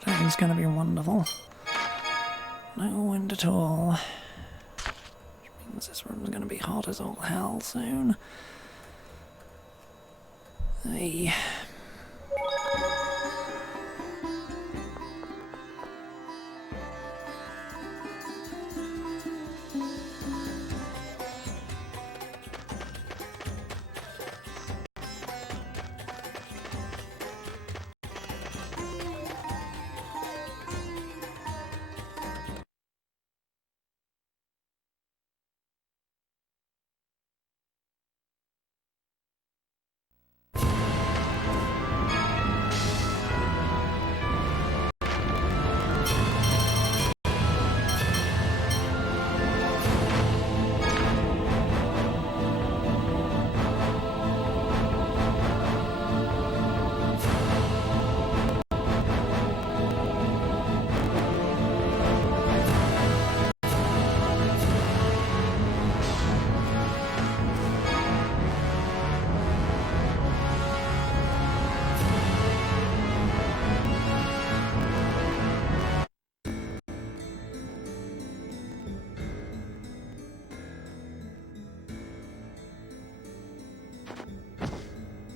Today's gonna be wonderful. No wind at all. Which means this room's gonna be hot as all hell soon. Hey.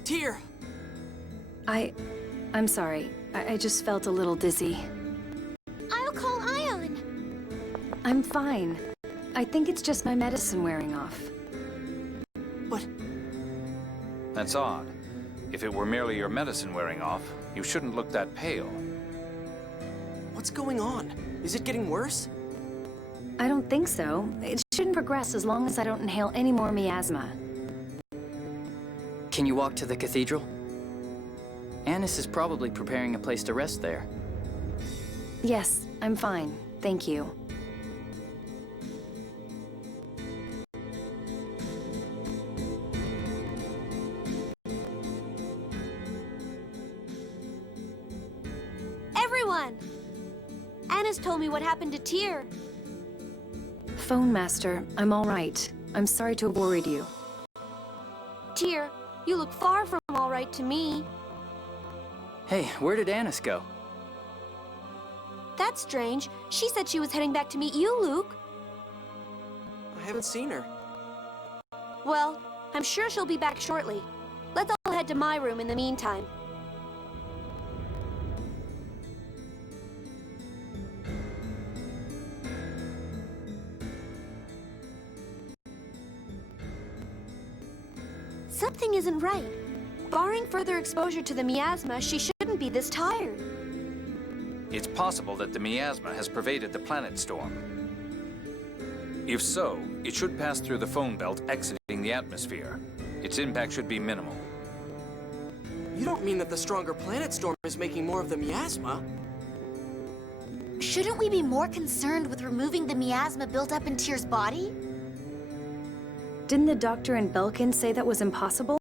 Tyr! I'm sorry. I just felt a little dizzy. I'll call Ion. I'm fine. I think it's just my medicine wearing off. But... That's odd. If it were merely your medicine wearing off, you shouldn't look that pale. what's going on? Is it getting worse? I don't think so. It shouldn't progress as long as I don't inhale any more miasma. Can you walk to the cathedral? Annis is probably preparing a place to rest there. Yes, I'm fine. Thank you. Everyone! Anna's told me what happened to Tyr. Phone Master, I'm all right. I'm sorry to have worried you. Tyr, you look far from all right to me. Hey, where did Annis go? That's strange. She said she was heading back to meet you, Luke. I haven't seen her. Well, I'm sure she'll be back shortly. Let's all head to my room in the meantime. Something isn't right. Barring further exposure to the miasma, she shouldn't be this tired. It's possible that the miasma has pervaded the planet storm. If so, it should pass through the phone belt exiting the atmosphere. Its impact should be minimal. You don't mean that the stronger planet storm is making more of the miasma? Shouldn't we be more concerned with removing the miasma built up in Tyr's body? Didn't the doctor and Belkin say that was impossible?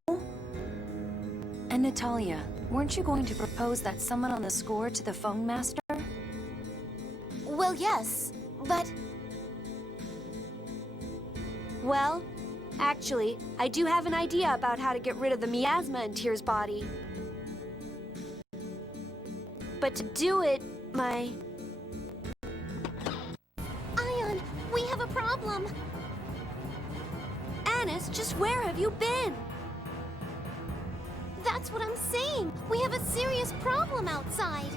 And Natalia, weren't you going to propose that summon on the score to the Phone Master? Well, yes, but... Well, actually, I do have an idea about how to get rid of the miasma in Tyr's body. But to do it, Ion, we have a problem! Annis, just where have you been? That's what I'm saying! We have a serious problem outside!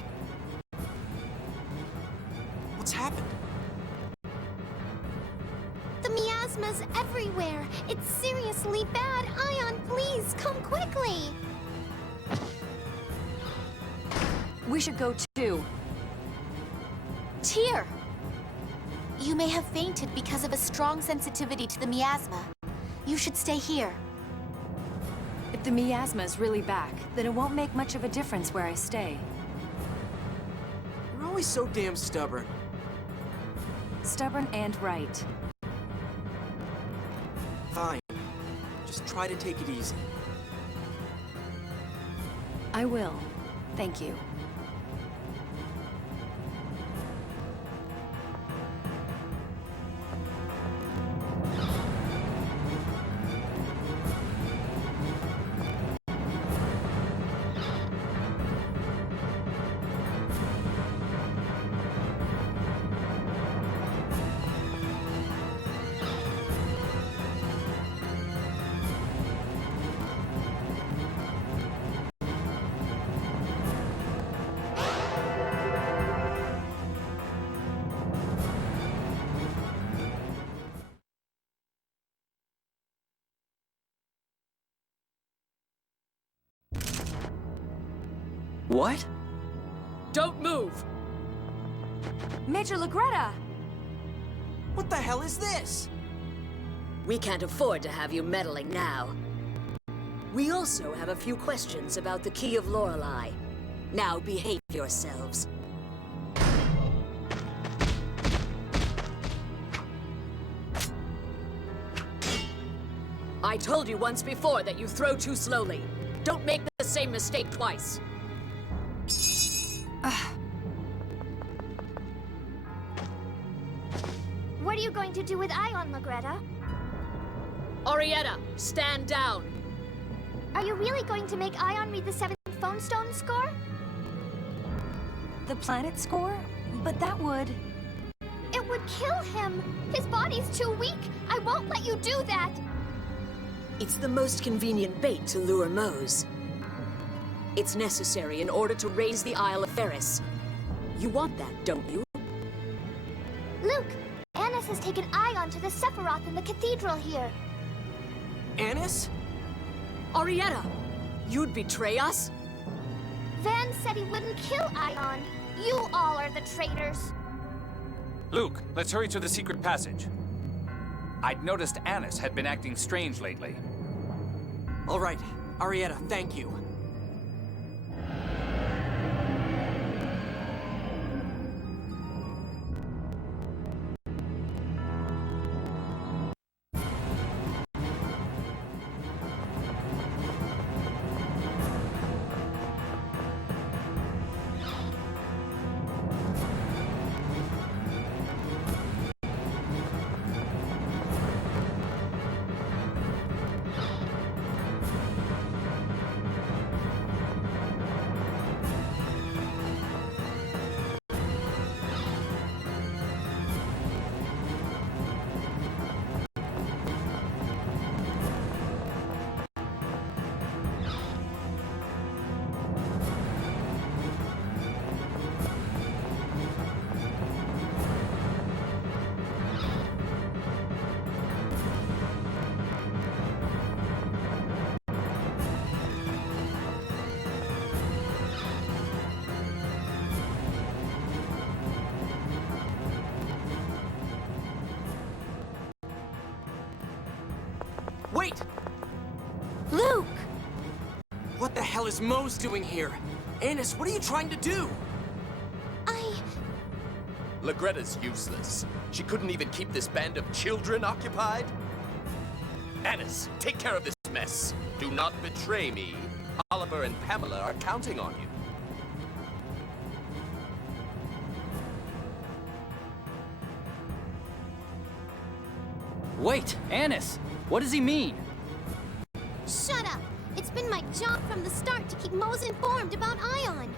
What's happened? The miasma's everywhere! It's seriously bad! Ion, please, come quickly! We should go too. Tyr! You may have fainted because of a strong sensitivity to the miasma. You should stay here. If the miasma is really back, then it won't make much of a difference where I stay. You're always so damn stubborn. Stubborn and right. Fine. Just try to take it easy. I will. Thank you. What? Don't move! Major Lagretta! What the hell is this? We can't afford to have you meddling now. We also have a few questions about the Key of Lorelei. Now behave yourselves. I told you once before that you throw too slowly. Don't make the same mistake twice. What are you going to do with Ion, Lagretta? Arietta, stand down! Are you really going to make Ion read the 7th phone stone score? The planet score? But that would... It would kill him! His body's too weak! I won't let you do that! It's the most convenient bait to lure Mose. It's necessary in order to raise the Isle of Ferris. You want that, don't you? Luke, Annis has taken Ion to the Sephiroth in the cathedral here. Annis? Arietta, you'd betray us? Van said he wouldn't kill Ion. You all are the traitors. Luke, let's hurry to the secret passage. I'd noticed Annis had been acting strange lately. All right, Arietta, thank you. Wait! Luke! What the hell is Mose doing here? Annis, what are you trying to do? Lagretta's useless. She couldn't even keep this band of children occupied. Annis, take care of this mess. Do not betray me. Oliver and Pamela are counting on you. Wait, Annis! What does he mean? Shut up! It's been my job from the start to keep Mose informed about Ion.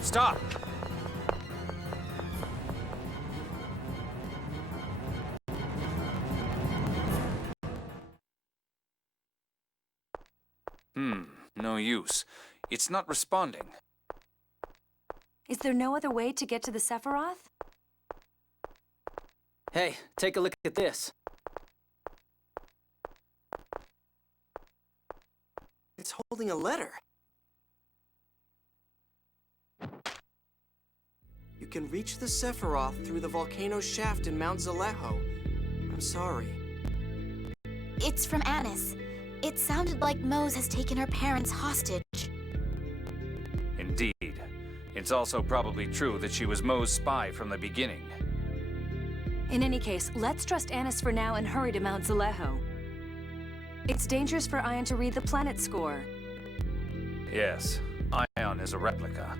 Stop! No use. It's not responding. Is there no other way to get to the Sephiroth? Hey, take a look at this. It's holding a letter. You can reach the Sephiroth through the volcano shaft in Mount Zalejo. I'm sorry. It's from Annis. It sounded like Mose has taken her parents hostage. Indeed. It's also probably true that she was Moe's spy from the beginning. In any case, let's trust Annis for now and hurry to Mount Zalejo. It's dangerous for Ion to read the planet score. Yes, Ion is a replica.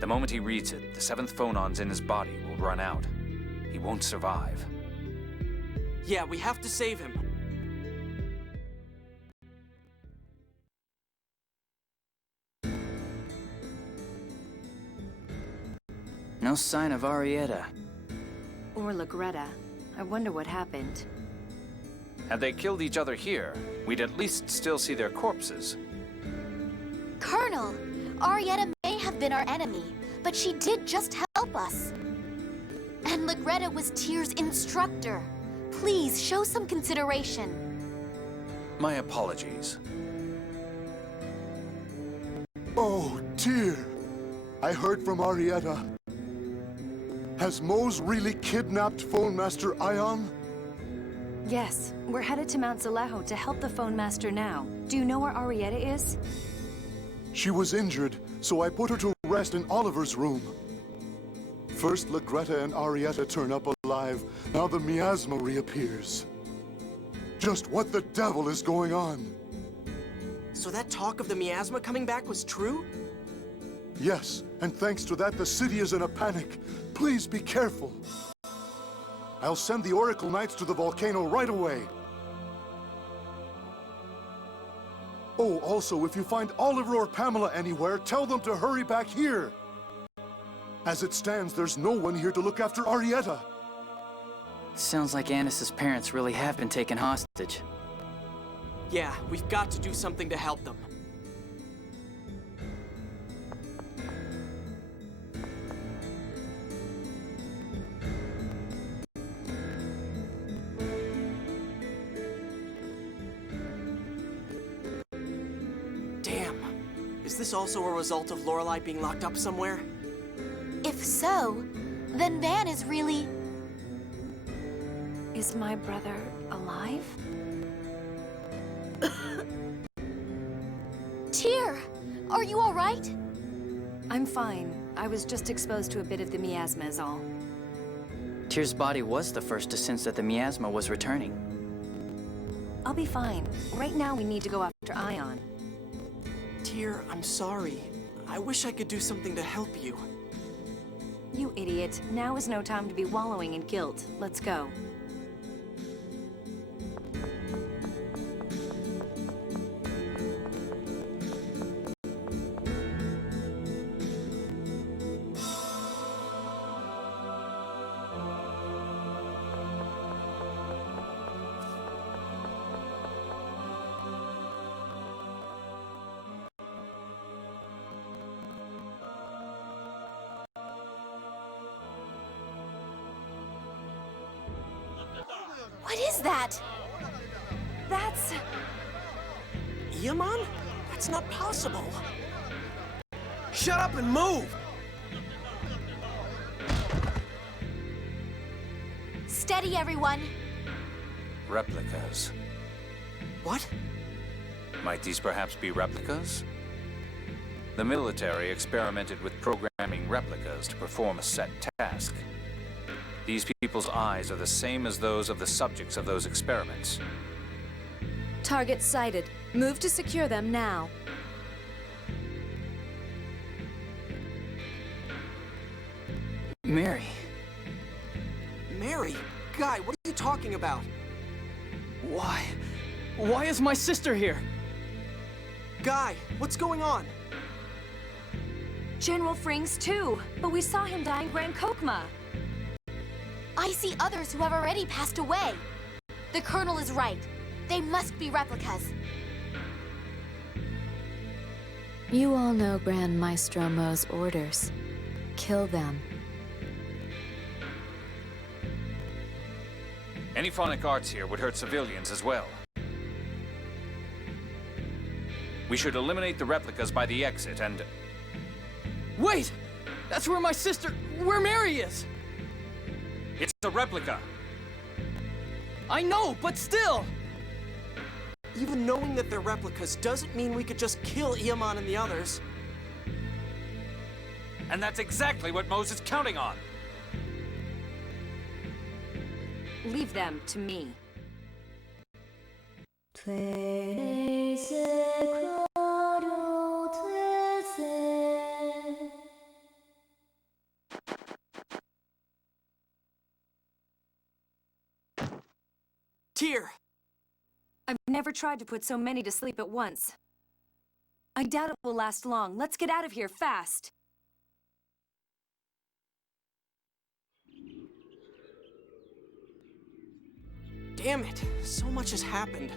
The moment he reads it, the 7th phonons in his body will run out. He won't survive. Yeah, we have to save him. No sign of Arietta. Or Lagretta. I wonder what happened. Had they killed each other here, we'd at least still see their corpses. Colonel, Arietta may have been our enemy, but she did just help us. And Lagretta was Tyr's instructor. Please, show some consideration. My apologies. Oh, dear. I heard from Arietta. Has Mose really kidnapped Phone Master Ion? Yes, we're headed to Mount Zaleho to help the Phone Master now. Do you know where Arietta is? She was injured, so I put her to rest in Oliver's room. First, Legretta and Arietta turn up alive. Now the miasma reappears. Just what the devil is going on? So that talk of the miasma coming back was true? Yes, and thanks to that, the city is in a panic. Please be careful. I'll send the Oracle Knights to the volcano right away. Oh, also, if you find Oliver or Pamela anywhere, tell them to hurry back here. As it stands, there's no one here to look after Arietta. Sounds like Anis's parents really have been taken hostage. Yeah, we've got to do something to help them. Damn. Is this also a result of Lorelei being locked up somewhere? If so, then Van is really... Is my brother alive? Tyr, are you all right? I'm fine. I was just exposed to a bit of the miasma is all. Tyr's body was the first to sense that the miasma was returning. I'll be fine. Right now we need to go after Ion. Tyr, I'm sorry. I wish I could do something to help you. You idiot. Now is no time to be wallowing in guilt. Let's go. What is that? That's... Iamon? That's not possible. Shut up and move! Steady, everyone. Replicas. What? Might these perhaps be replicas? The military experimented with programming replicas to perform a set task. These people's eyes are the same as those of the subjects of those experiments. Target sighted. Move to secure them now. Mary. Mary? Guy, what are you talking about? Why? Why is my sister here? Guy, what's going on? General Frings too, but we saw him die in Grand Kokma. I see others who have already passed away. The Colonel is right. They must be replicas. You all know Grand Maestro Mo's orders. Kill them. Any phonic arts here would hurt civilians as well. We should eliminate the replicas by the exit and... Wait! That's where my sister... where Mary is! It's a replica! I know, but still! Even knowing that they're replicas doesn't mean we could just kill Iamon and the others. And that's exactly what Mose is counting on! Leave them to me. Tyr! I've never tried to put so many to sleep at once. I doubt it will last long. Let's get out of here fast. Damn it, so much has happened.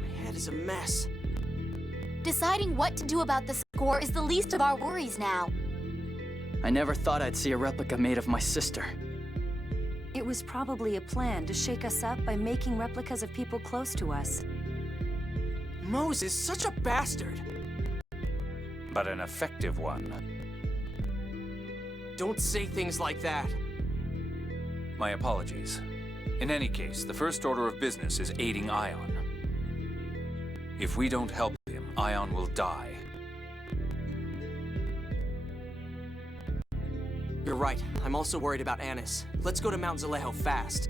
My head is a mess. Deciding what to do about the score is the least of our worries now. I never thought I'd see a replica made of my sister. It was probably a plan to shake us up by making replicas of people close to us. Mose is such a bastard. But an effective one. Don't say things like that. My apologies. In any case, the first order of business is aiding Ion. If we don't help him, Ion will die. You're right. I'm also worried about Annis. Let's go to Mount Zalejo fast.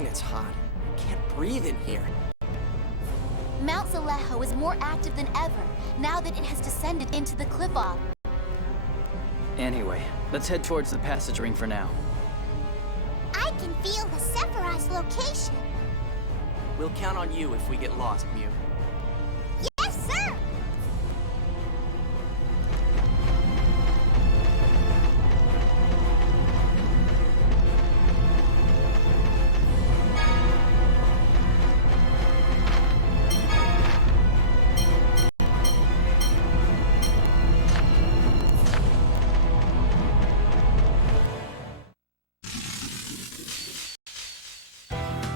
Man, it's hot. I can't breathe in here. Mount Zalejo is more active than ever, now that it has descended into the cliff-off. Anyway, let's head towards the passage ring for now. I can feel the Sephiroth's location. We'll count on you if we get lost, Mew. Yes, sir!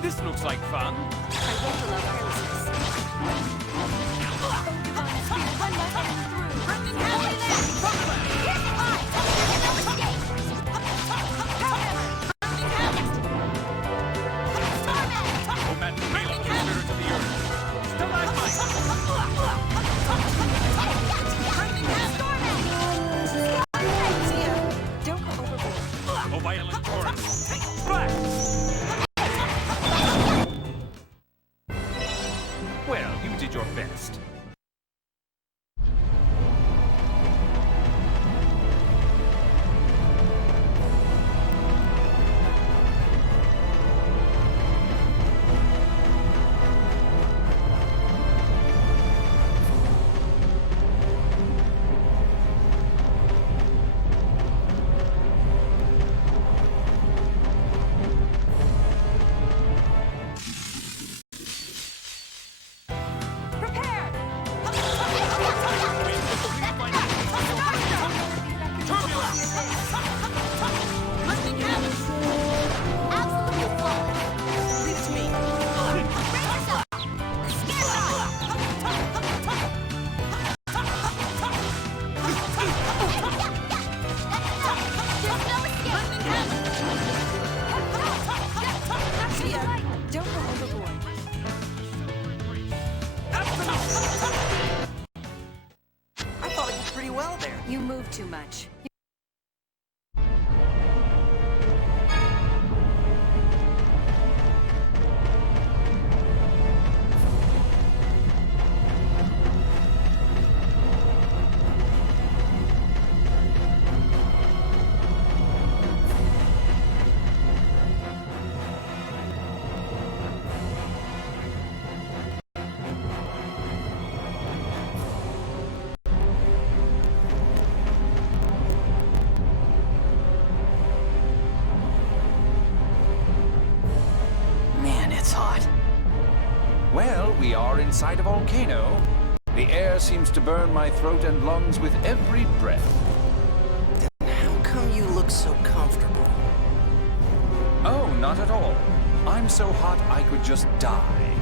This looks like fun. I won't allow carelessness. Don't go overboard. Oh, violent torrent. Splash! Well, you did your best. Don't go overboard. I thought I did pretty well there. You move too much. Man, it's hot. Well, we are inside a volcano. The air seems to burn my throat and lungs with every breath. Then how come you look so comfortable? Oh, not at all. I'm so hot I could just die.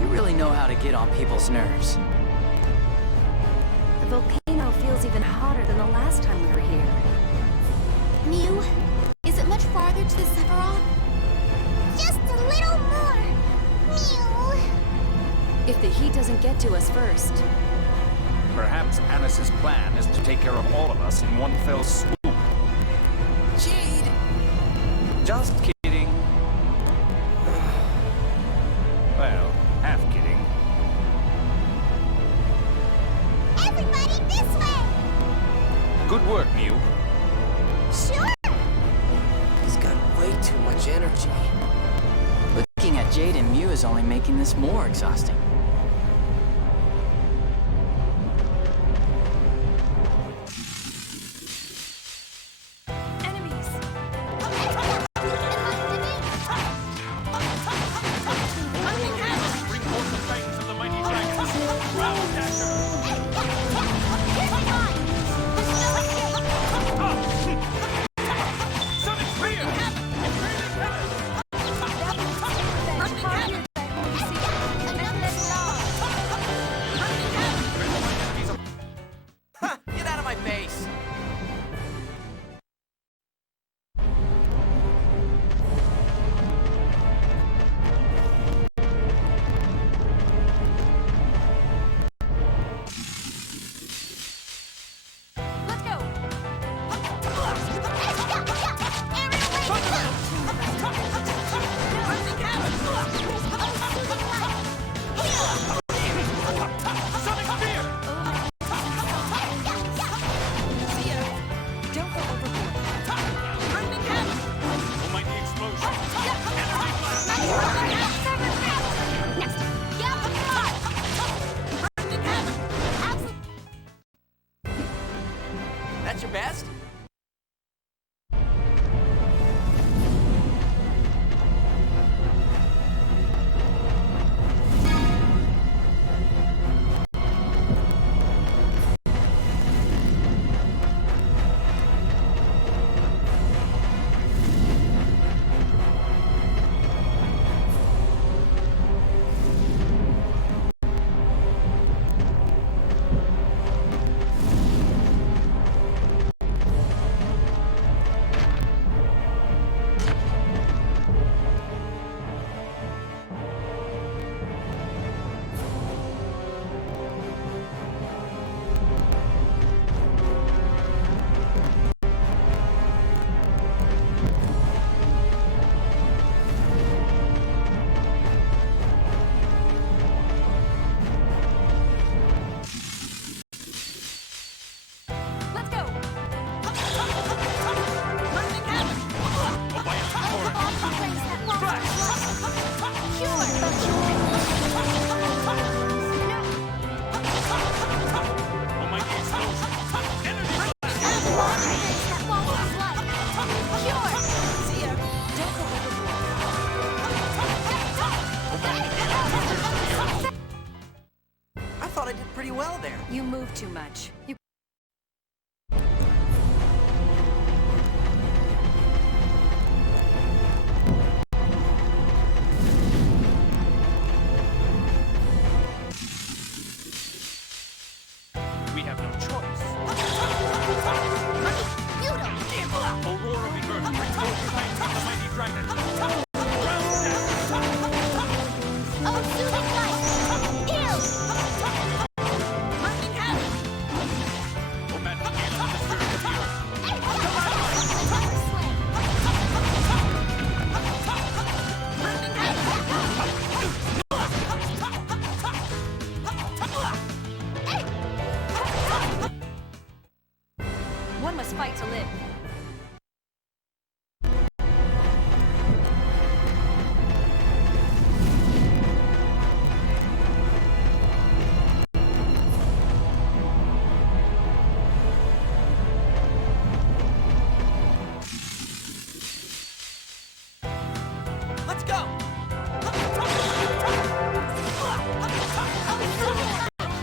You really know how to get on people's nerves. The volcano feels even hotter than the last time we were here. Mew, is it much farther to the Sephiroth? Just a little more. Mew. If the heat doesn't get to us first. Perhaps Anis's plan is to take care of all of us in one fell swoop. Jade! Just kidding. Well, half kidding. Everybody this way! Good work, Mew. Sure! He's got way too much energy. Looking at Jade and Mew is only making this more exhausting. Enemies! Ha! Get out of my face! Let's go! Don't go overboard. That's your best? Let's go! I thought I did pretty well there. You move too much. You We have no choice. Aurora reverse. Reinforcements of the mighty dragon. Oh, soothing light! Ew! Romantic gale of the spirit of the earth. One must fight to live. Let's go!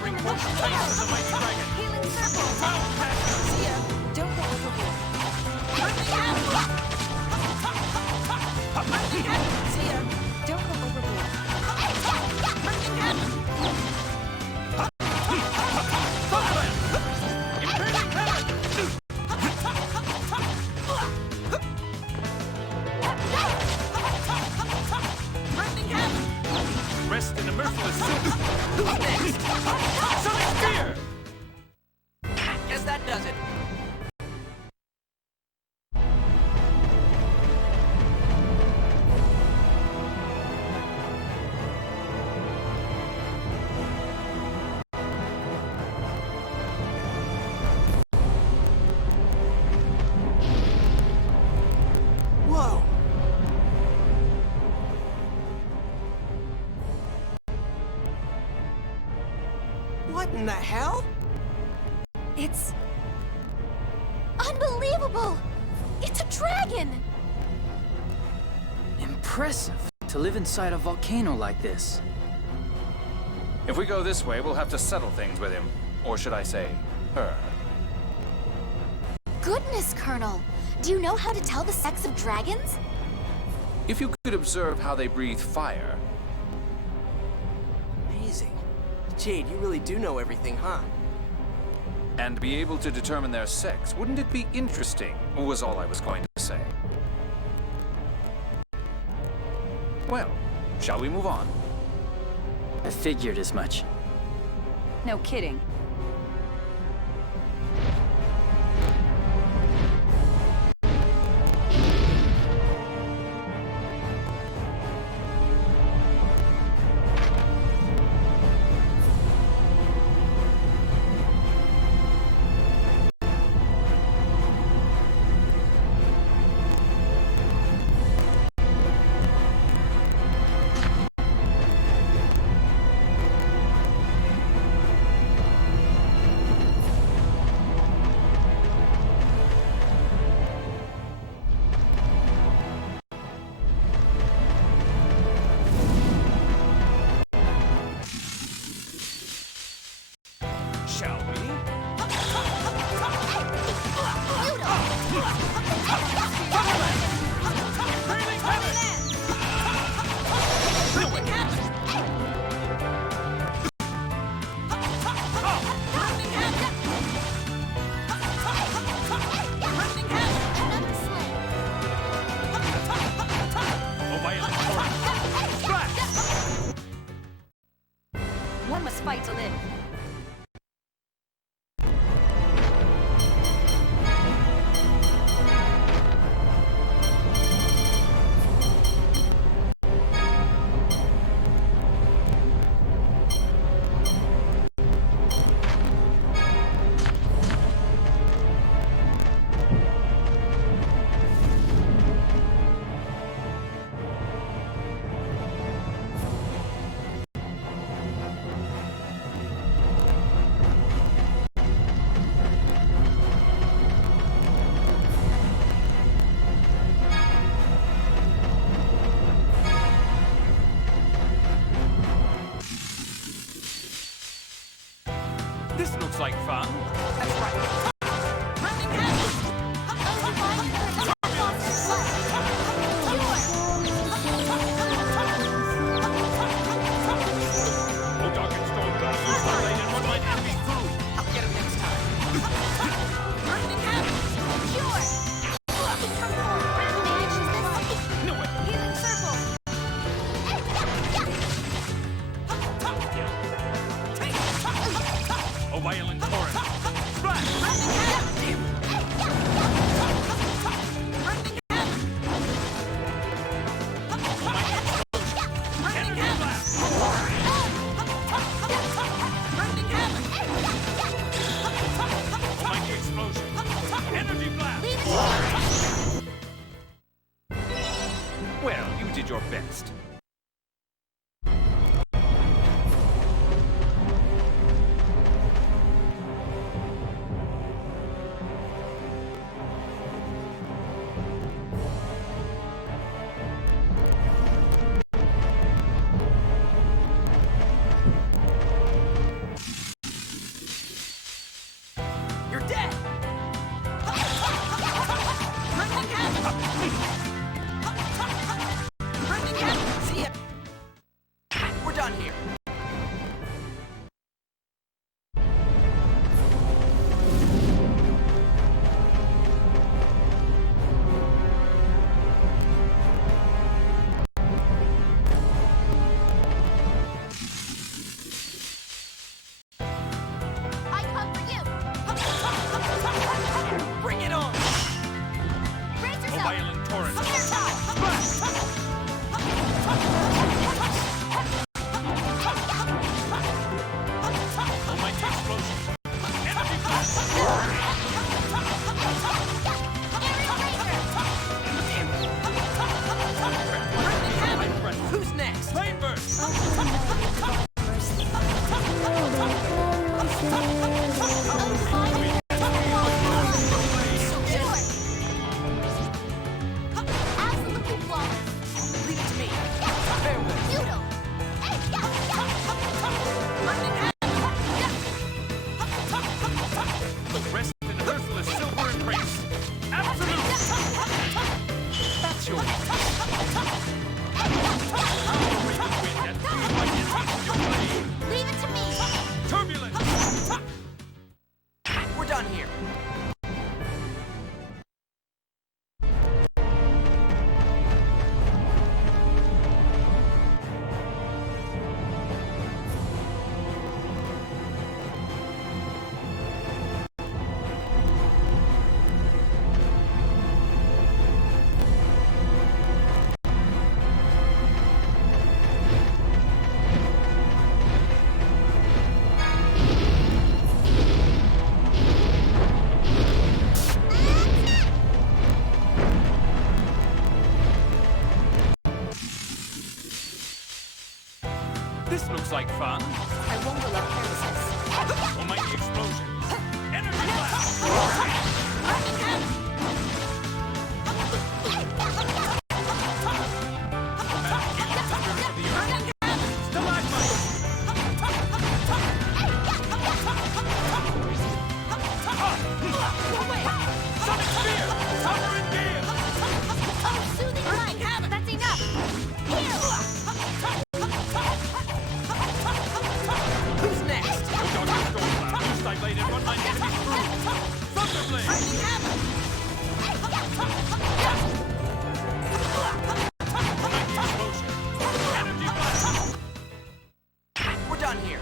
Reinforcements of the mighty dragon. Healing circle! See ya! Don't go overboard. See ya! Don't go overboard. Rest in a merciless soup. Who's next? Sonic Spear! What in the hell? It's... unbelievable! It's a dragon! Impressive to live inside a volcano like this. If we go this way, we'll have to settle things with him. Or should I say, her. Goodness, Colonel! Do you know how to tell the sex of dragons? If you could observe how they breathe fire. Amazing. Jade, you really do know everything, huh? And be able to determine their sex, wouldn't it be interesting? Was all I was going to say. Well, shall we move on? I figured as much. No kidding. Shall we? One must fight to live. This looks like fun. That's right. I'll get him next time. A violent torrent. Mighty explosion. Energy blast. Well, you did your best. You're dead! See ya! We're done here. I come for you! Bring it on! Brace A yourself! violent torrent. Spear time! This looks like fun. I won't allow carelessness. Or might the explosion. Energy blast! Oh, soothing light! That's enough! Who's next? We're done here.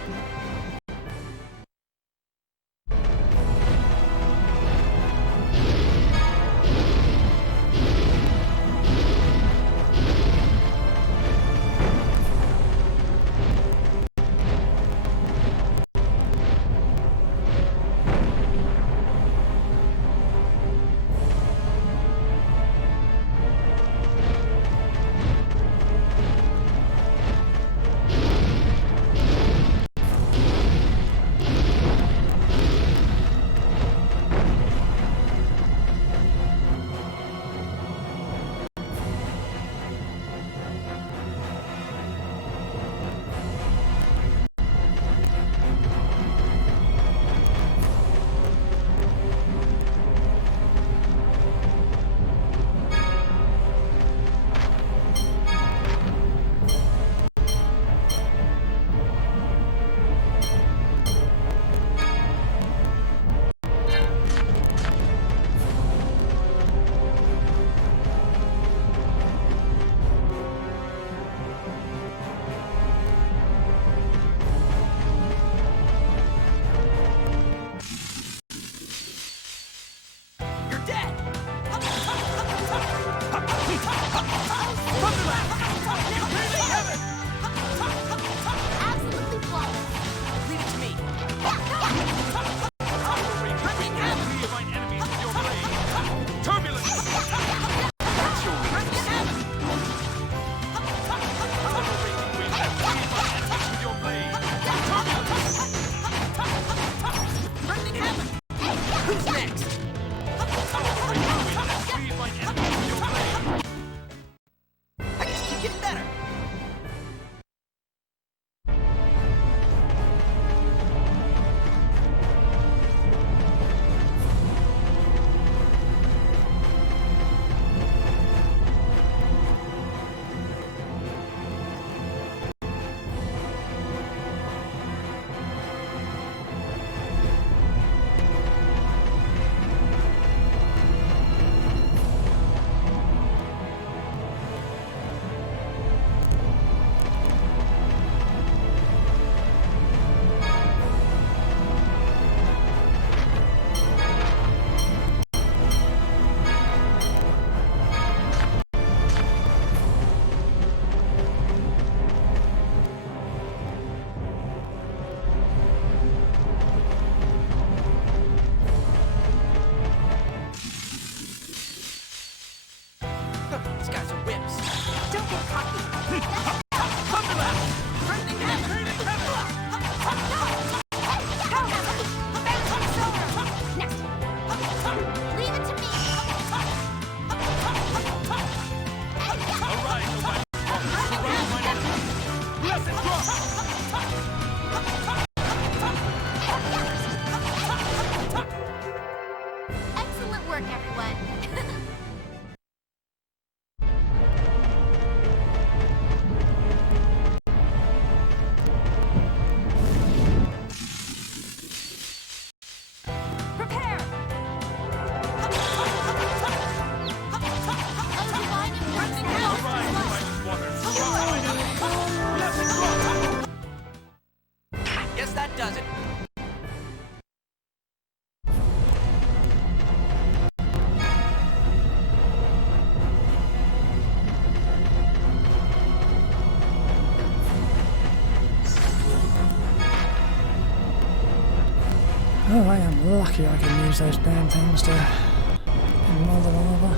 Oh, I am lucky I can use those damn things to ignore the lava.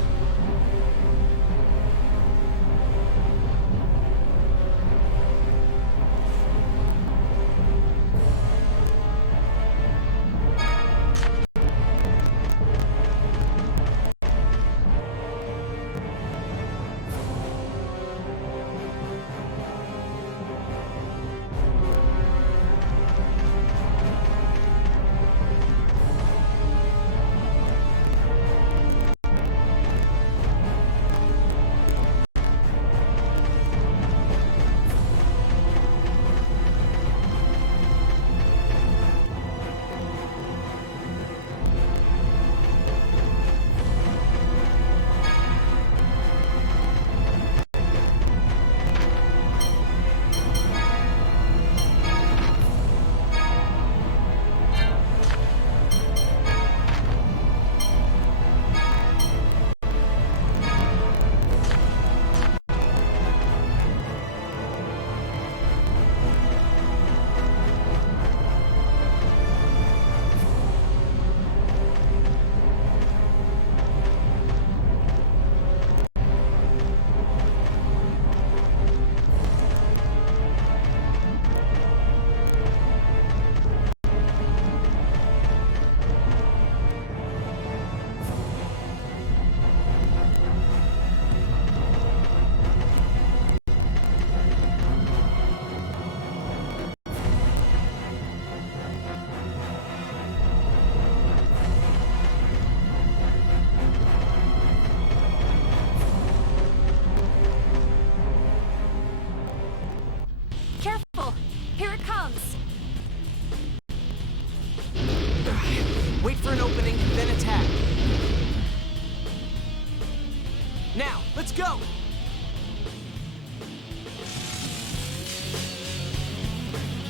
Let's go!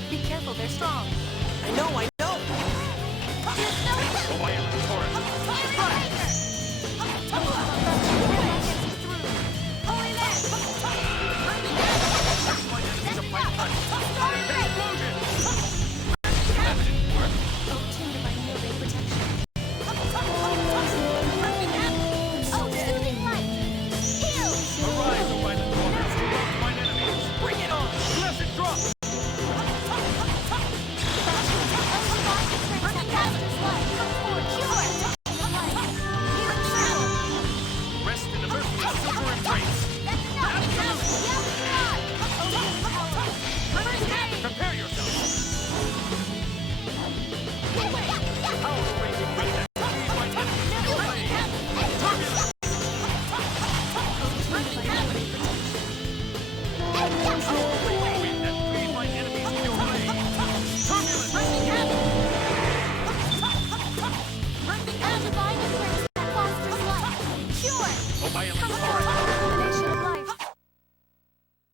Be careful, they're strong. I know, I know!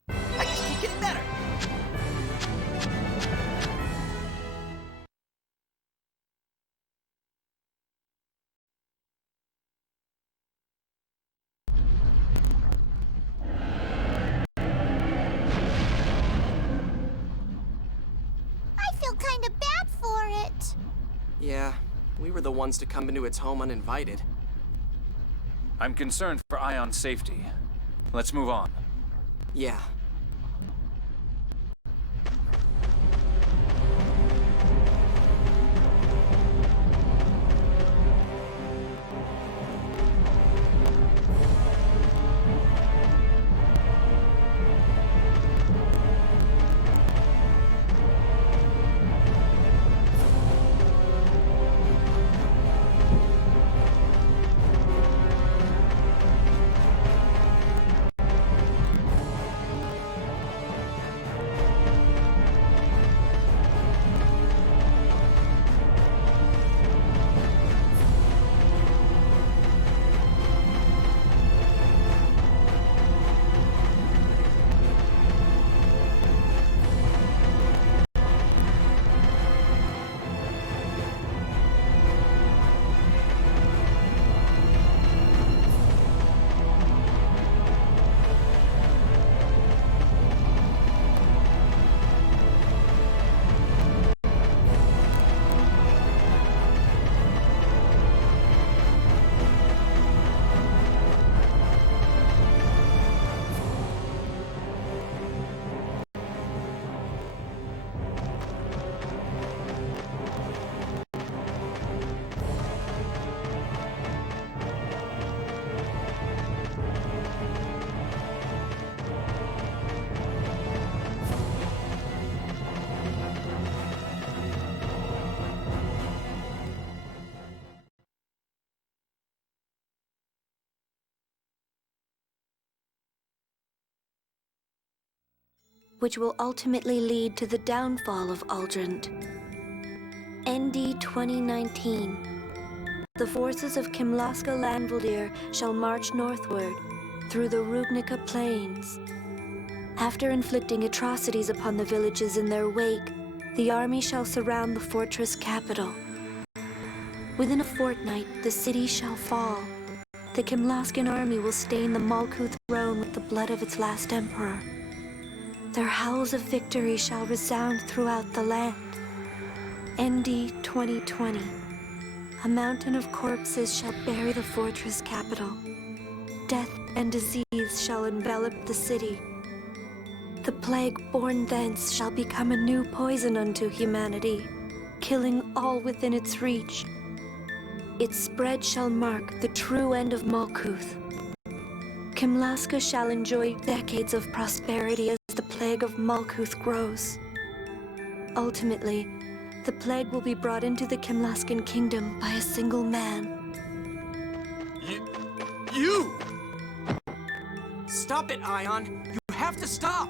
I just keep getting better! I feel kinda bad for it. Yeah, we were the ones to come into its home uninvited. I'm concerned for Ion's safety. Let's move on. Yeah. Which will ultimately lead to the downfall of Aldrand. ND 2019. The forces of Kimlaska Landvaldir shall march northward through the Rugnica Plains. After inflicting atrocities upon the villages in their wake, the army shall surround the fortress capital. Within a fortnight, the city shall fall. The Kimlaskan army will stain the Malkuth throne with the blood of its last emperor. Their howls of victory shall resound throughout the land. ND 2020. A mountain of corpses shall bury the fortress capital. Death and disease shall envelop the city. The plague born thence shall become a new poison unto humanity, killing all within its reach. Its spread shall mark the true end of Malkuth. Kimlaska shall enjoy decades of prosperity as the plague of Malkuth grows. Ultimately, the plague will be brought into the Kimlaskan kingdom by a single man. You! Stop it, Ion! You have to stop!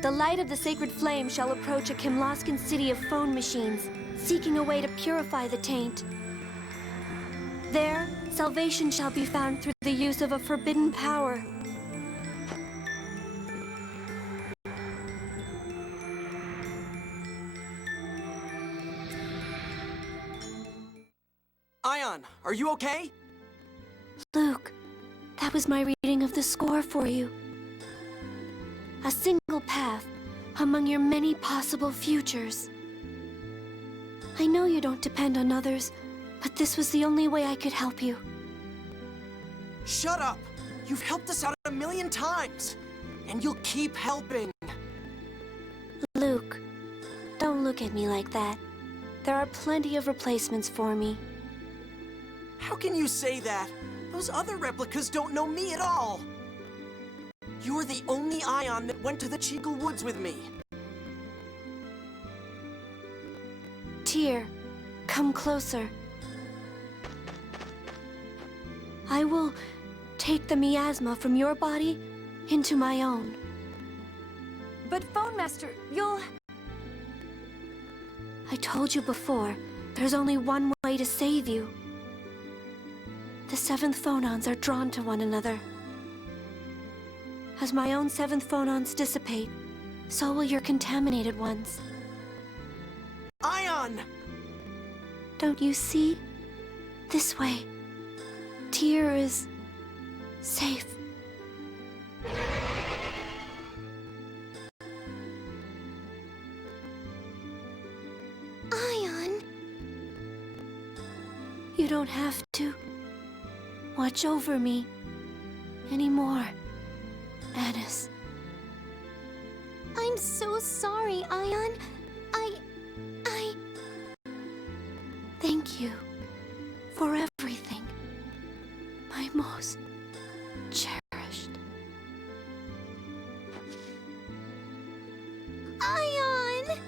The light of the sacred flame shall approach a Kimlaskan city of phone machines, seeking a way to purify the taint. There, salvation shall be found through the use of a forbidden power. Ion, are you okay? Luke, that was my reading of the score for you. A single path among your many possible futures. I know you don't depend on others, but this was the only way I could help you. Shut up! You've helped us out 1,000,000 times! And you'll keep helping! Luke, don't look at me like that. There are plenty of replacements for me. How can you say that? Those other replicas don't know me at all! You're the only Ion that went to the Chigal Woods with me. Tyr, come closer. I will take the miasma from your body into my own. But Phone Master, you'll... I told you before, there's only one way to save you. The 7th phonons are drawn to one another. As my own 7th phonons dissipate, so will your contaminated ones. Ion! Don't you see? This way. Tyr is safe. Ion! You don't have to watch over me anymore, Anis. I'm so sorry, Ion. Thank you for everything, my most cherished. Ion!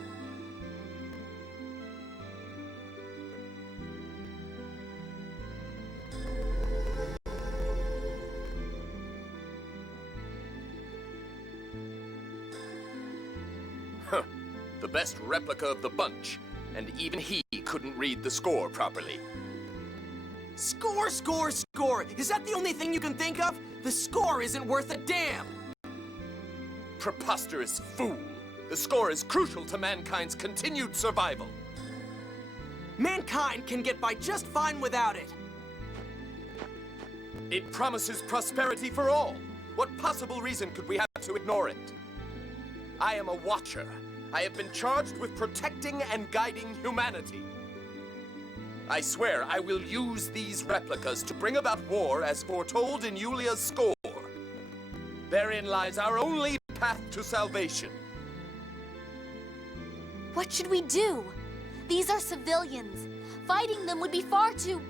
Huh. The best replica of the bunch. And even he couldn't read the score properly. Score, score, score! Is that the only thing you can think of? The score isn't worth a damn! Preposterous fool! The score is crucial to mankind's continued survival. Mankind can get by just fine without it. It promises prosperity for all. What possible reason could we have to ignore it? I am a watcher. I have been charged with protecting and guiding humanity. I swear I will use these replicas to bring about war as foretold in Yulia's score. Therein lies our only path to salvation. What should we do? These are civilians. Fighting them would be far too...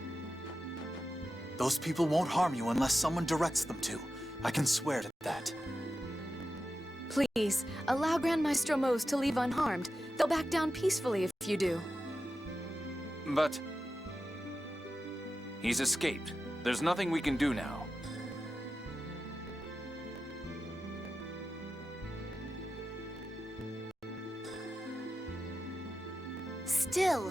Those people won't harm you unless someone directs them to. I can swear to that. Please, allow Grand Maestro Mose to leave unharmed. They'll back down peacefully if you do. But... he's escaped. There's nothing we can do now. Still,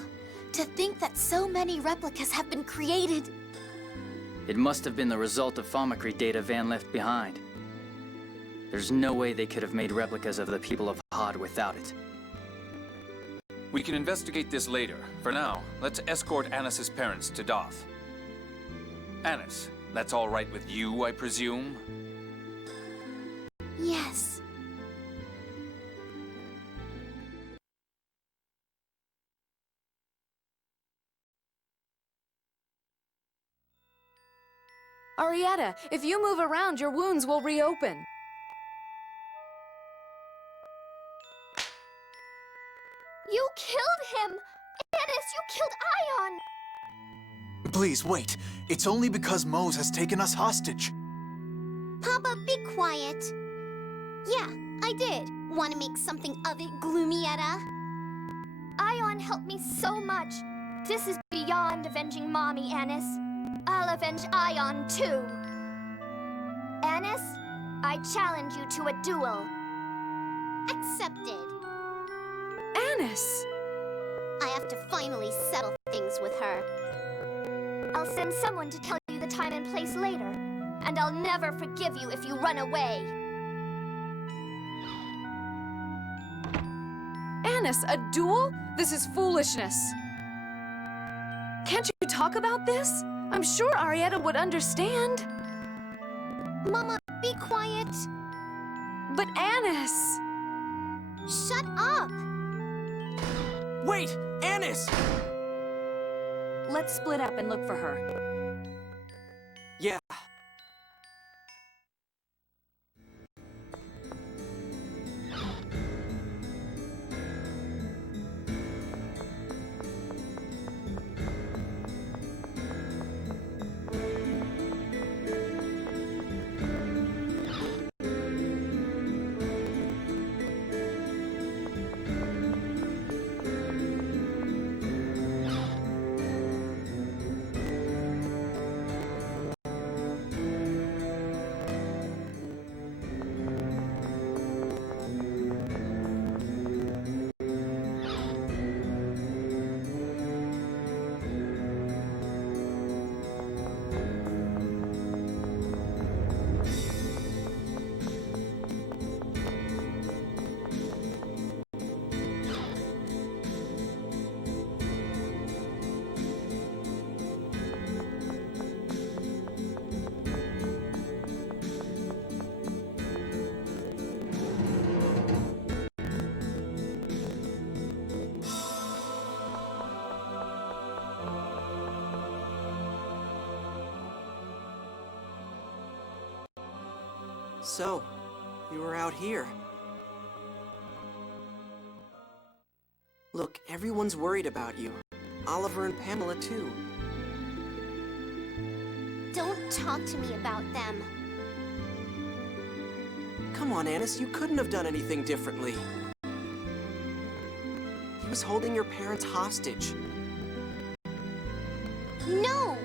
to think that so many replicas have been created... It must have been the result of Thaumacrite data Van left behind. There's no way they could have made replicas of the people of Hod without it. We can investigate this later. For now, let's escort Anis's parents to Doth. Anis, that's all right with you, I presume? Yes. Arietta, if you move around, your wounds will reopen. You killed him! Anis, you killed Ion! Please, wait. It's only because Mose has taken us hostage. Papa, be quiet. Yeah, I did. Want to make something of it, Gloomietta? Ion helped me so much. This is beyond avenging Mommy, Anis. I'll avenge Ion, too. Anis, I challenge you to a duel. Accepted. Anis! I have to finally settle things with her. I'll send someone to tell you the time and place later. And I'll never forgive you if you run away. Annis, a duel? This is foolishness. Can't you talk about this? I'm sure Arietta would understand. Mama, be quiet. But Annis... Shut up! Wait! Annis! Let's split up and look for her. Yeah. So, you were out here. Look, everyone's worried about you. Oliver and Pamela, too. Don't talk to me about them. Come on, Annis, you couldn't have done anything differently. He was holding your parents hostage. No!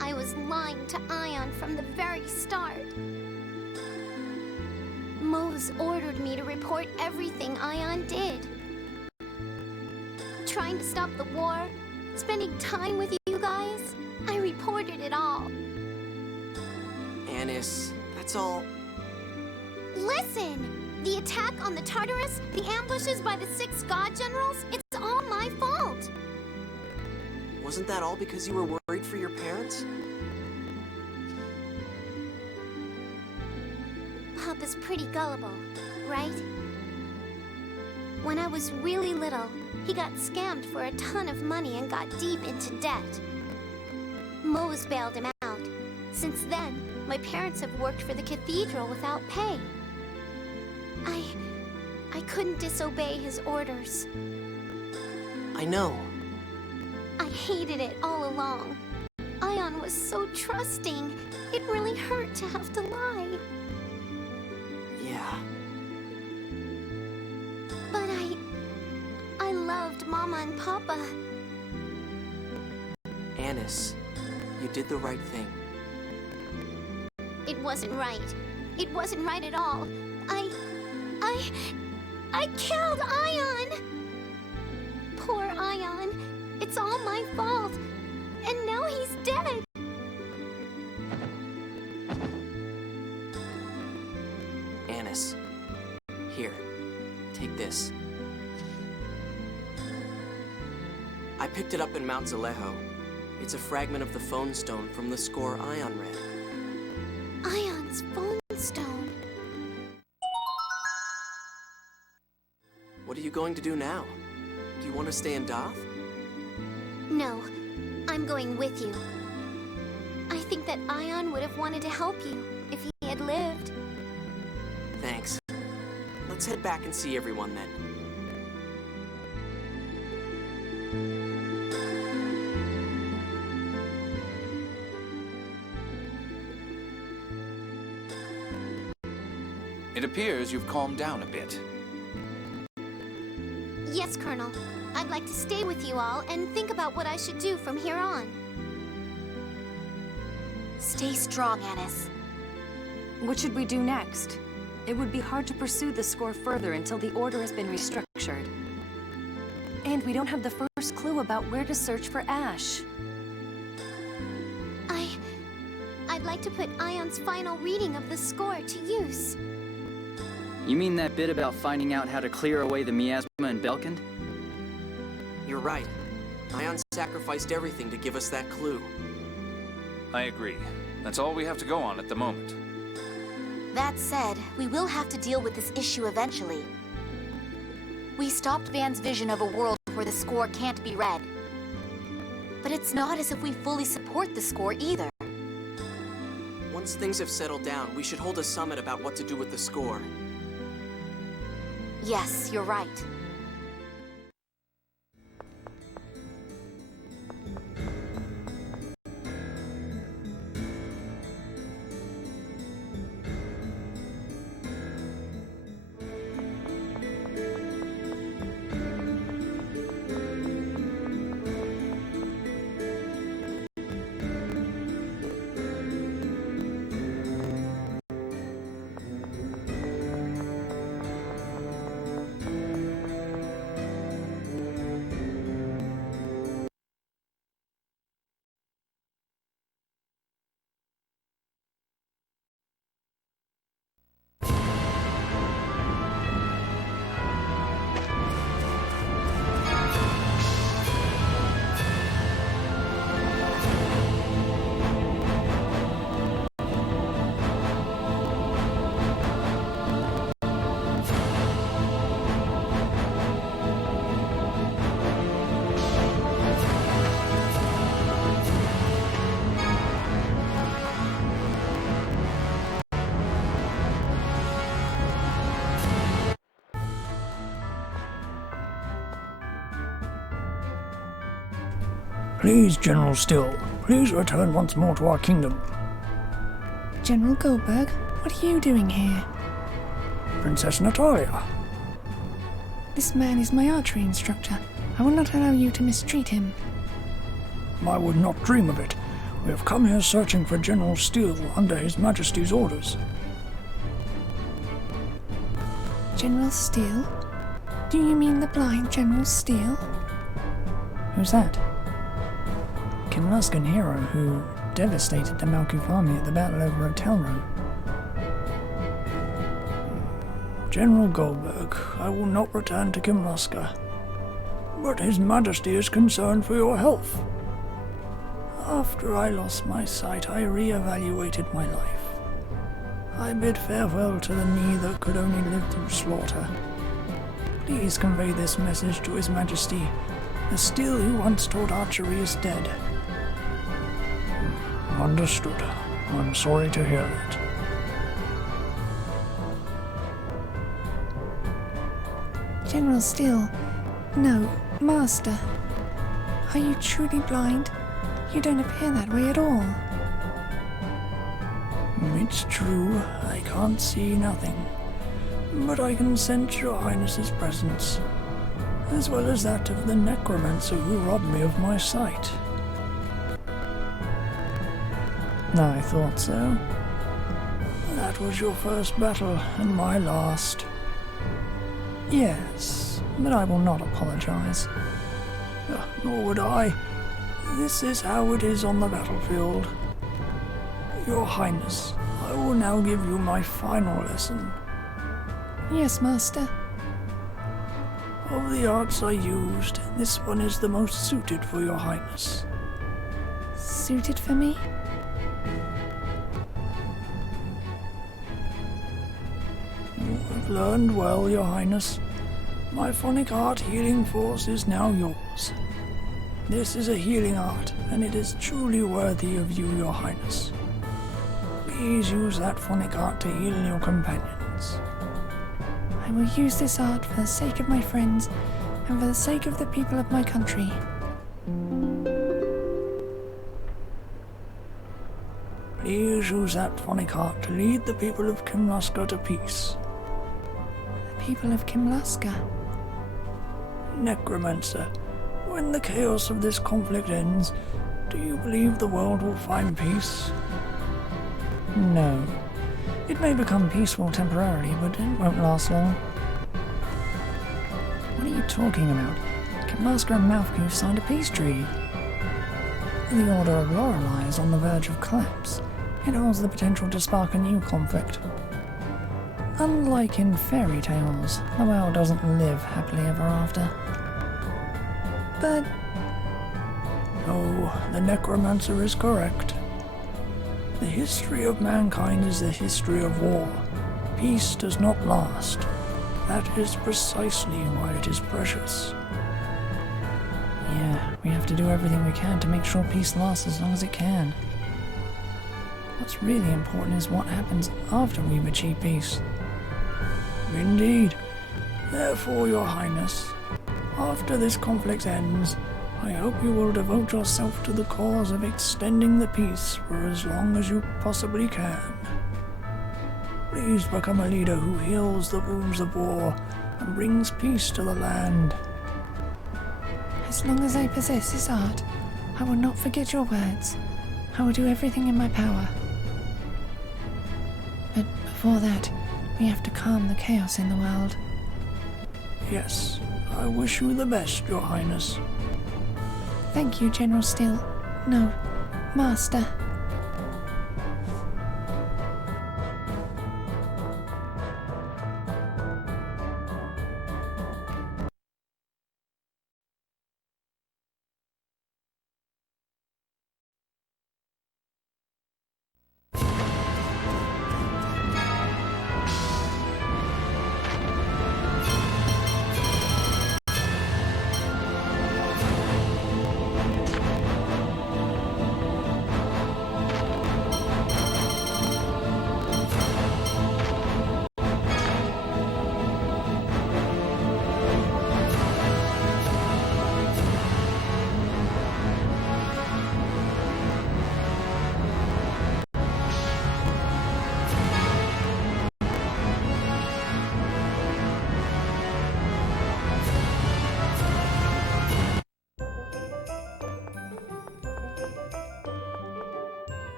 I was lying to Ion from the very start. Mose ordered me to report everything Ion did. Trying to stop the war, spending time with you guys, I reported it all. Annis, that's all... Listen! The attack on the Tartarus, the ambushes by the 6 God Generals, it's all my fault! Wasn't that all because you were worried for your parents? Papa's pretty gullible, right? When I was really little, he got scammed for a ton of money and got deep into debt. Mose bailed him out. Since then, my parents have worked for the cathedral without pay. I couldn't disobey his orders. I know. I hated it all along. Ion was so trusting. It really hurt to have to lie. Yeah. But I loved Mama and Papa. Annis, you did the right thing. It wasn't right. It wasn't right at all. I killed Ion! Poor Ion. It's all my fault. And now he's dead. Annis, here, take this. I picked it up in Mount Zalejo. It's a fragment of the phone stone from the score Ion read. Ion's phone stone. What are you going to do now? Do you want to stay in Doth? No, I'm going with you. I think that Ion would have wanted to help you if he had lived. Thanks. Let's head back and see everyone then. It appears you've calmed down a bit. Yes, Colonel. I'd like to stay with you all and think about what I should do from here on. Stay strong, Annis. What should we do next? It would be hard to pursue the score further until the order has been restructured. And we don't have the first clue about where to search for Ash. I'd like to put Ion's final reading of the score to use. You mean that bit about finding out how to clear away the miasma in Belkind? You're right. Ion sacrificed everything to give us that clue. I agree. That's all we have to go on at the moment. That said, we will have to deal with this issue eventually. We stopped Van's vision of a world where the score can't be read. But it's not as if we fully support the score either. Once things have settled down, we should hold a summit about what to do with the score. Yes, you're right. Please, General Still, please return once more to our kingdom. General Goldberg, what are you doing here? Princess Natalia. This man is my archery instructor. I will not allow you to mistreat him. I would not dream of it. We have come here searching for General Steele under His Majesty's orders. General Steele? Do you mean the blind General Steele? Who's that? Kimlaskan hero who devastated the Malkuth army at the Battle over Telro. General Goldberg, I will not return to Kimlaska, but His Majesty is concerned for your health. After I lost my sight, I re-evaluated my life. I bid farewell to the me that could only live through slaughter. Please convey this message to His Majesty. The Steele who once taught archery is dead. Understood. I'm sorry to hear that. General Steele. No, Master. Are you truly blind? You don't appear that way at all. It's true, I can't see nothing. But I can sense your Highness's presence, as well as that of the necromancer who robbed me of my sight. I thought so. That was your first battle, and my last. Yes, but I will not apologize. Nor would I. This is how it is on the battlefield. Your Highness, I will now give you my final lesson. Yes, Master. Of the arts I used, this one is the most suited for your Highness. Suited for me? You have learned well, your Highness. My phonic art healing force is now yours. This is a healing art, and it is truly worthy of you, your Highness. Please use that phonic art to heal your companions. I will use this art for the sake of my friends, and for the sake of the people of my country. Please use that phonic art to lead the people of Kimlaska to peace. The people of Kimlaska? Necromancer, when the chaos of this conflict ends, do you believe the world will find peace? No. It may become peaceful temporarily, but it won't last long. What are you talking about? Masker and Mouthcoof signed a peace treaty. The Order of Lorelei is on the verge of collapse. It holds the potential to spark a new conflict. Unlike in fairy tales, the world doesn't live happily ever after. But... no, the necromancer is correct. The history of mankind is the history of war. Peace does not last. That is precisely why it is precious. Yeah, we have to do everything we can to make sure peace lasts as long as it can. What's really important is what happens after we've achieved peace. Indeed. Therefore, Your Highness, after this conflict ends, I hope you will devote yourself to the cause of extending the peace for as long as you possibly can. Please become a leader who heals the wounds of war and brings peace to the land. As long as I possess this art, I will not forget your words. I will do everything in my power. But before that, we have to calm the chaos in the world. Yes, I wish you the best, Your Highness. Thank you, General Steel. No, Master.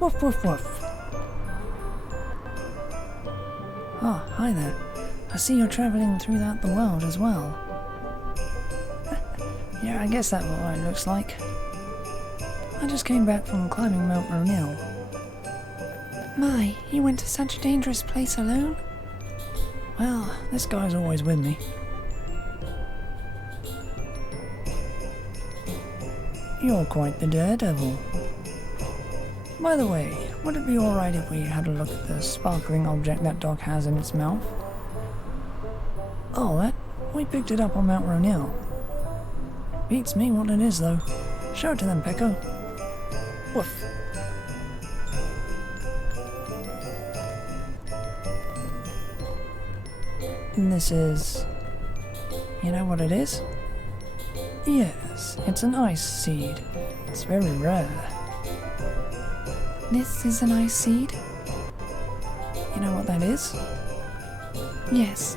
Woof woof woof. Ah, hi there. I see you're travelling throughout the world as well. Yeah, I guess that's what it looks like. I just came back from climbing Mount Ronil. My, you went to such a dangerous place alone? Well, this guy's always with me. You're quite the daredevil. By the way, would it be alright if we had a look at the sparkling object that dog has in its mouth? Oh, we picked it up on Mount Ronil. Beats me what it is, though. Show it to them, Pecco. Woof. And this is... you know what it is? Yes, it's an ice seed. It's very rare. This is an ice seed? You know what that is? Yes,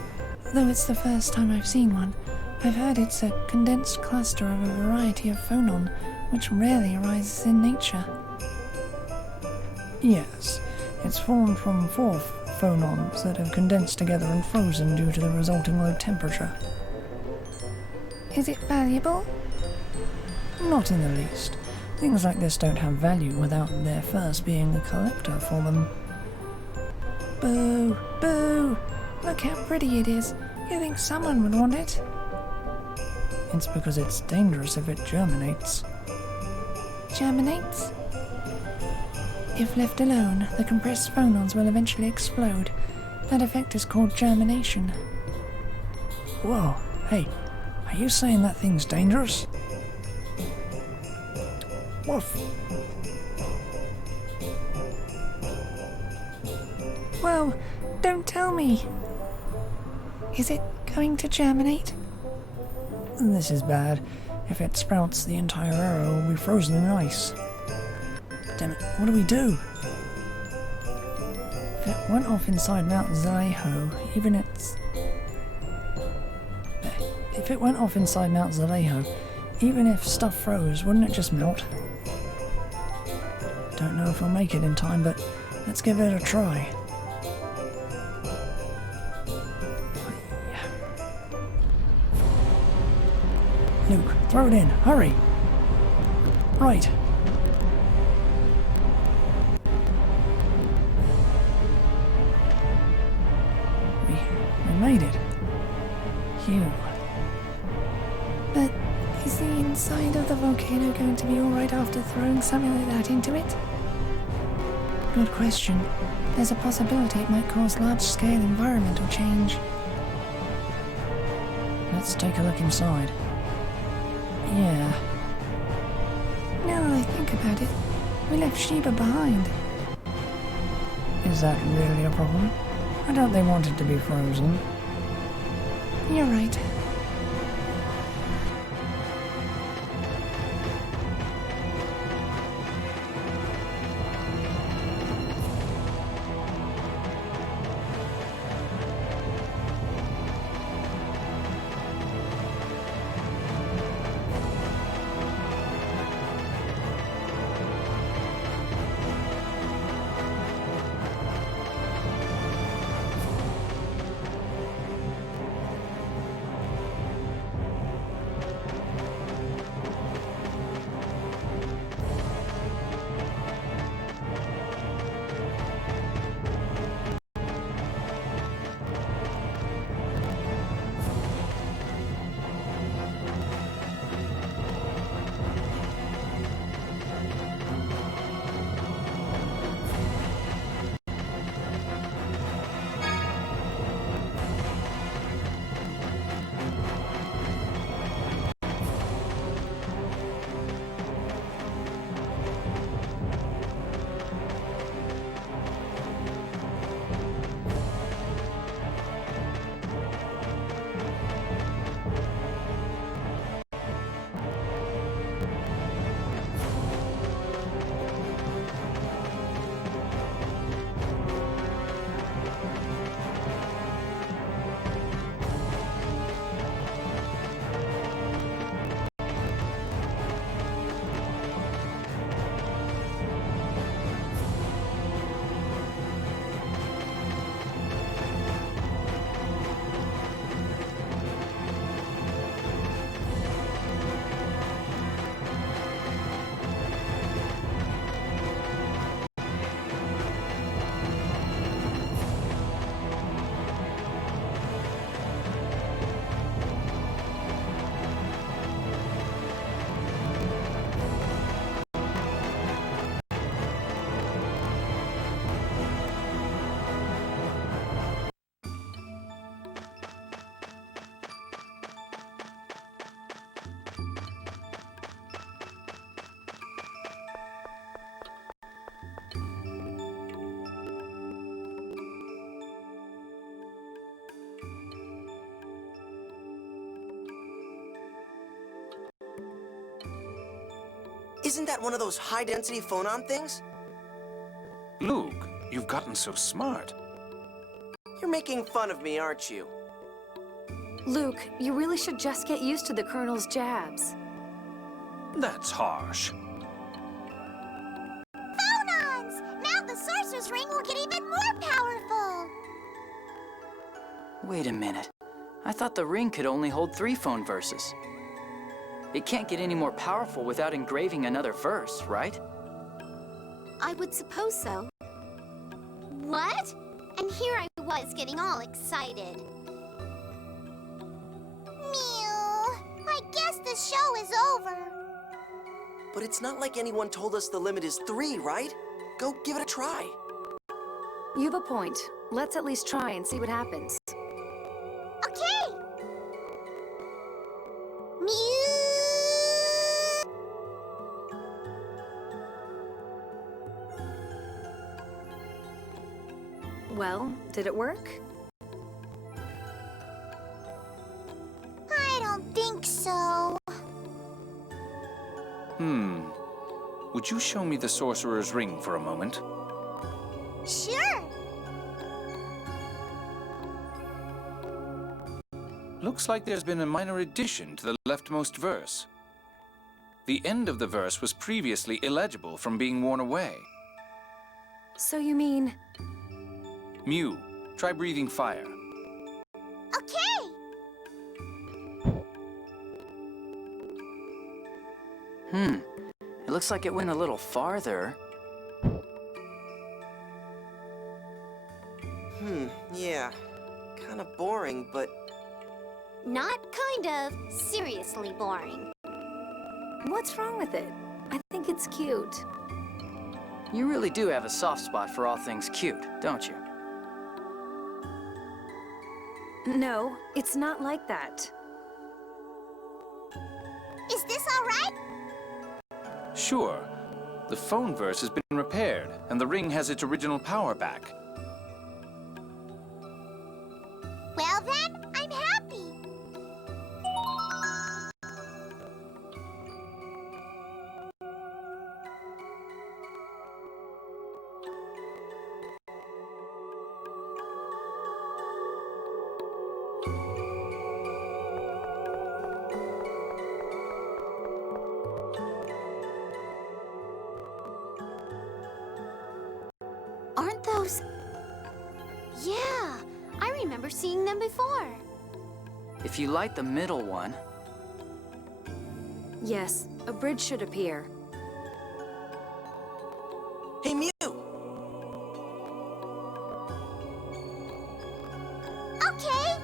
though it's the first time I've seen one. I've heard it's a condensed cluster of a variety of phonon, which rarely arises in nature. Yes, it's formed from 4 phonons that have condensed together and frozen due to the resulting low temperature. Is it valuable? Not in the least. Things like this don't have value without there first being a collector for them. Boo! Boo! Look how pretty it is. You think someone would want it? It's because it's dangerous if it germinates. Germinates? If left alone, the compressed phonons will eventually explode. That effect is called germination. Whoa, hey, are you saying that thing's dangerous? Woof. Whoa, don't tell me. Is it going to germinate? This is bad. If it sprouts, the entire area will be frozen in ice. Damn it, what do we do? If it went off inside Mount Zalejo, even its... If it went off inside Mount Zalejo, even if stuff froze, wouldn't it just melt? Don't know if we'll make it in time, but let's give it a try. Luke, throw it in, hurry! Right. We made it. Phew. But is the inside of the volcano going to be alright after throwing something like that into it? Good question. There's a possibility it might cause large-scale environmental change. Let's take a look inside. Yeah. Now that I think about it, we left Sheba behind. Is that really a problem? I doubt they want it to be frozen. You're right. Isn't that one of those high-density phonon things? Luke, you've gotten so smart. You're making fun of me, aren't you? Luke, you really should just get used to the Colonel's jabs. That's harsh. Phonons! Now the Sorcerer's Ring will get even more powerful! Wait a minute. I thought the ring could only hold 3 phone verses. It can't get any more powerful without engraving another verse, right? I would suppose so. What? And here I was getting all excited. Mew. I guess the show is over. But it's not like anyone told us the limit is 3, right? Go give it a try. You have a point. Let's at least try and see what happens. Okay! Mew! Well, did it work? I don't think so. Would you show me the Sorcerer's Ring for a moment? Sure. Looks like there's been a minor addition to the leftmost verse. The end of the verse was previously illegible from being worn away. So you mean... Mew, try breathing fire. Okay! It looks like it went a little farther. Yeah. Kind of boring, but... Not kind of. Seriously boring. What's wrong with it? I think it's cute. You really do have a soft spot for all things cute, don't you? No, it's not like that. Is this all right? Sure. The phone verse has been repaired, and the ring has its original power back. Well then, I'm happy. Aren't those... Yeah, I remember seeing them before. If you light the middle one... Yes, a bridge should appear. Hey, Mew! Okay.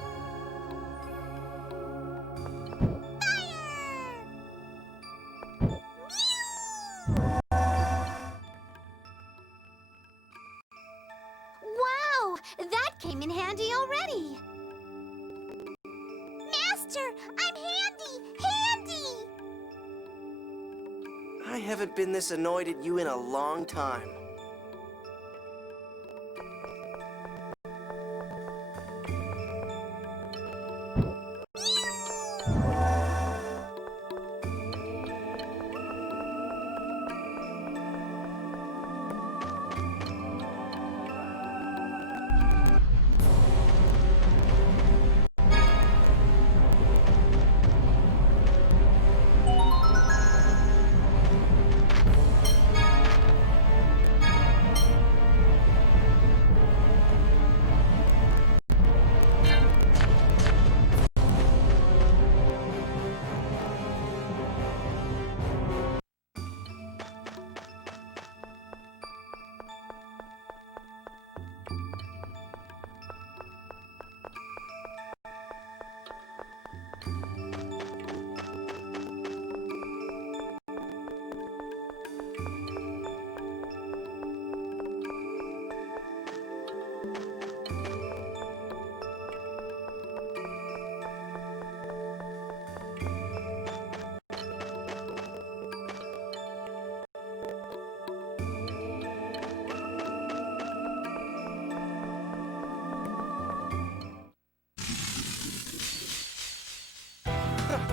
Wow, that came in handy already. Master, I'm handy! Handy! I haven't been this annoyed at you in a long time.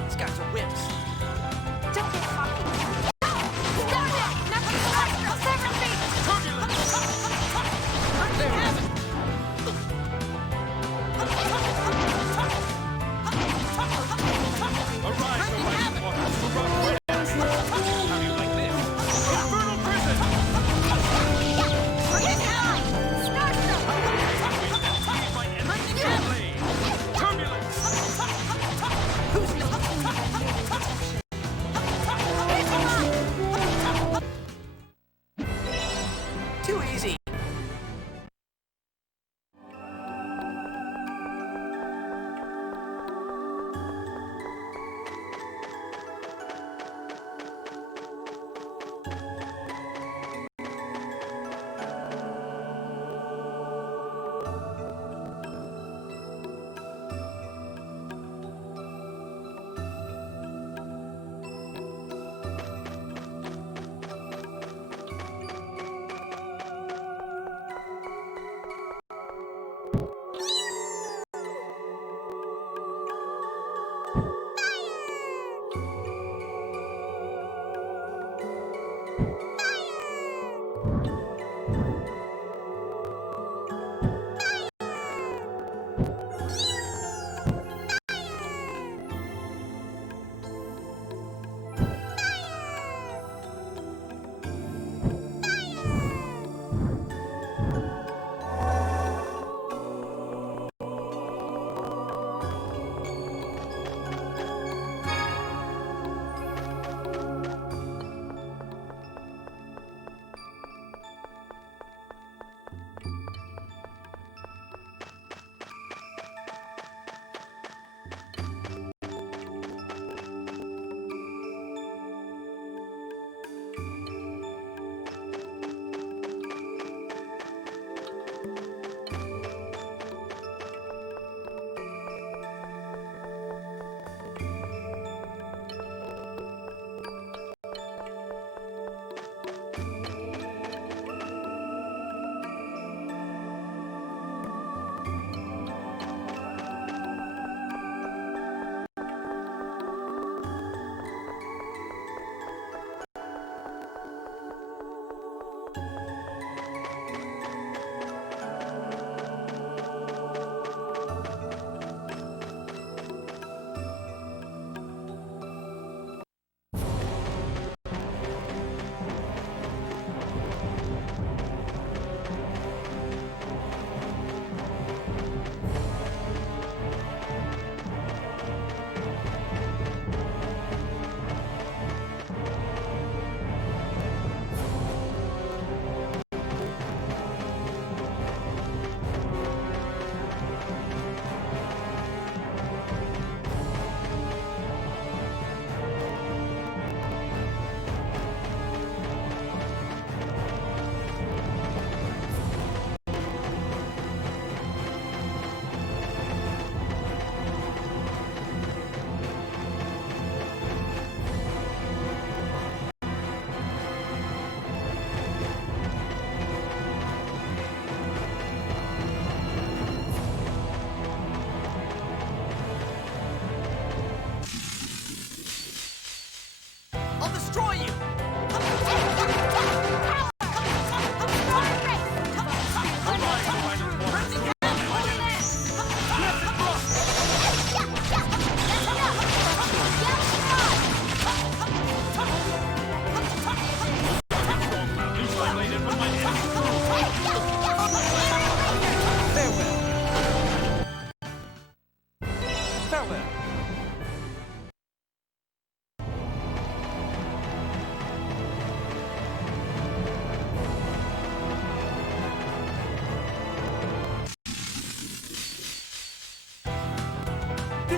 These guys are whips. Don't get cocky. Stop it! Nothing but I'll sever feet! There we have it! Arise, O mighty waters, who brought red. How do you like this? Infernal prison! His eye! Scorch Leave my enemy deadly! Turbulence! Too easy.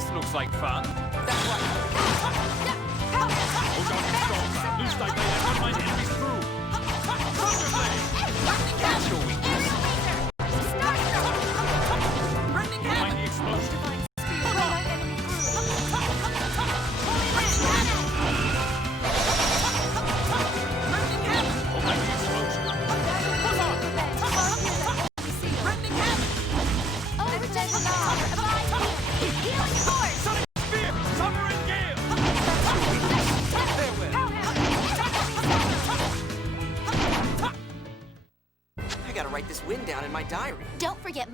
This looks like fun. That's right. Hold on your strong man. Loose thy blade and run mine enemies through. Thunderblade! That's your weakness. Mighty explosion. Almighty explosion. Sonic spear! Sovereign gale! I gotta write this win down in my diary. Don't forget.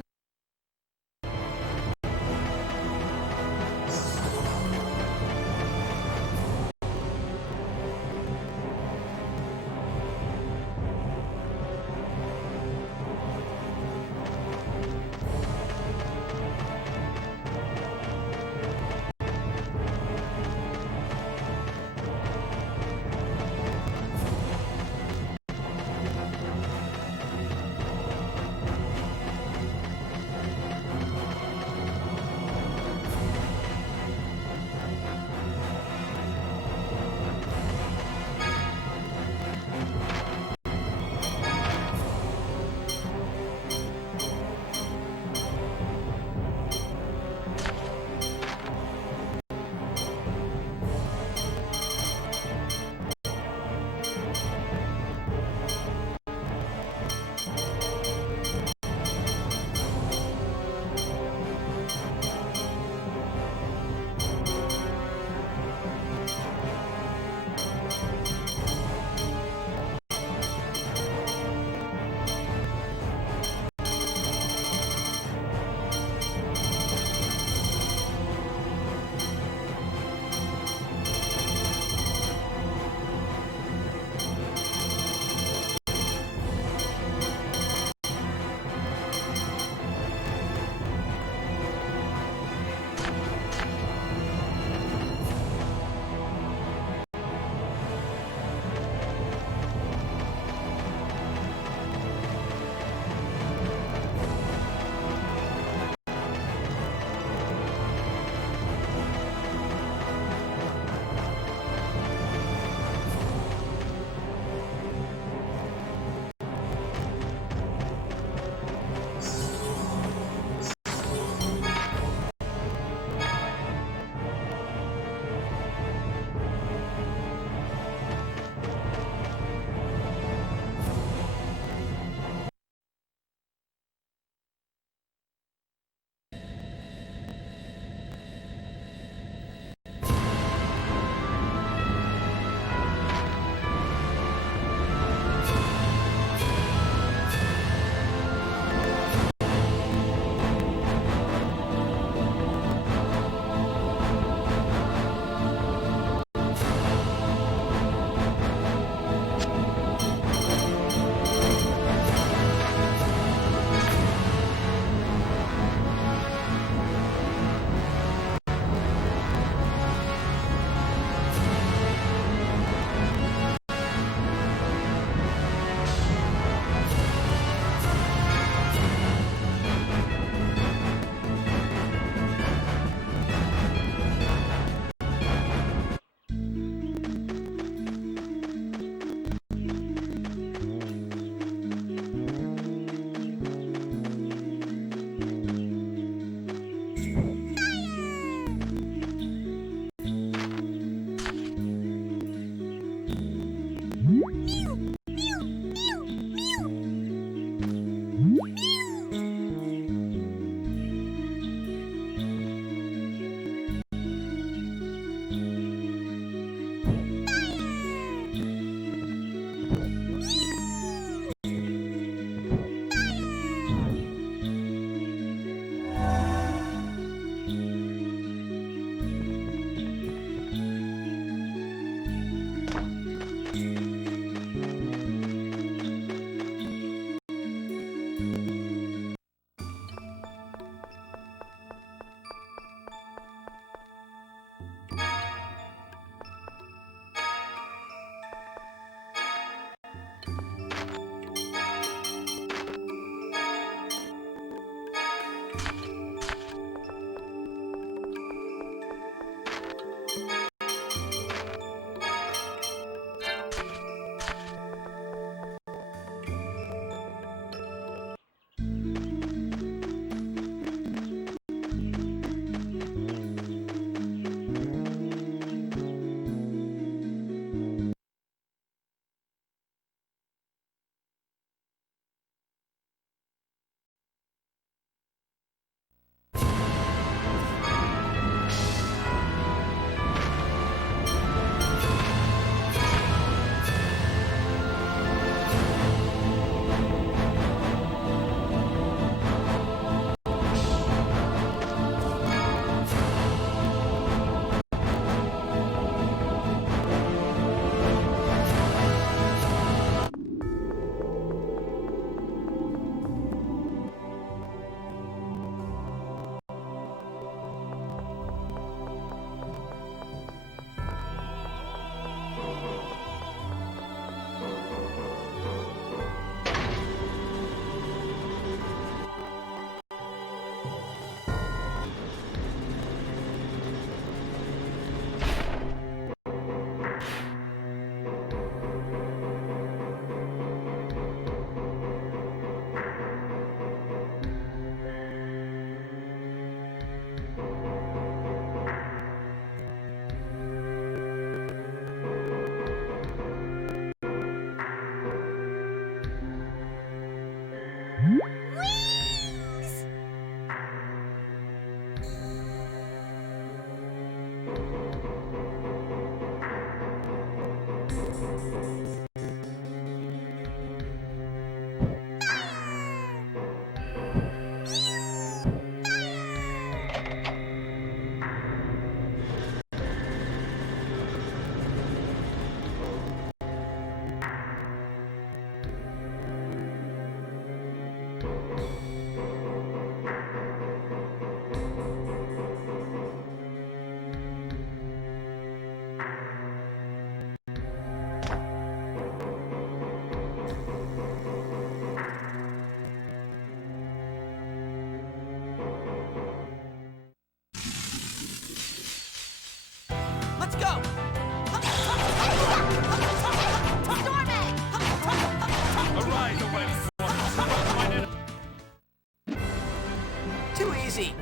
Wheeze! Let's go! Arise, away! Too easy.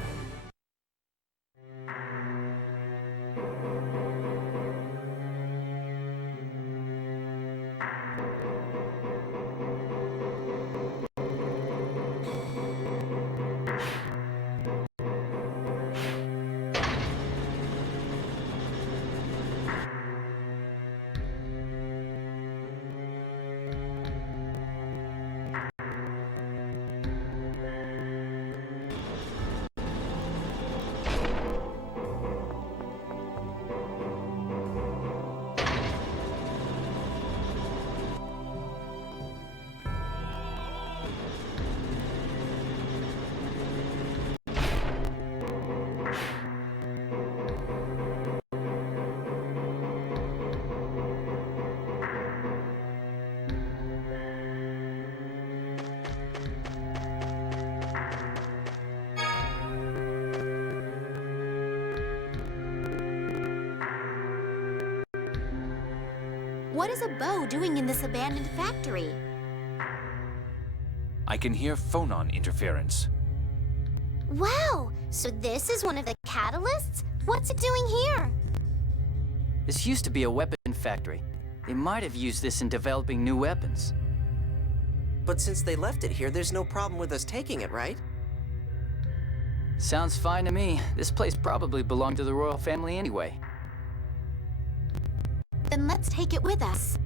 What is a bow doing in this abandoned factory? I can hear phonon interference. Wow! So this is one of the catalysts? What's it doing here? This used to be a weapon factory. They might have used this in developing new weapons. But since they left it here, there's no problem with us taking it, right? Sounds fine to me. This place probably belonged to the royal family anyway. Then let's take it with us.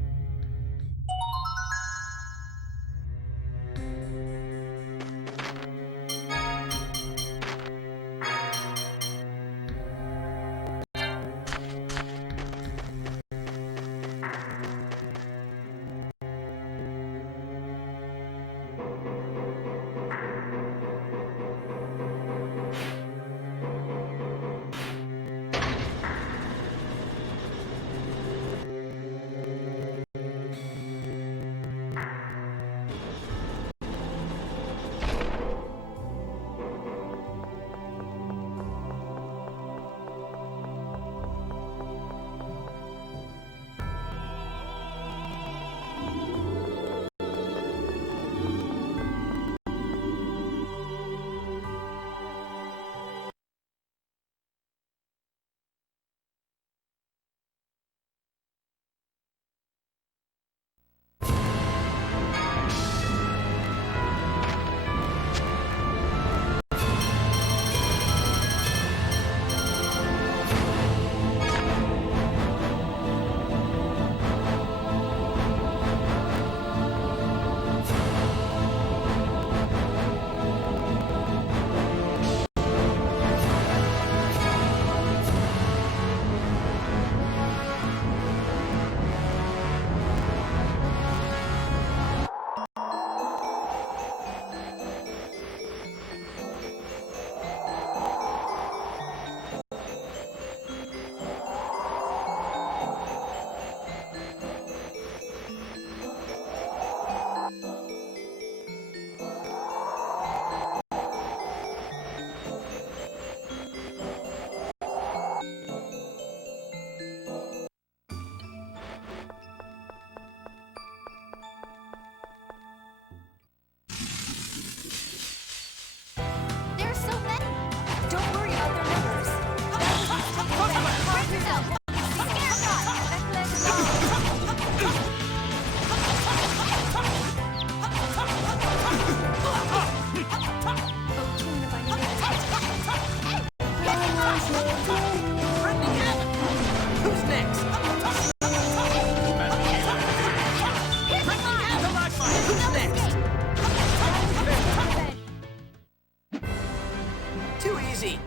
easy.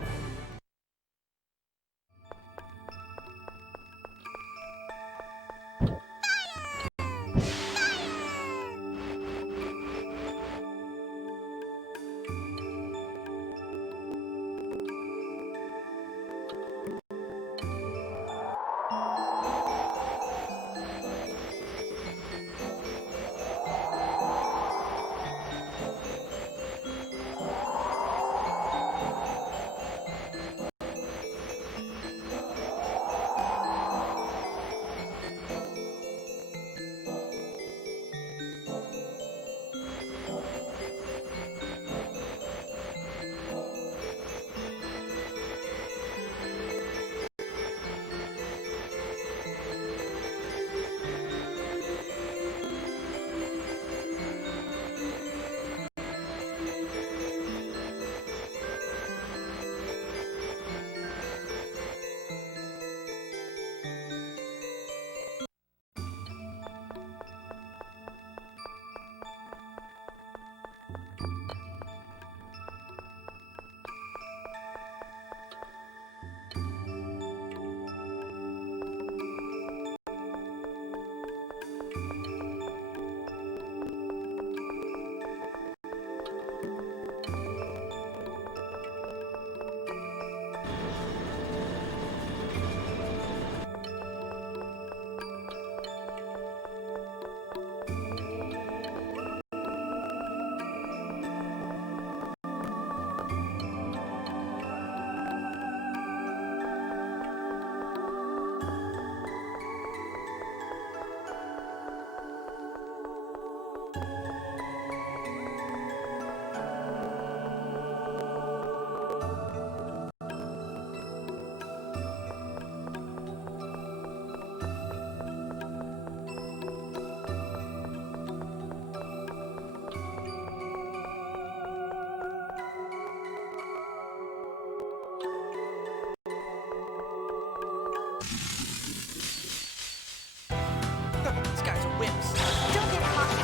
These guys are wimps. Don't get cocky.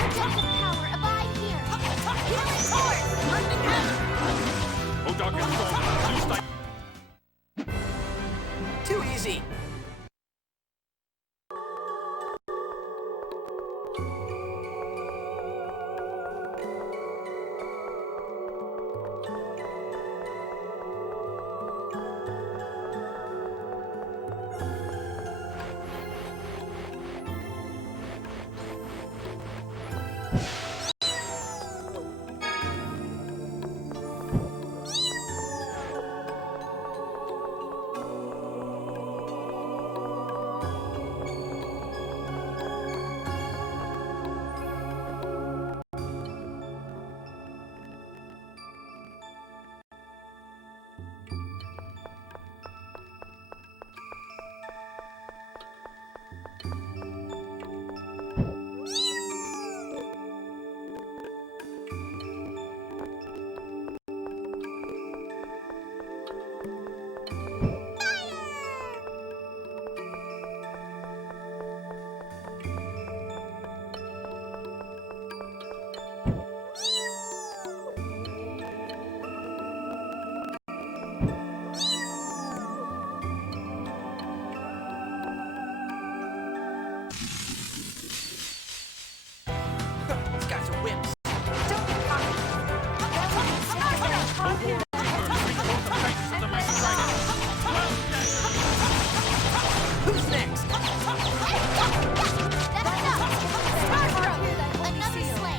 Projective power, abide here. Healing force. Too easy. These guys are wimps. Don't get cocky. Who's next? That's enough. Star another slay.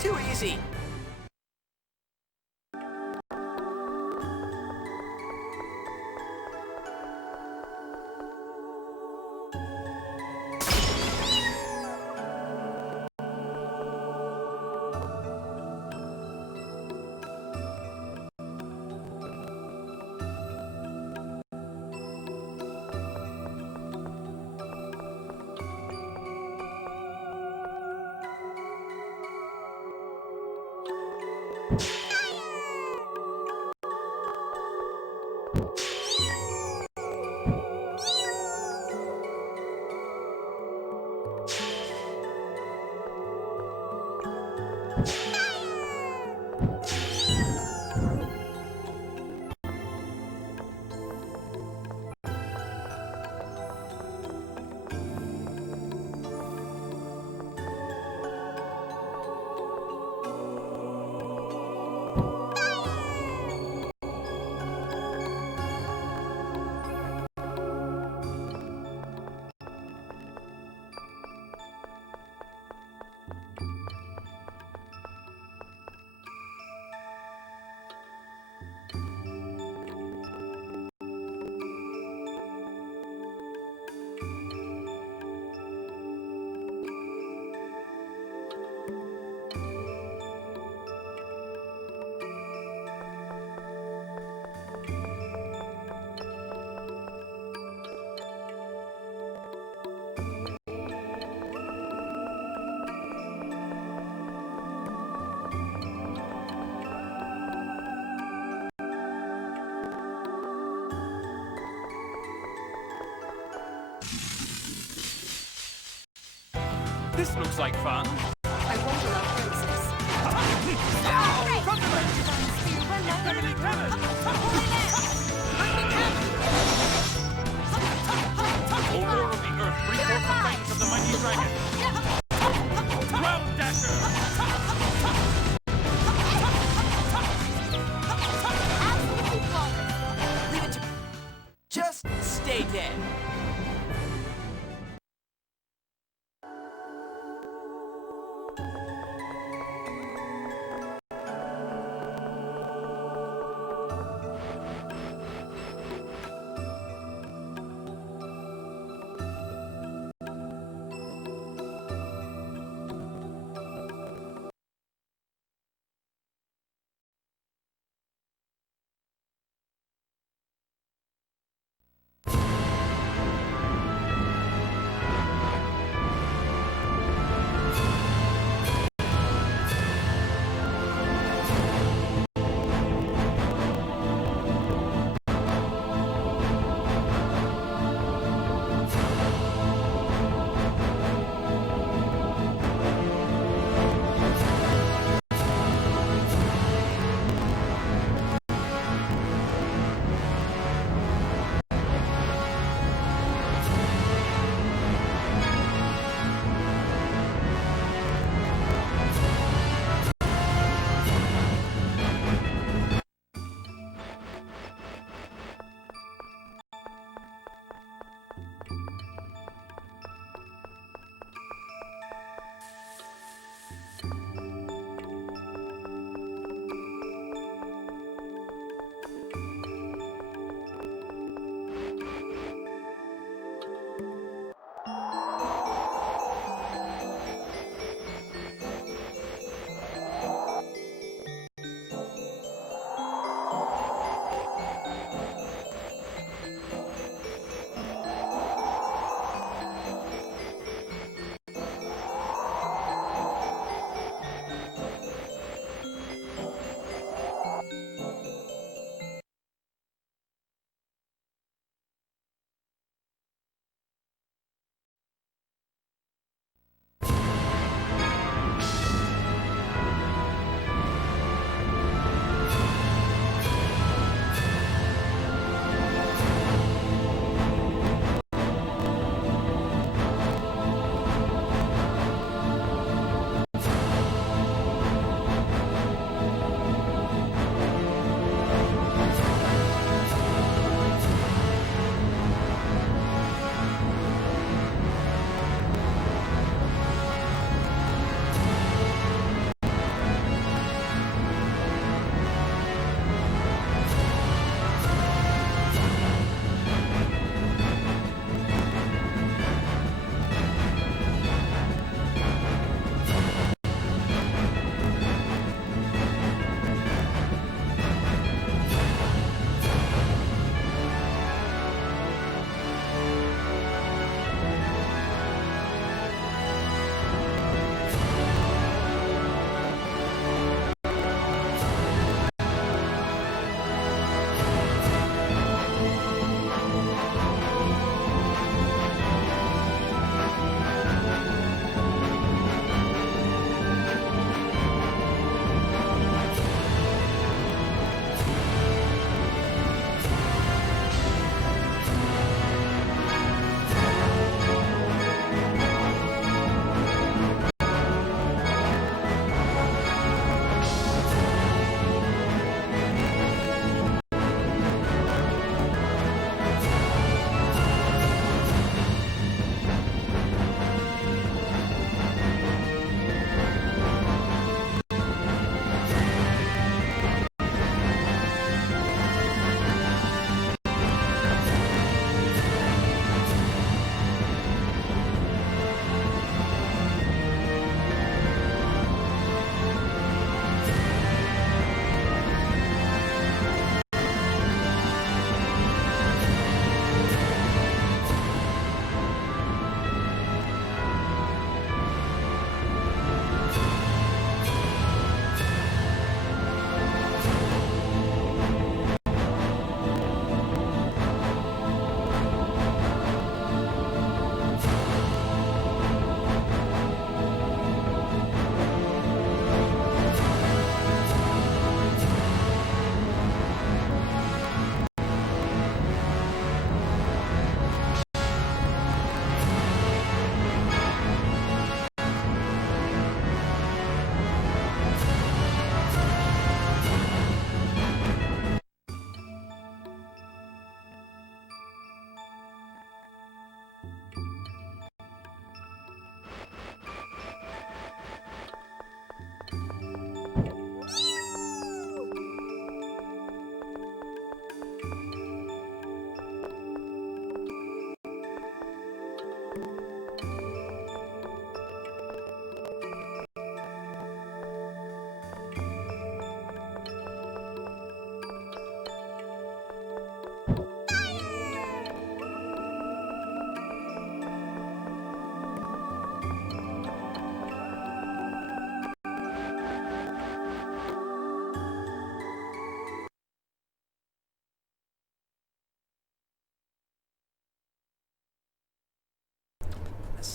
Too easy. This looks like fun. I won't allow princess. O Lord of the Earth, bring forth the fangs of the mighty dragon. Ground Dasher! Absolutely flawless. Leave it to... Just stay dead.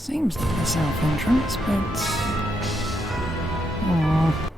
Seems like the south entrance, but... Aww.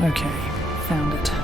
Okay, found it.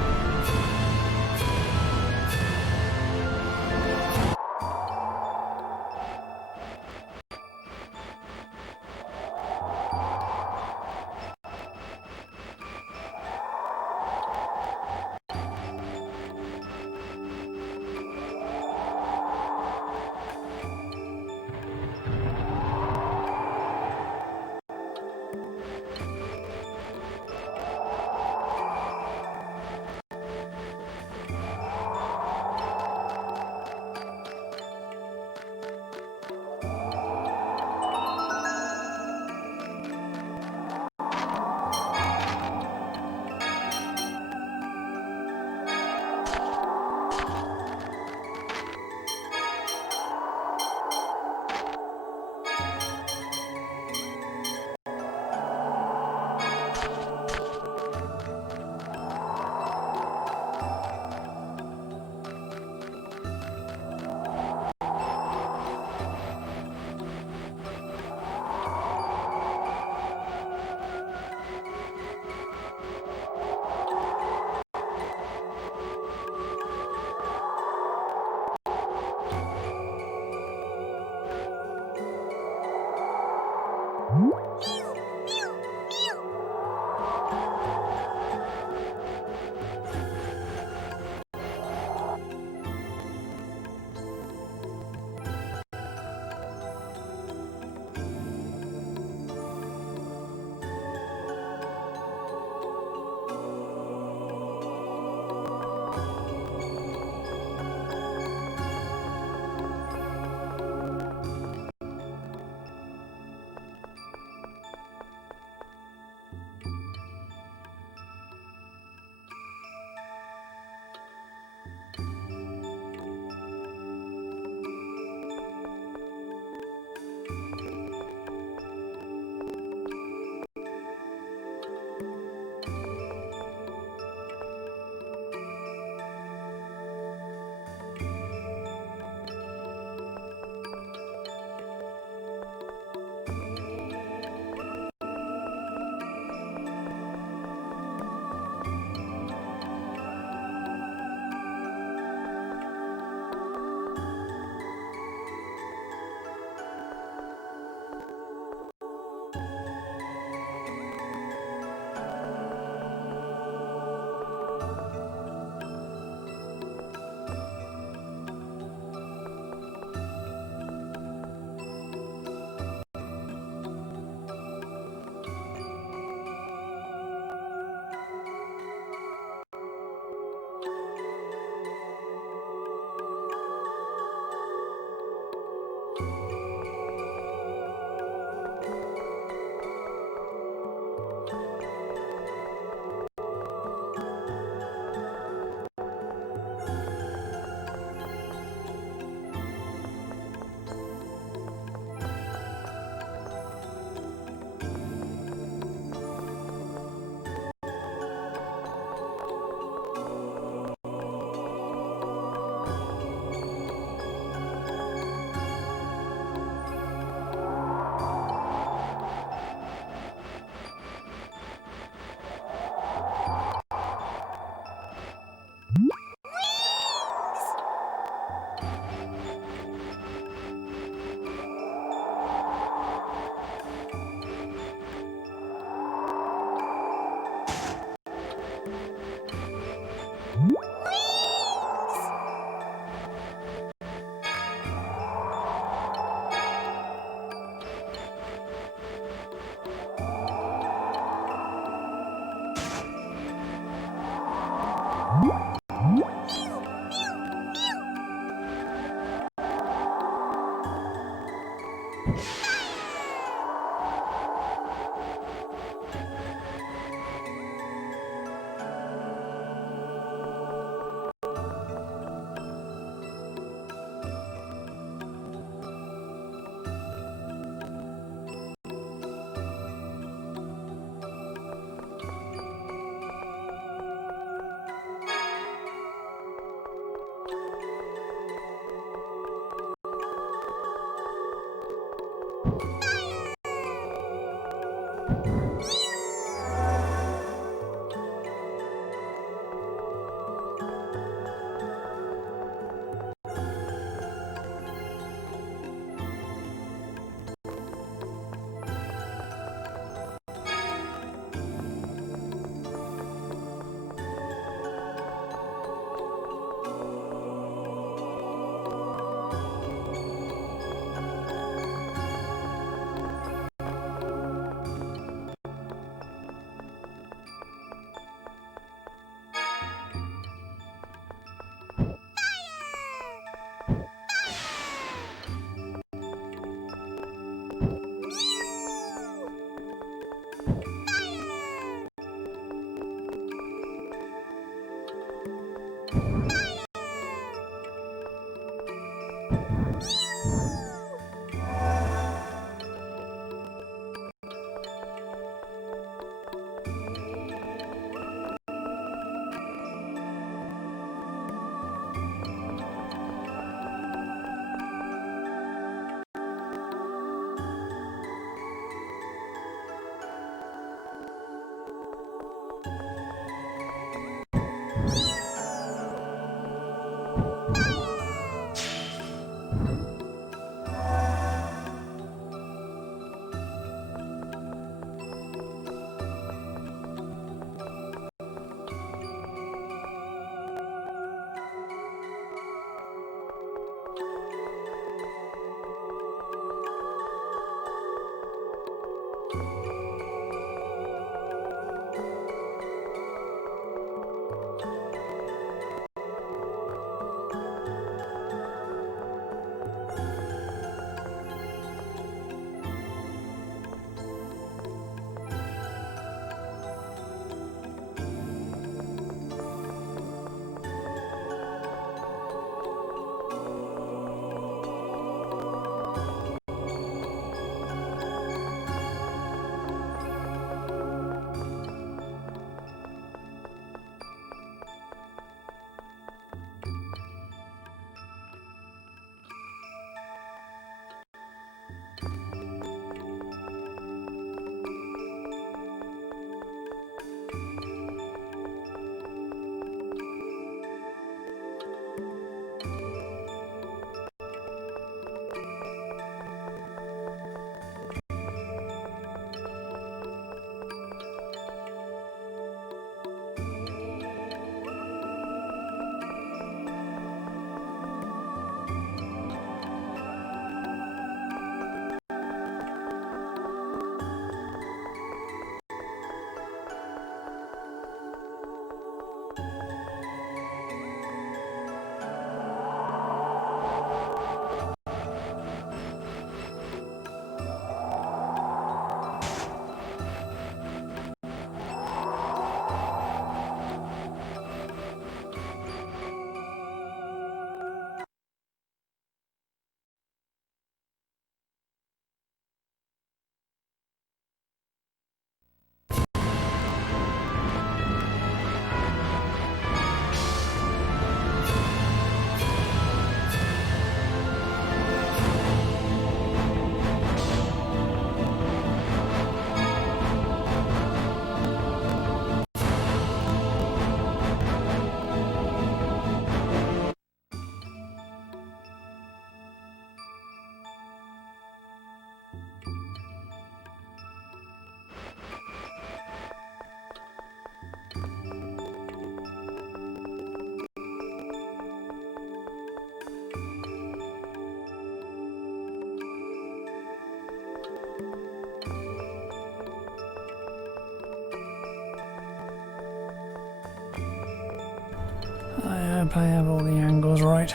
I hope I have all the angles right.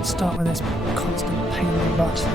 Let's start with this constant pain in the butt.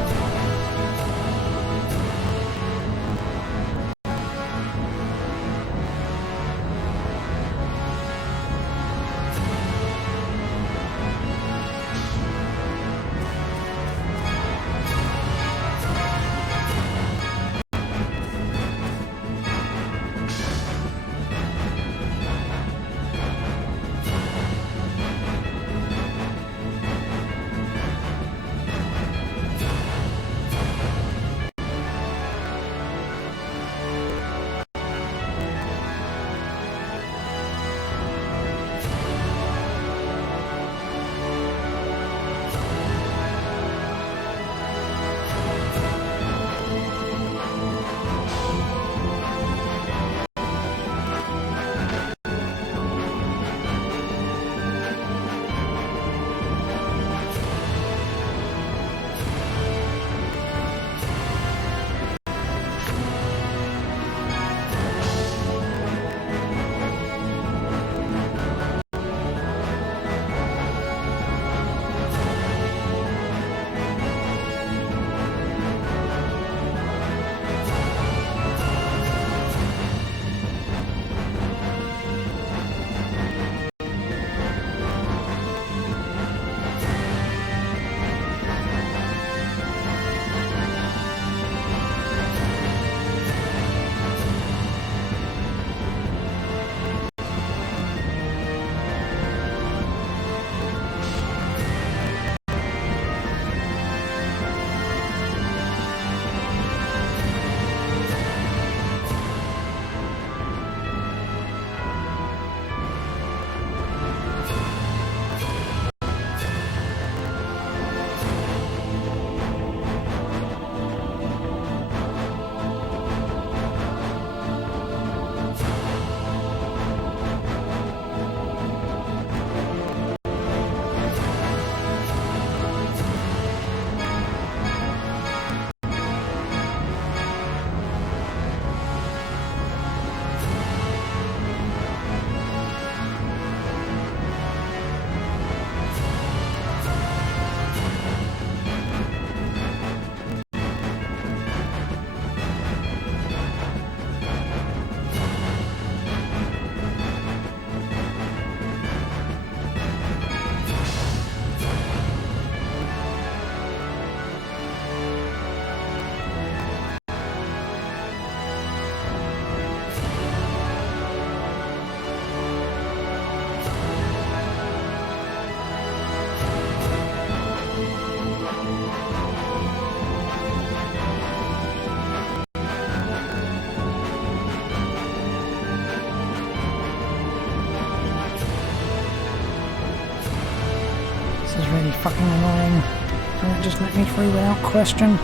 This is really fucking annoying. Can it just let me through without question?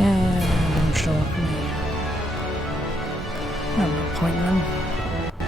Don't show up for me. No point then.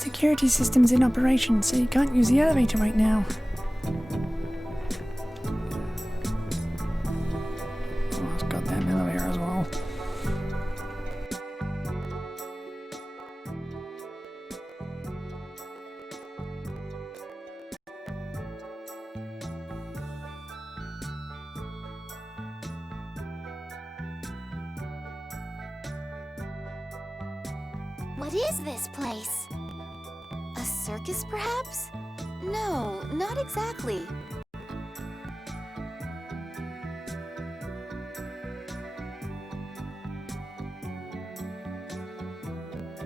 Security system's in operation, so you can't use the elevator right now. Oh, it's got that elevator as well. What is this place? A circus, perhaps? No, not exactly.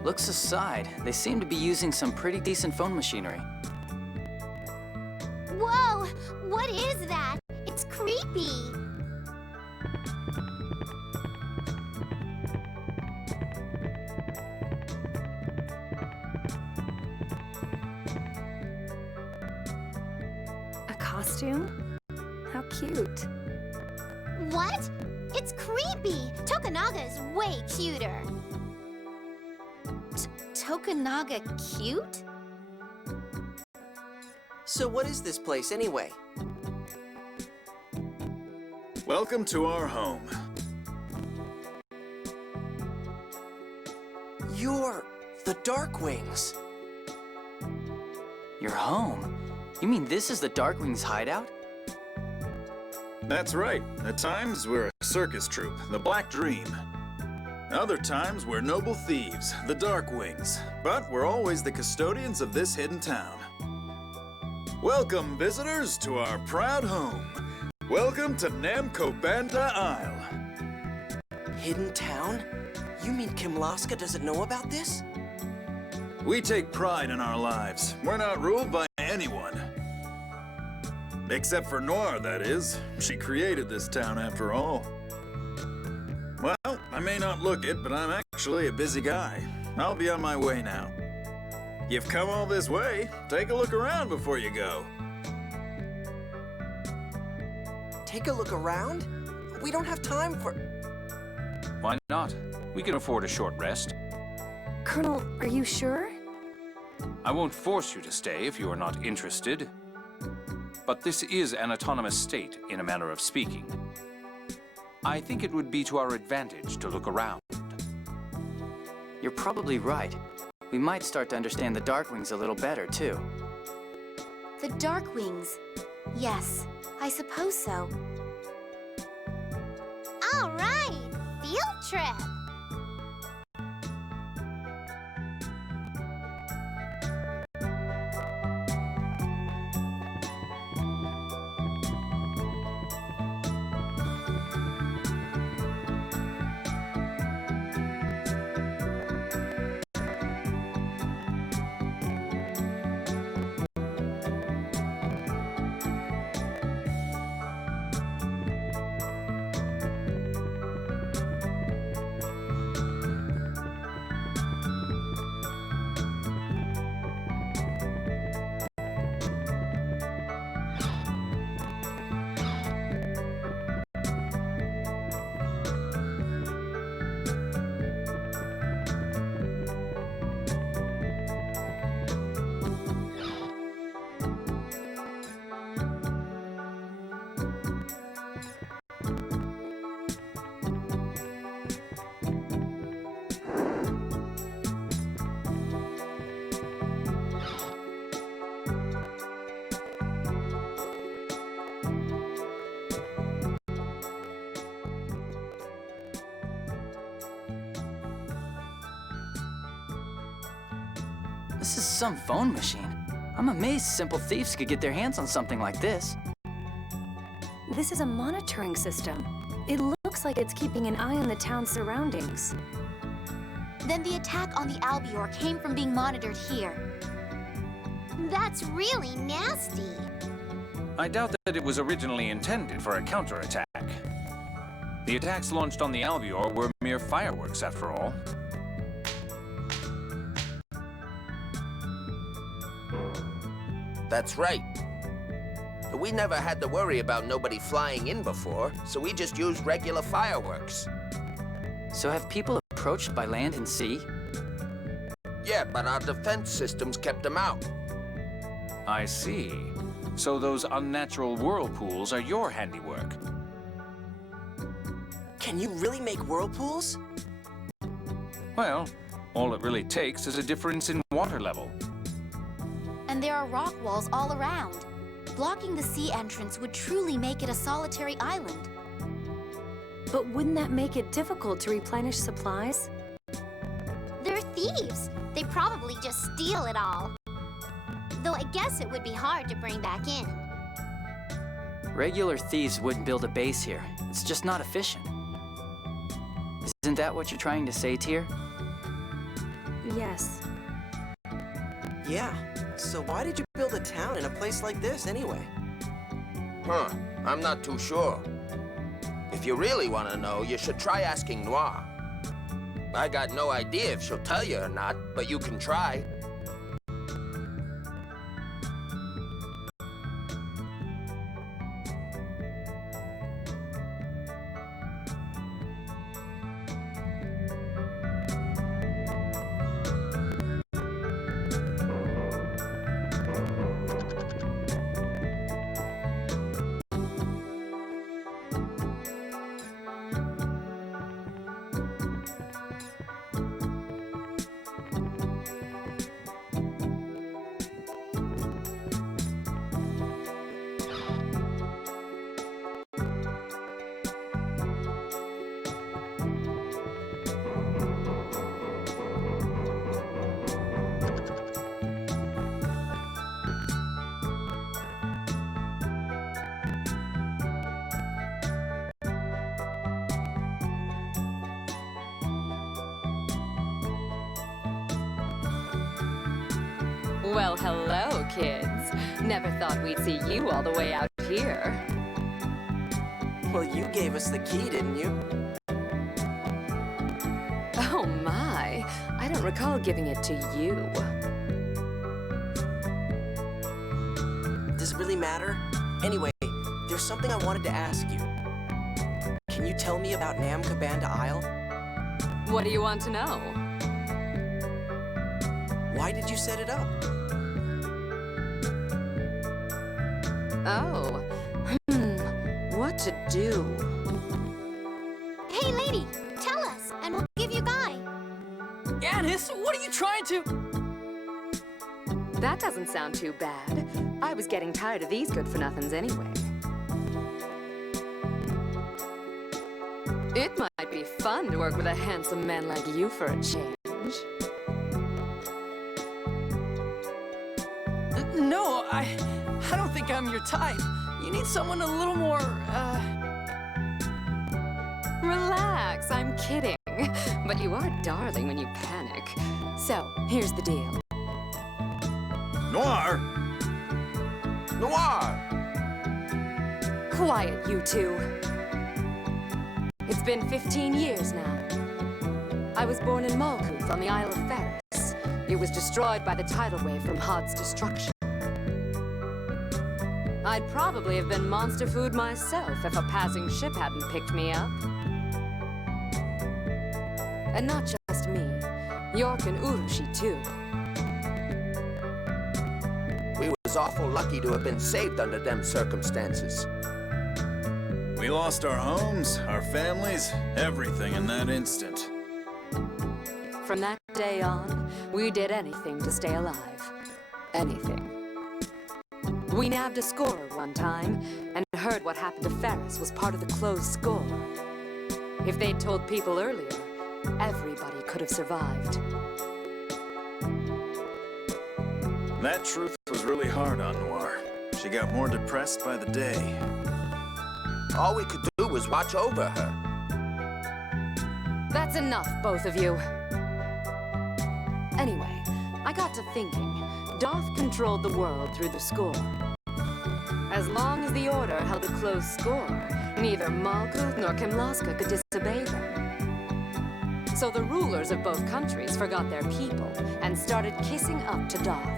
Looks aside, they seem to be using some pretty decent phone machinery. Whoa! What is that? It's creepy. A costume? How cute. What? It's creepy. Tokunaga's way cuter. Tokunaga cute? So what is this place anyway? Welcome to our home. You're the Darkwings. Your home? You mean this is the Darkwings' hideout? That's right. At times, we're a circus troupe, the Black Dream. Other times, we're noble thieves, the Darkwings. But we're always the custodians of this hidden town. Welcome, visitors, to our proud home. Welcome to Namkobanda Isle. Hidden town? You mean Kimlaska doesn't know about this? We take pride in our lives. We're not ruled by anyone. Except for Noir, that is. She created this town after all. Well, I may not look it, but I'm actually a busy guy. I'll be on my way now. You've come all this way. Take a look around before you go. Take a look around? We don't have time for... Why not? We can afford a short rest. Colonel, are you sure? I won't force you to stay if you are not interested. But this is an autonomous state, in a manner of speaking. I think it would be to our advantage to look around. You're probably right. We might start to understand the Darkwings a little better, too. The Darkwings. Yes, I suppose so. All right, field trip. This is some phone machine. I'm amazed simple thieves could get their hands on something like this. This is a monitoring system. It looks like it's keeping an eye on the town's surroundings. Then the attack on the Albior came from being monitored here. That's really nasty. I doubt that it was originally intended for a counterattack. The attacks launched on the Albior were mere fireworks, after all. That's right. We never had to worry about nobody flying in before, so we just used regular fireworks. So have people approached by land and sea? Yeah, but our defense systems kept them out. I see. So those unnatural whirlpools are your handiwork. Can you really make whirlpools? Well, all it really takes is a difference in water level. And there are rock walls all around. Blocking the sea entrance would truly make it a solitary island. But wouldn't that make it difficult to replenish supplies? They're thieves. They probably just steal it all. Though I guess it would be hard to bring back in. Regular thieves wouldn't build a base here. It's just not efficient. Isn't that what you're trying to say, Tyr? Yes. Yeah. So why did you build a town in a place like this anyway? Huh, I'm not too sure. If you really want to know, you should try asking Noir. I got no idea if she'll tell you or not, but you can try. Well, hello, kids. Never thought we'd see you all the way out here. Well, you gave us the key, didn't you? Oh my, I don't recall giving it to you. Does it really matter? Anyway, there's something I wanted to ask you. Can you tell me about Nam Kabanda Isle? What do you want to know? Why did you set it up? Oh, what to do? Hey, lady, tell us, and we'll give you Guy. Anis, what are you trying to... That doesn't sound too bad. I was getting tired of these good-for-nothings anyway. It might be fun to work with a handsome man like you for a change. No, I don't think I'm your type. You need someone a little more, Relax, I'm kidding. But you are darling when you panic. So, here's the deal. Noir! Noir! Quiet, you two. It's been 15 years now. I was born in Malkuth on the Isle of Ferris. It was destroyed by the tidal wave from Hod's destruction. I'd probably have been monster food myself if a passing ship hadn't picked me up. And not just me. York and Urushi, too. We was awful lucky to have been saved under them circumstances. We lost our homes, our families, everything in that instant. From that day on, we did anything to stay alive. Anything. We nabbed a scorer one time, and heard what happened to Ferris was part of the closed score. If they'd told people earlier, everybody could have survived. That truth was really hard on Noir. She got more depressed by the day. All we could do was watch over her. That's enough, both of you. Anyway, I got to thinking. Doth controlled the world through the score. As long as the Order held a closed score, neither Malkuth nor Kimlaska could disobey them. So the rulers of both countries forgot their people and started kissing up to Doth.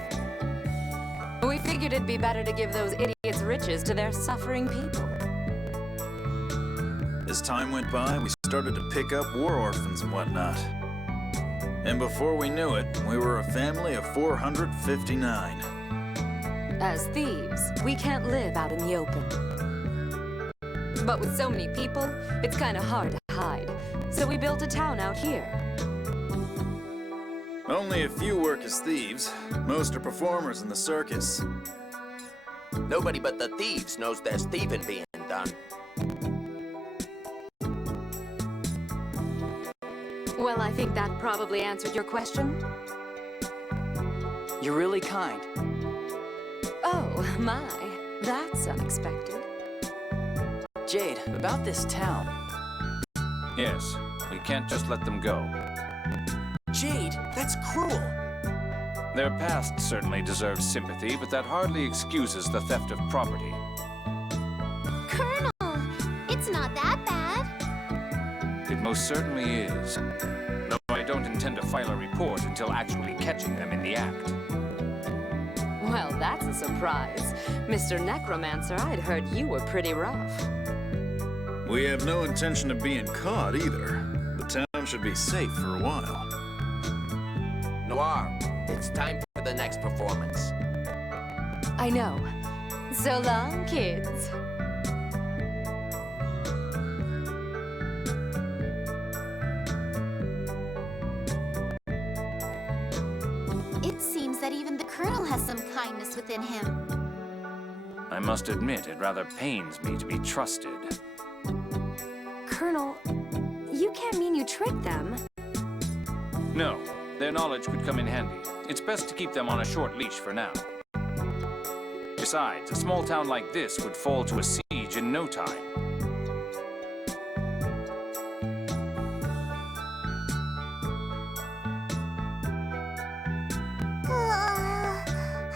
We figured it'd be better to give those idiots riches to their suffering people. As time went by, we started to pick up war orphans and whatnot. And before we knew it, we were a family of 459. As thieves, we can't live out in the open. But with so many people, it's kind of hard to hide. So we built a town out here. Only a few work as thieves. Most are performers in the circus. Nobody but the thieves knows there's thieving being done. Well, I think that probably answered your question. You're really kind. Oh, my. That's unexpected. Jade, about this town. Yes, we can't just let them go. Jade, that's cruel. Their past certainly deserves sympathy, but that hardly excuses the theft of property. Colonel, it's not that bad. It most certainly is. Though I don't intend to file a report until actually catching them in the act. Well, that's a surprise. Mr. Necromancer, I'd heard you were pretty rough. We have no intention of being caught either. The town should be safe for a while. Noir, it's time for the next performance. I know. So long, kids. It seems that even the Colonel has some kindness within him. I must admit, it rather pains me to be trusted. Colonel, you can't mean you tricked them. No, their knowledge could come in handy. It's best to keep them on a short leash for now. Besides, a small town like this would fall to a siege in no time.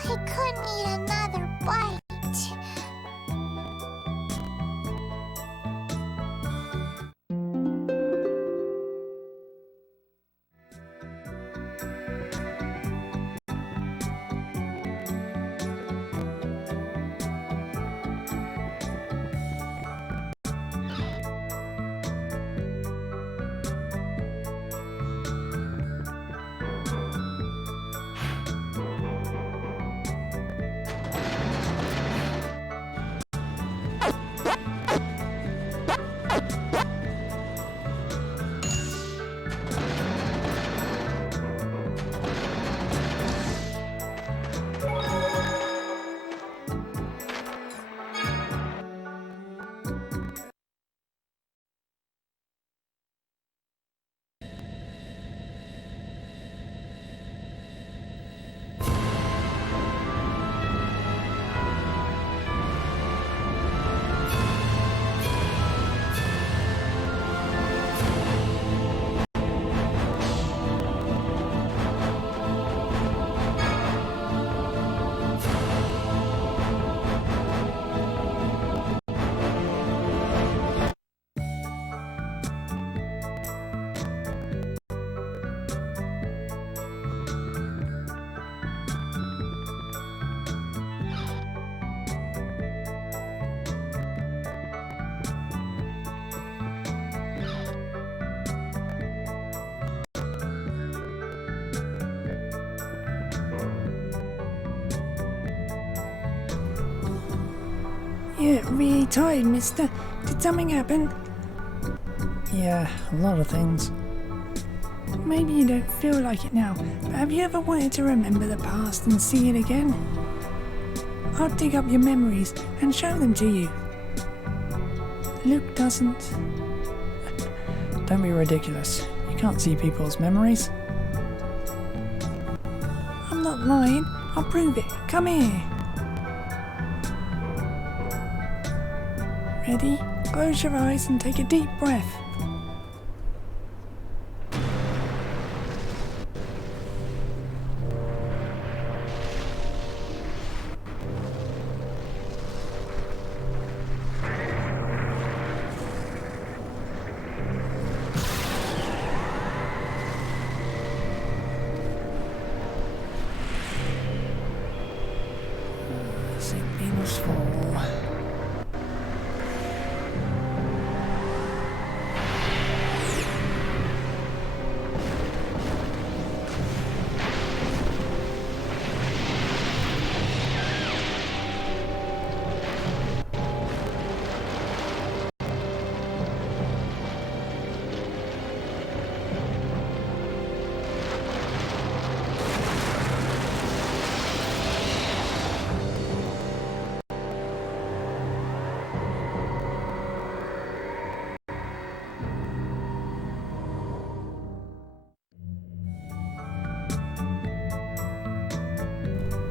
I couldn't eat another bite. You're really tired, mister. Did something happen? Yeah, a lot of things. Maybe you don't feel like it now, but have you ever wanted to remember the past and see it again? I'll dig up your memories and show them to you. Luke doesn't. Don't be ridiculous. You can't see people's memories. I'm not lying. I'll prove it. Come here. Ready? Close your eyes and take a deep breath. St. Venus Fall.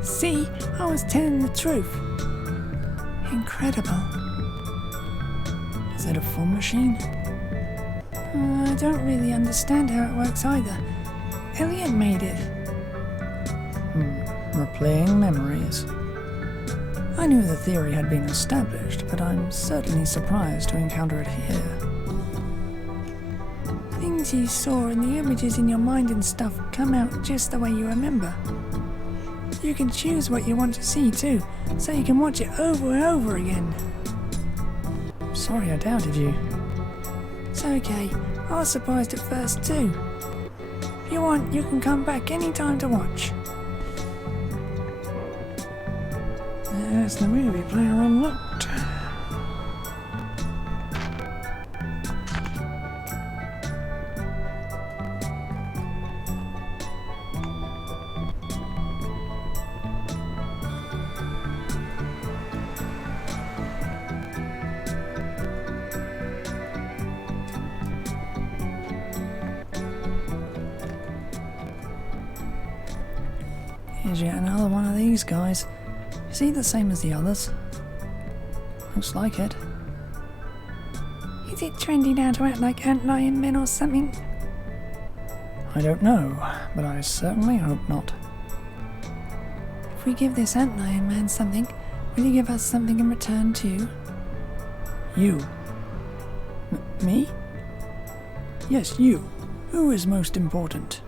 See, I was telling the truth. Incredible. Is it a fun machine? I don't really understand how it works either. Elliot made it. Replaying memories. I knew the theory had been established, but I'm certainly surprised to encounter it here. Things you saw and the images in your mind and stuff come out just the way you remember. You can choose what you want to see too, so you can watch it over and over again. Sorry I doubted you. It's okay, I was surprised at first too. If you want, you can come back any time to watch. There's the movie player unlocked. Here's yet another one of these guys. Is he the same as the others? Looks like it. Is it trendy now to act like ant-lion men or something? I don't know, but I certainly hope not. If we give this ant-lion man something, will you give us something in return too? You. Me? Yes, you. Who is most important?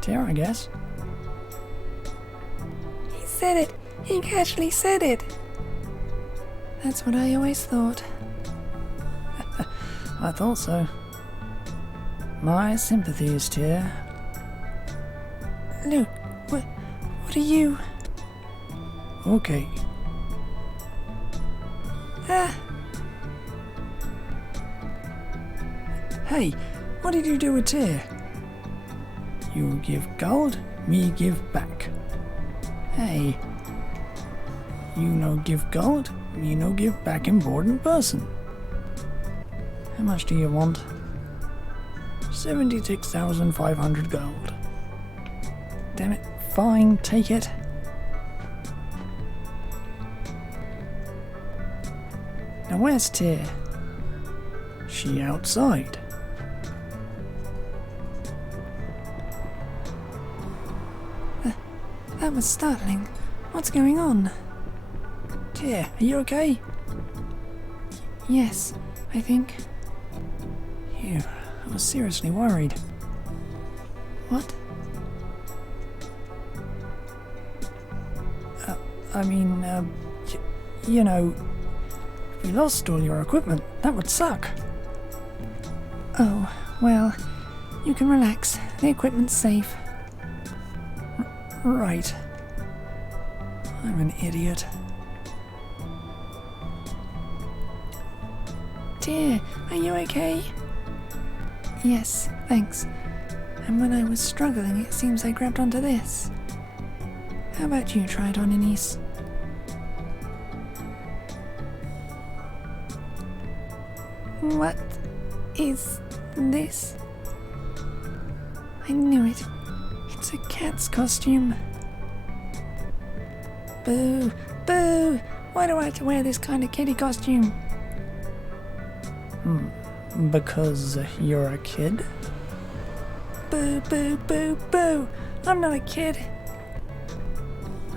Tear, I guess. He said it! He actually said it! That's what I always thought. I thought so. My sympathies, Tear. Luke, what are you? Okay. Hey, what did you do with Tear? You give gold, me give back. Hey. You no give gold, me no give back important person. How much do you want? 76,500 gold. Damn it, fine, take it. Now where's Tear? She outside. That was startling. What's going on? Tear, are you okay? Yes, I think. Phew, I was seriously worried. What? You know, if we lost all your equipment, that would suck. Oh, well, you can relax. The equipment's safe. Right. I'm an idiot. Dear, are you okay? Yes, thanks. And when I was struggling, it seems I grabbed onto this. How about you try it on, Anise? What is this? I knew it. It's a cat's costume. Boo! Boo! Why do I have to wear this kind of kitty costume? Because you're a kid? Boo, boo, boo, boo! I'm not a kid.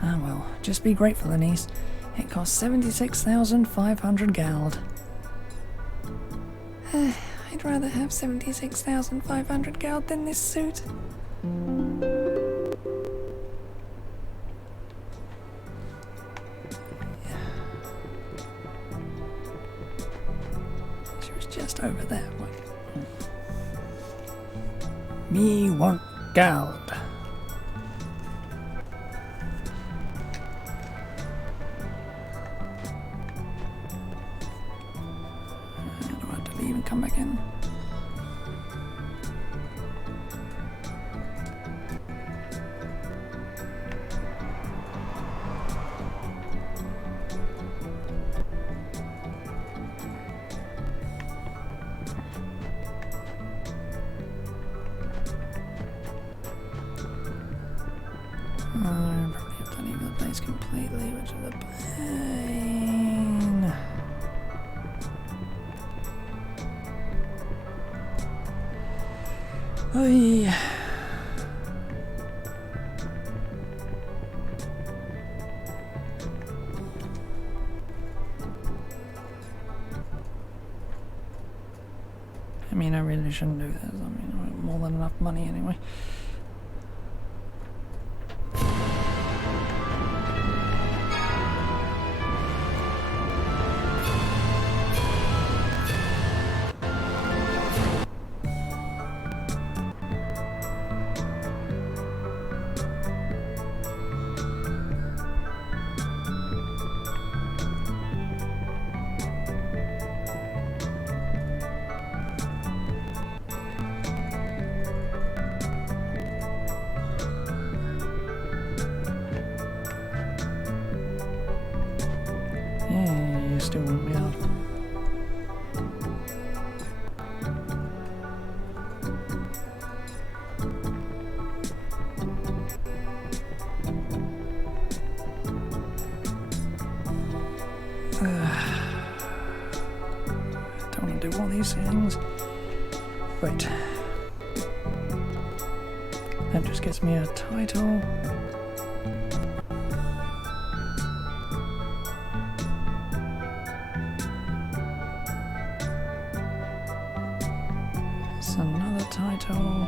Ah well, just be grateful, Anise. It cost 76,500 gold. I'd rather have 76,500 gold than this suit. She was just over there. Me want gold. Do I have to leave and come back in? I probably have to leave the place completely, which is a pain. Oy. I mean, I really shouldn't do this. I mean, I have more than enough money anyway. Yeah, you still won't be out. Don't want to do all these things. Wait. That just gets me a title. It's another title.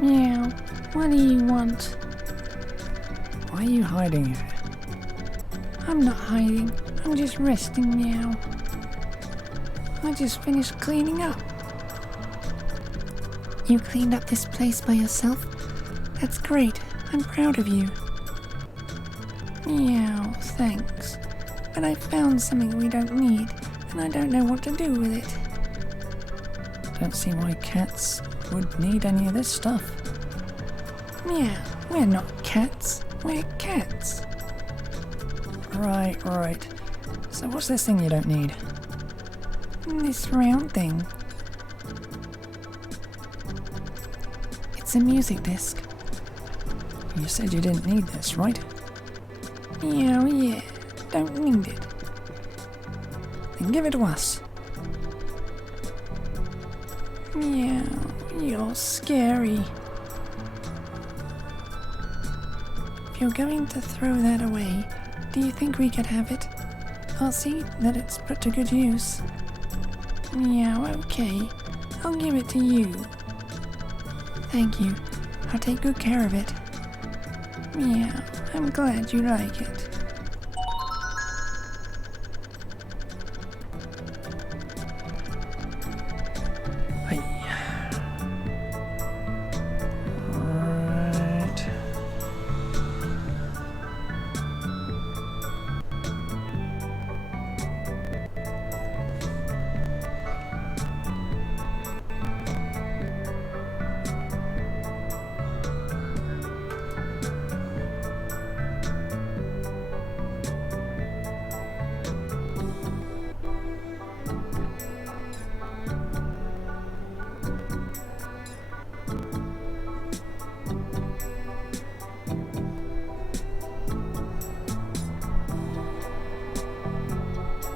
Meow, what do you want? Why are you hiding here? I'm not hiding, I'm just resting, Meow. I just finished cleaning up. You cleaned up this place by yourself? That's great, I'm proud of you. Meow, thanks. But I found something we don't need, and I don't know what to do with it. Don't see why cats would need any of this stuff. Meow, we're not cats, we're cats. Right. So what's this thing you don't need? This round thing. It's a music disc. You said you didn't need this, right? Meow, yeah, don't need it. Then give it to us. Meow, you're scary. If you're going to throw that away, do you think we could have it? I'll see that it's put to good use. Meow, okay. I'll give it to you. Thank you. I'll take good care of it. Meow, I'm glad you like it.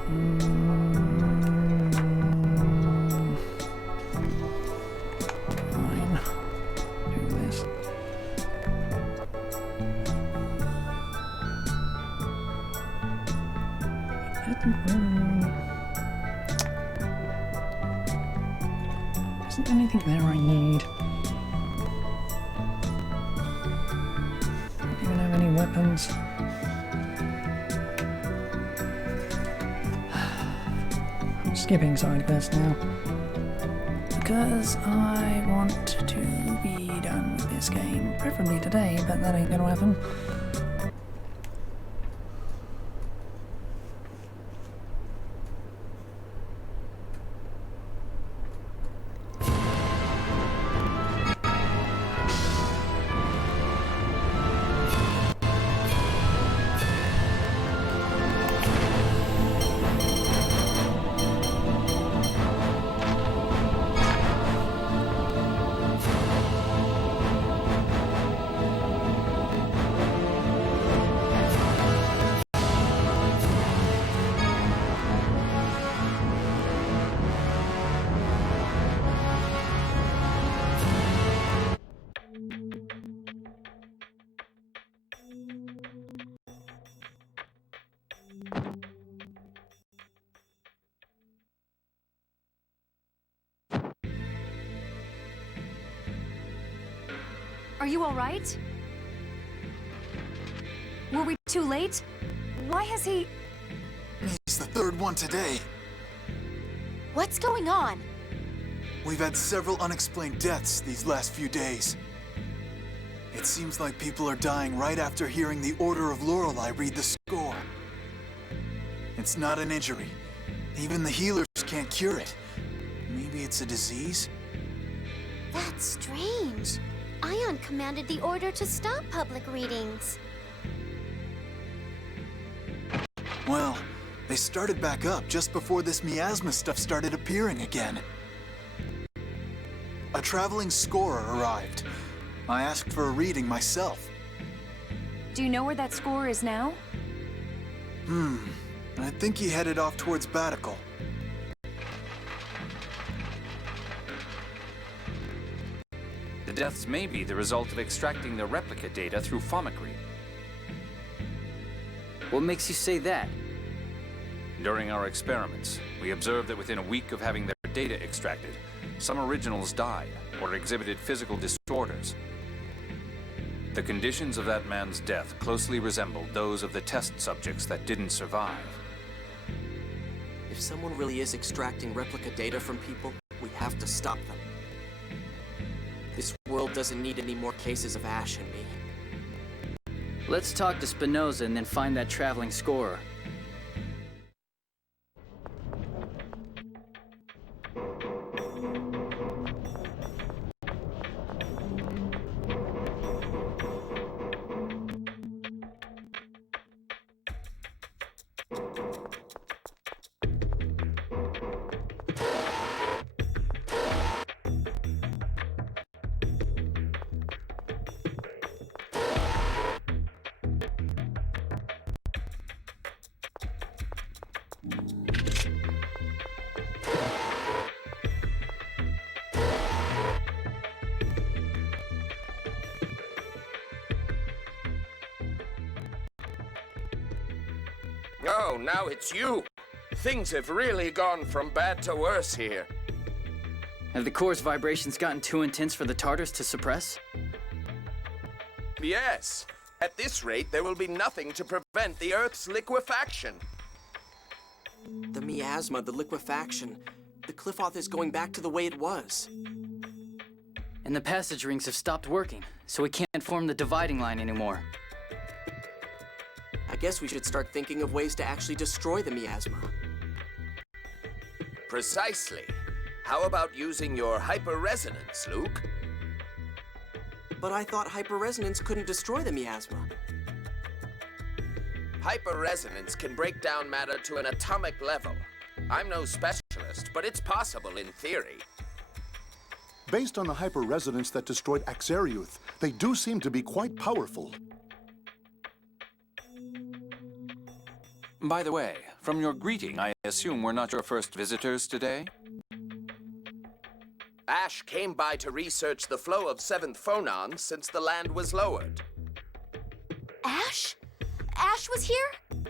Fine. Do this. Isn't anything there I need? Don't even have any weapons. I'm skipping side quests now. Because I want to be done with this game. Preferably today, but that ain't gonna happen. Are you all right? Were we too late? Why has he... He's the third one today. What's going on? We've had several unexplained deaths these last few days. It seems like people are dying right after hearing the Order of Lorelei read the score. It's not an injury. Even the healers can't cure it. Maybe it's a disease? That's strange. Ion commanded the order to stop public readings. Well, they started back up just before this miasma stuff started appearing again. A traveling scorer arrived. I asked for a reading myself. Do you know where that score is now? I think he headed off towards Batical. The deaths may be the result of extracting the replica data through Fomicry. What makes you say that? During our experiments, we observed that within a week of having their data extracted, some originals died or exhibited physical disorders. The conditions of that man's death closely resembled those of the test subjects that didn't survive. If someone really is extracting replica data from people, we have to stop them. This world doesn't need any more cases of Ash and me. Let's talk to Spinoza and then find that traveling scorer. Oh, now it's you. Things have really gone from bad to worse here. Have the core's vibrations gotten too intense for the Tartars to suppress? Yes. At this rate, there will be nothing to prevent the Earth's liquefaction. The miasma, the liquefaction, the Cliffoth is going back to the way it was. And the passage rings have stopped working, so we can't form the dividing line anymore. I guess we should start thinking of ways to actually destroy the miasma. Precisely. How about using your hyperresonance, Luke? But I thought hyperresonance couldn't destroy the miasma. Hyperresonance can break down matter to an atomic level. I'm no specialist, but it's possible in theory. Based on the hyperresonance that destroyed Axariuth, they do seem to be quite powerful. By the way, from your greeting, I assume we're not your first visitors today? Ash came by to research the flow of 7th phonons since the land was lowered. Ash? Ash was here?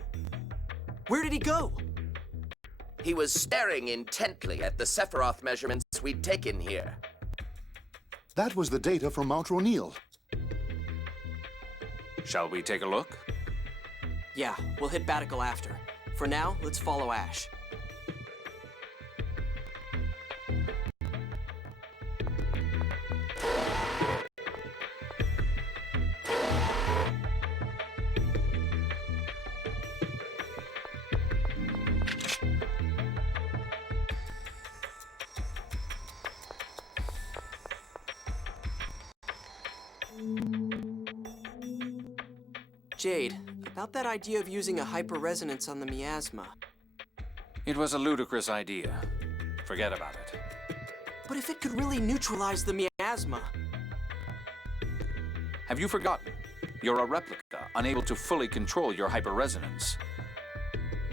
Where did he go? He was staring intently at the Sephiroth measurements we'd taken here. That was the data from Mount Ronil. Shall we take a look? Yeah, we'll hit Batical after. For now, let's follow Ash. Jade, about that idea of using a hyperresonance on the miasma. It was a ludicrous idea. Forget about it. But if it could really neutralize the miasma... Have you forgotten? You're a replica, unable to fully control your hyperresonance.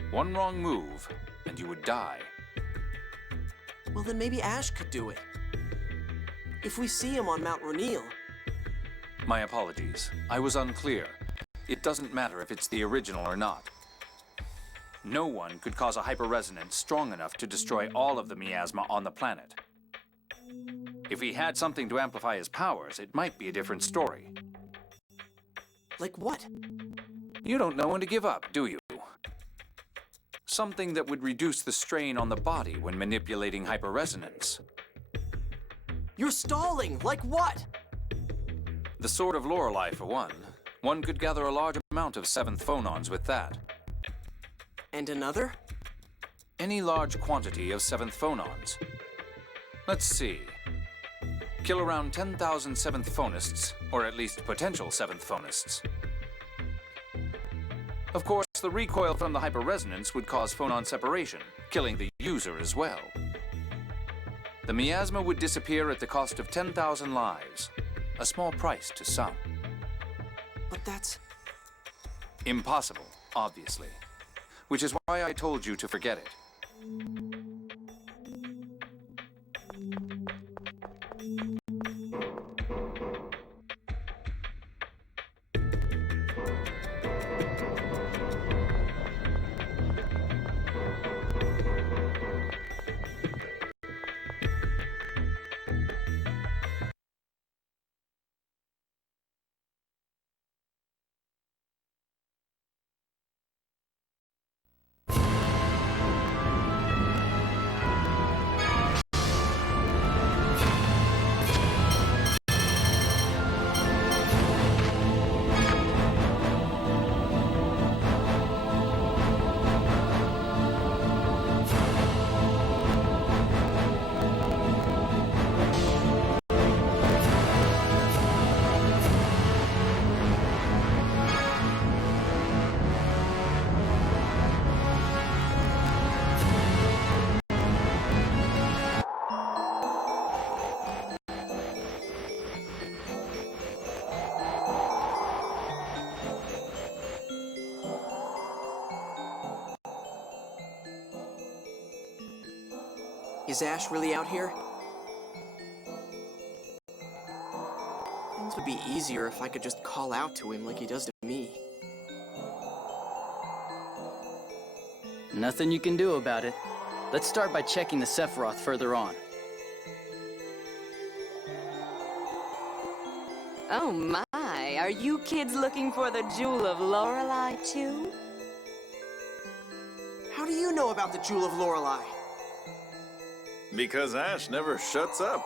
One wrong move, and you would die. Well, then maybe Ash could do it. If we see him on Mount Ronil... My apologies. I was unclear. It doesn't matter if it's the original or not. No one could cause a hyperresonance strong enough to destroy all of the miasma on the planet. If he had something to amplify his powers, it might be a different story. Like what? You don't know when to give up, do you? Something that would reduce the strain on the body when manipulating hyperresonance. You're stalling! Like what? The Sword of Lorelei, for one. One could gather a large amount of 7th phonons with that. And another? Any large quantity of 7th phonons. Let's see. Kill around 10,000 7th phonists, or at least potential 7th phonists. Of course, the recoil from the hyperresonance would cause phonon separation, killing the user as well. The miasma would disappear at the cost of 10,000 lives. A small price to some. But that's... impossible, obviously. Which is why I told you to forget it. Is Ash really out here? Things would be easier if I could just call out to him like he does to me. Nothing you can do about it. Let's start by checking the Sephiroth further on. Oh my, are you kids looking for the Jewel of Lorelei too? How do you know about the Jewel of Lorelei? Because Ash never shuts up.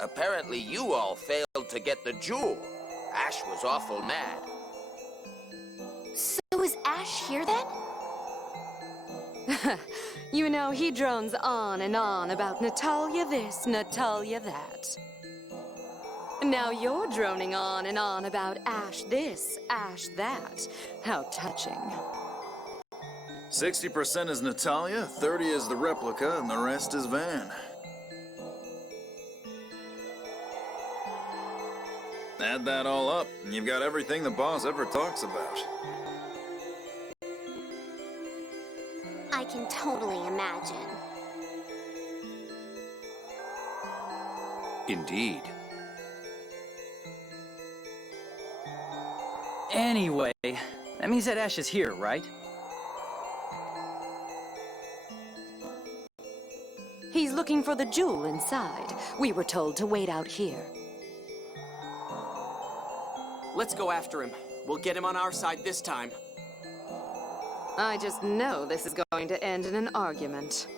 Apparently you all failed to get the jewel. Ash was awful mad. So is Ash here then? You know, he drones on and on about Natalia this, Natalia that. Now you're droning on and on about Ash this, Ash that. How touching. 60% is Natalia, 30 is the replica, and the rest is Van. Add that all up, and you've got everything the boss ever talks about. I can totally imagine. Indeed. Anyway, that means that Ash is here, right? He's looking for the jewel inside. We were told to wait out here. Let's go after him. We'll get him on our side this time. I just know this is going to end in an argument.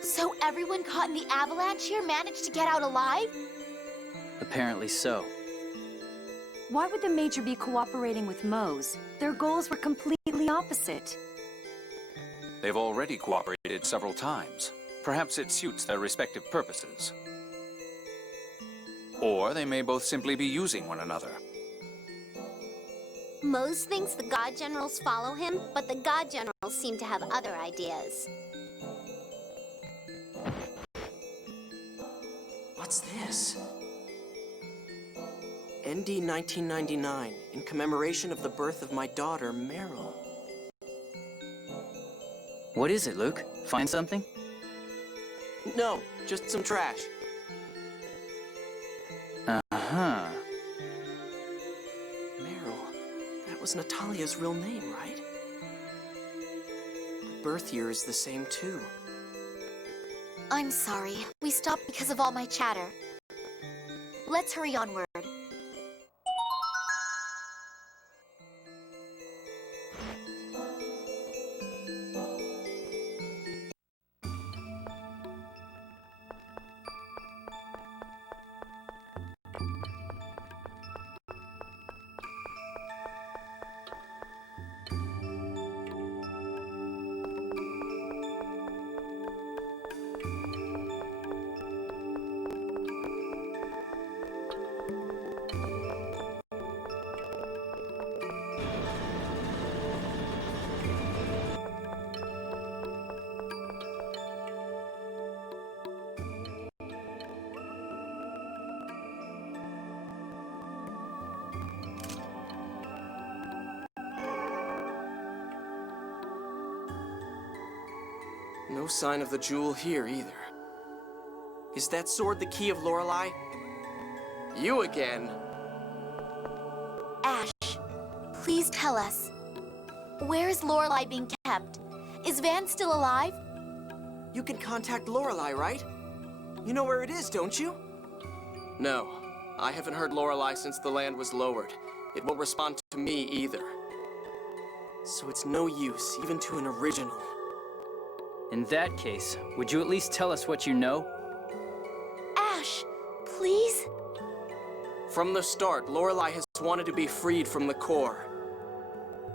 So everyone caught in the avalanche here managed to get out alive? Apparently so. Why would the Major be cooperating with Mose? Their goals were completely opposite. They've already cooperated several times. Perhaps it suits their respective purposes. Or they may both simply be using one another. Mose thinks the God Generals follow him, but the God Generals seem to have other ideas. What's this? ND 1999, in commemoration of the birth of my daughter, Meryl. What is it, Luke? Find something? No, just some trash. Uh-huh. Meryl, that was Natalia's real name, right? The birth year is the same, too. I'm sorry. We stopped because of all my chatter. Let's hurry onward. No sign of the jewel here, either. Is that sword the key of Lorelei? You again? Ash, please tell us. Where is Lorelei being kept? Is Van still alive? You can contact Lorelei, right? You know where it is, don't you? No, I haven't heard Lorelei since the land was lowered. It won't respond to me either. So it's no use, even to an original. In that case, would you at least tell us what you know? Ash, please? From the start, Lorelei has wanted to be freed from the core.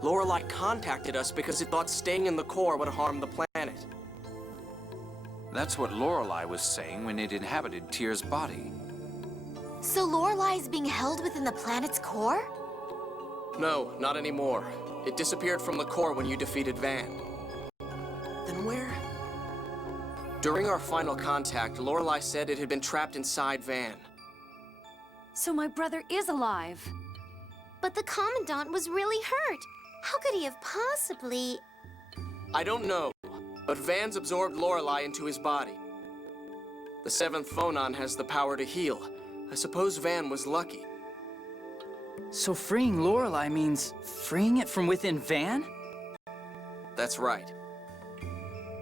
Lorelei contacted us because it thought staying in the core would harm the planet. That's what Lorelei was saying when it inhabited Tyr's body. So Lorelei is being held within the planet's core? No, not anymore. It disappeared from the core when you defeated Van. Then where? During our final contact, Lorelei said it had been trapped inside Van. So my brother is alive. But the Commandant was really hurt. How could he have possibly... I don't know, but Van's absorbed Lorelei into his body. The seventh phonon has the power to heal. I suppose Van was lucky. So freeing Lorelei means freeing it from within Van? That's right.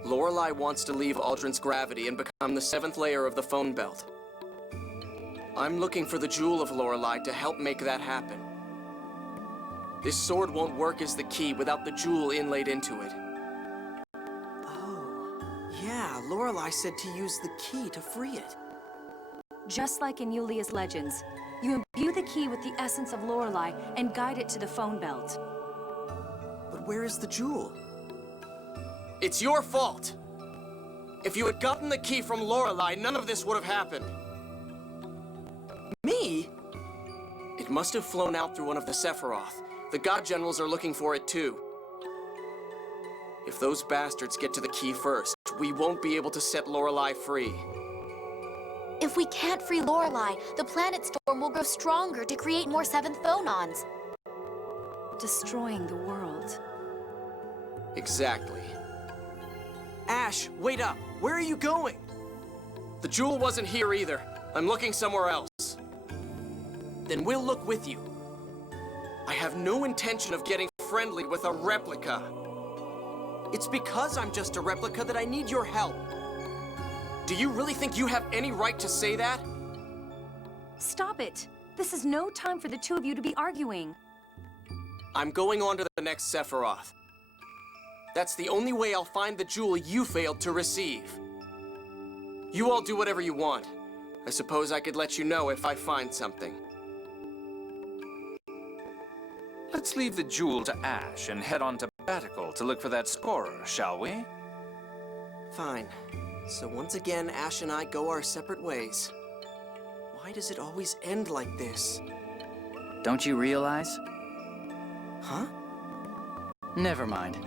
Lorelei wants to leave Aldrin's gravity and become the 7th layer of the phone belt. I'm looking for the jewel of Lorelei to help make that happen. This sword won't work as the key without the jewel inlaid into it. Oh, yeah, Lorelei said to use the key to free it. Just like in Yulia's legends, you imbue the key with the essence of Lorelei and guide it to the phone belt. But where is the jewel? It's your fault! If you had gotten the key from Lorelei, none of this would have happened. Me? It must have flown out through one of the Sephiroth. The God Generals are looking for it too. If those bastards get to the key first, we won't be able to set Lorelei free. If we can't free Lorelei, the planet storm will grow stronger to create more 7th phonons. Destroying the world. Exactly. Ash, wait up! Where are you going? The jewel wasn't here either. I'm looking somewhere else. Then we'll look with you. I have no intention of getting friendly with a replica. It's because I'm just a replica that I need your help. Do you really think you have any right to say that? Stop it! This is no time for the two of you to be arguing. I'm going on to the next Sephiroth. That's the only way I'll find the jewel you failed to receive. You all do whatever you want. I suppose I could let you know if I find something. Let's leave the jewel to Ash and head on to Batical to look for that scorer, shall we? Fine. So once again, Ash and I go our separate ways. Why does it always end like this? Don't you realize? Huh? Never mind.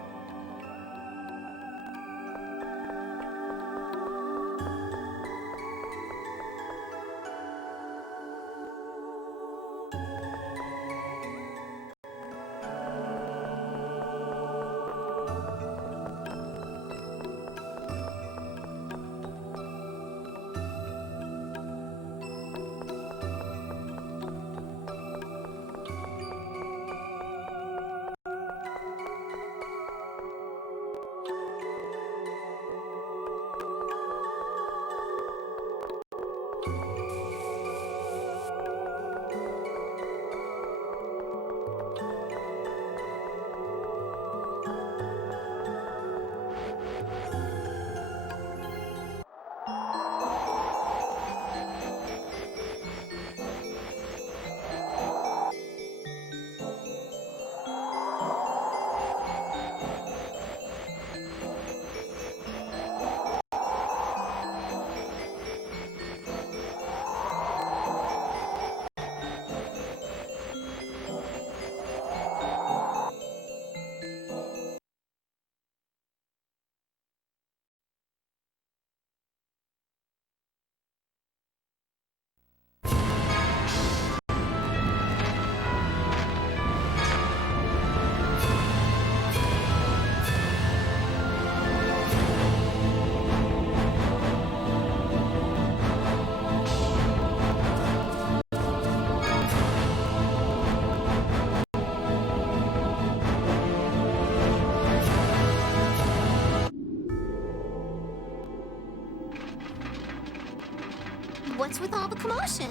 What's with all the commotion?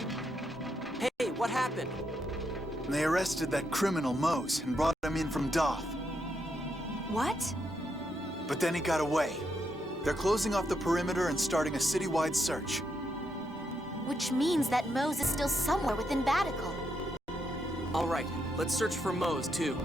Hey, what happened? They arrested that criminal Mose and brought him in from Doth. What? But then he got away. They're closing off the perimeter and starting a citywide search. Which means that Mose is still somewhere within Batical. All right, let's search for Mose, too.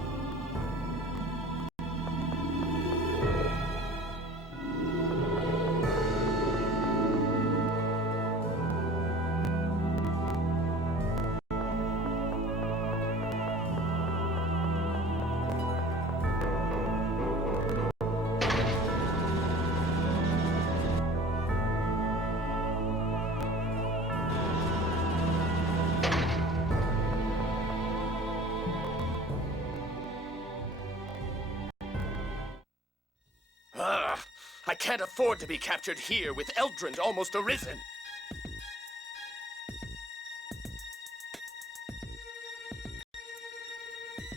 I can't afford to be captured here with Eldrin almost arisen.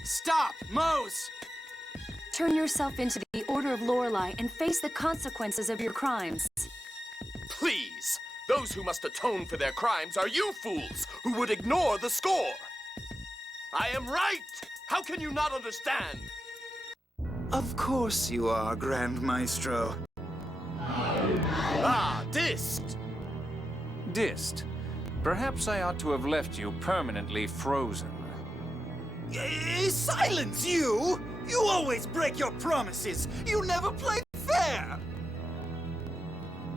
Stop! Mose! Turn yourself into the Order of Lorelei and face the consequences of your crimes. Please! Those who must atone for their crimes are you fools who would ignore the score! I am right! How can you not understand? Of course you are, Grand Maestro. Ah, Dist! Dist, perhaps I ought to have left you permanently frozen. Silence, you! You always break your promises! You never play fair!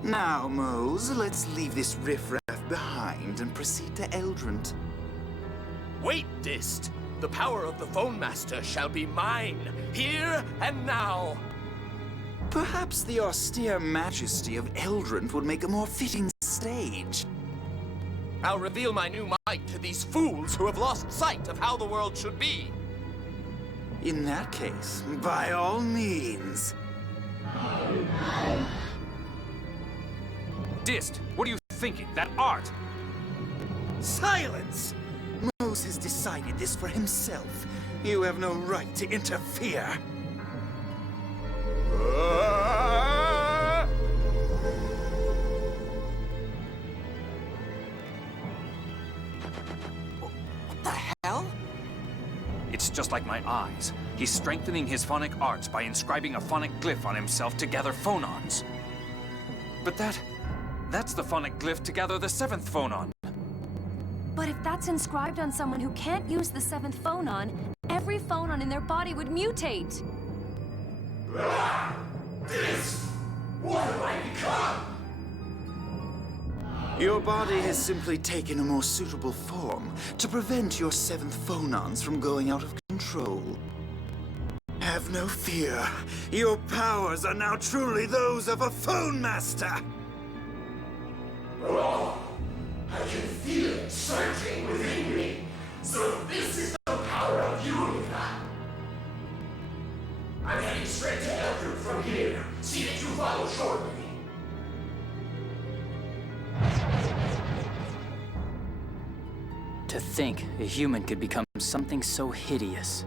Now, Mose, let's leave this riffraff behind and proceed to Eldrant. Wait, Dist! The power of the Phone Master shall be mine, here and now! Perhaps the austere majesty of Eldrant would make a more fitting stage. I'll reveal my new might to these fools who have lost sight of how the world should be. In that case, by all means. Dist, what are you thinking? That art! Silence! Mose has decided this for himself. You have no right to interfere. What the hell? It's just like my eyes. He's strengthening his phonic arts by inscribing a phonic glyph on himself to gather phonons. But that's the phonic glyph to gather the 7th phonon. But if that's inscribed on someone who can't use the 7th phonon, every phonon in their body would mutate. This! What have I become? Your body has simply taken a more suitable form to prevent your 7th phonons from going out of control. Have no fear. Your powers are now truly those of a Phone Master. Oh, I can feel it surging within me. So this is the power of Eureka. I'm heading straight to Eldritch from here. See that you follow shortly. To think a human could become something so hideous.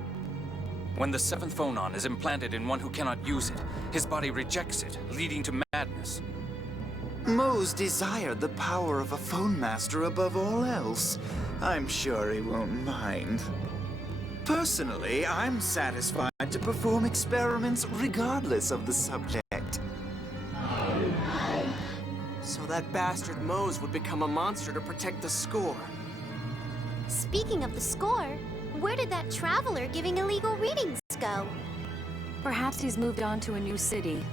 When the 7th phonon is implanted in one who cannot use it, his body rejects it, leading to madness. Mose desired the power of a Phone Master above all else. I'm sure he won't mind. Personally, I'm satisfied to perform experiments regardless of the subject. So that bastard Mose would become a monster to protect the score. Speaking of the score, where did that traveler giving illegal readings go? Perhaps he's moved on to a new city.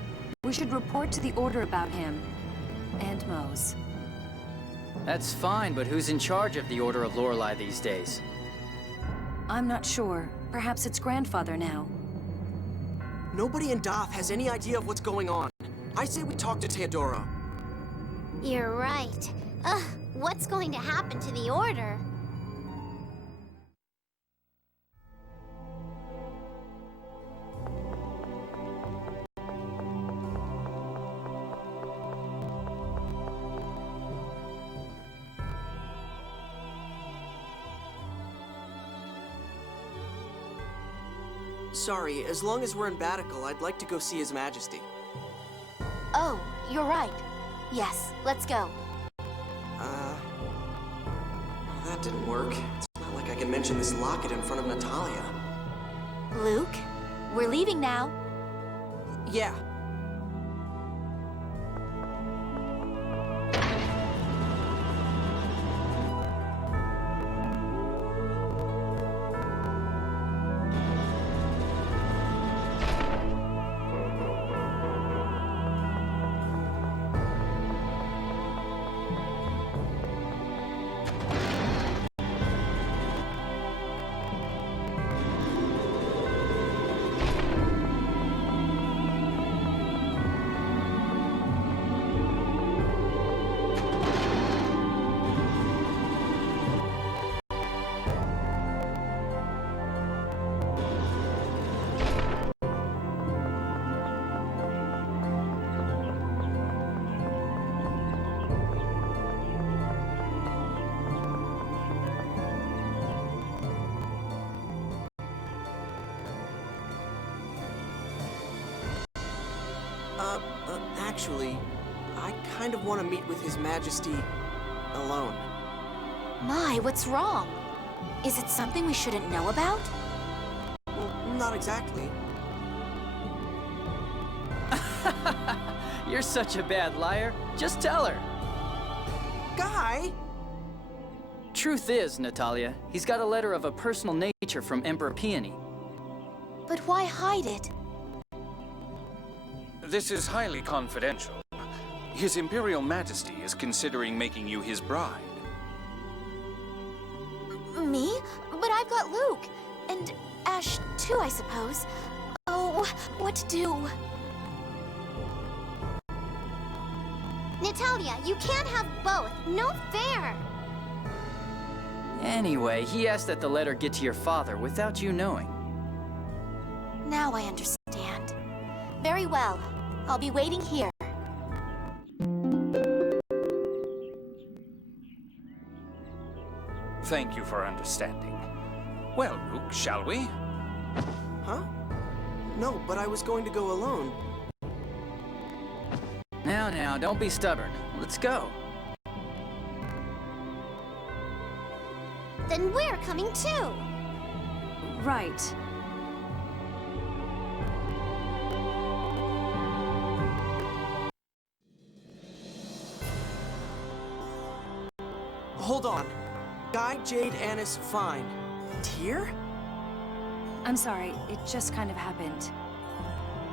We should report to the Order about him. And Mose. That's fine, but who's in charge of the Order of Lorelei these days? I'm not sure. Perhaps it's grandfather now. Nobody in Doth has any idea of what's going on. I say we talk to Teodoro. You're right. Ugh, what's going to happen to the Order? Sorry, as long as we're in Batical, I'd like to go see His Majesty. Oh, you're right. Yes, let's go. Well, that didn't work. It's not like I can mention this locket in front of Natalia. Luke, we're leaving now. Yeah. Actually, I kind of want to meet with His Majesty alone. My, what's wrong? Is it something we shouldn't know about? Well, not exactly. You're such a bad liar. Just tell her. Guy! Truth is, Natalia, he's got a letter of a personal nature from Emperor Peony. But why hide it? This is highly confidential. His Imperial Majesty is considering making you his bride. Me? But I've got Luke. And Ash, too, I suppose. Oh, what to do? Natalia, you can't have both. No fair. Anyway, he asked that the letter get to your father without you knowing. Now I understand. Very well. I'll be waiting here. Thank you for understanding. Well, Luke, shall we? Huh? No, but I was going to go alone. Now, don't be stubborn. Let's go. Then we're coming too. Right. Hold on. Guy, Jade, Annis, fine. Tyr? I'm sorry, it just kind of happened.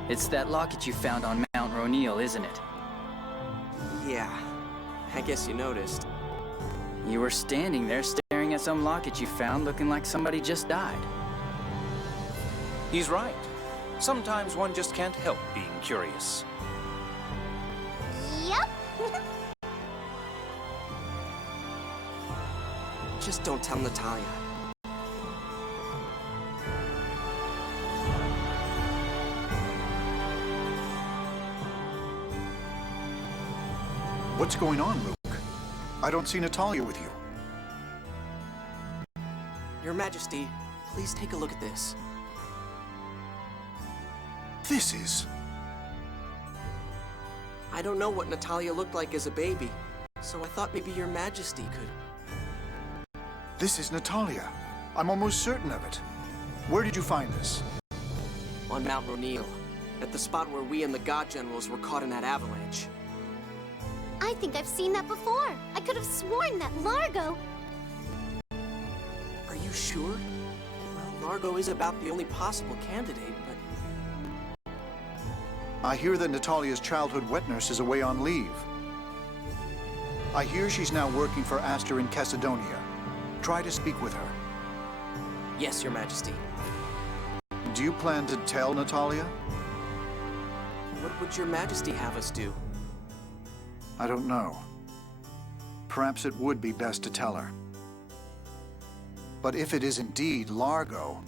It's that locket you found on Mount Ronil, isn't it? Yeah. I guess you noticed. You were standing there staring at some locket you found looking like somebody just died. He's right. Sometimes one just can't help being curious. Yep. Just don't tell Natalia. What's going on, Luke? I don't see Natalia with you. Your Majesty, please take a look at this. This is... I don't know what Natalia looked like as a baby, so I thought maybe Your Majesty could... This is Natalia. I'm almost certain of it. Where did you find this? On Mount Ronil, at the spot where we and the God Generals were caught in that avalanche. I think I've seen that before. I could have sworn that Largo... Are you sure? Well, Largo is about the only possible candidate, but... I hear that Natalia's childhood wet nurse is away on leave. I hear she's now working for Aster in Cassidonia. Try to speak with her. Yes, Your Majesty. Do you plan to tell Natalia? What would Your Majesty have us do? I don't know. Perhaps it would be best to tell her. But if it is indeed Largo...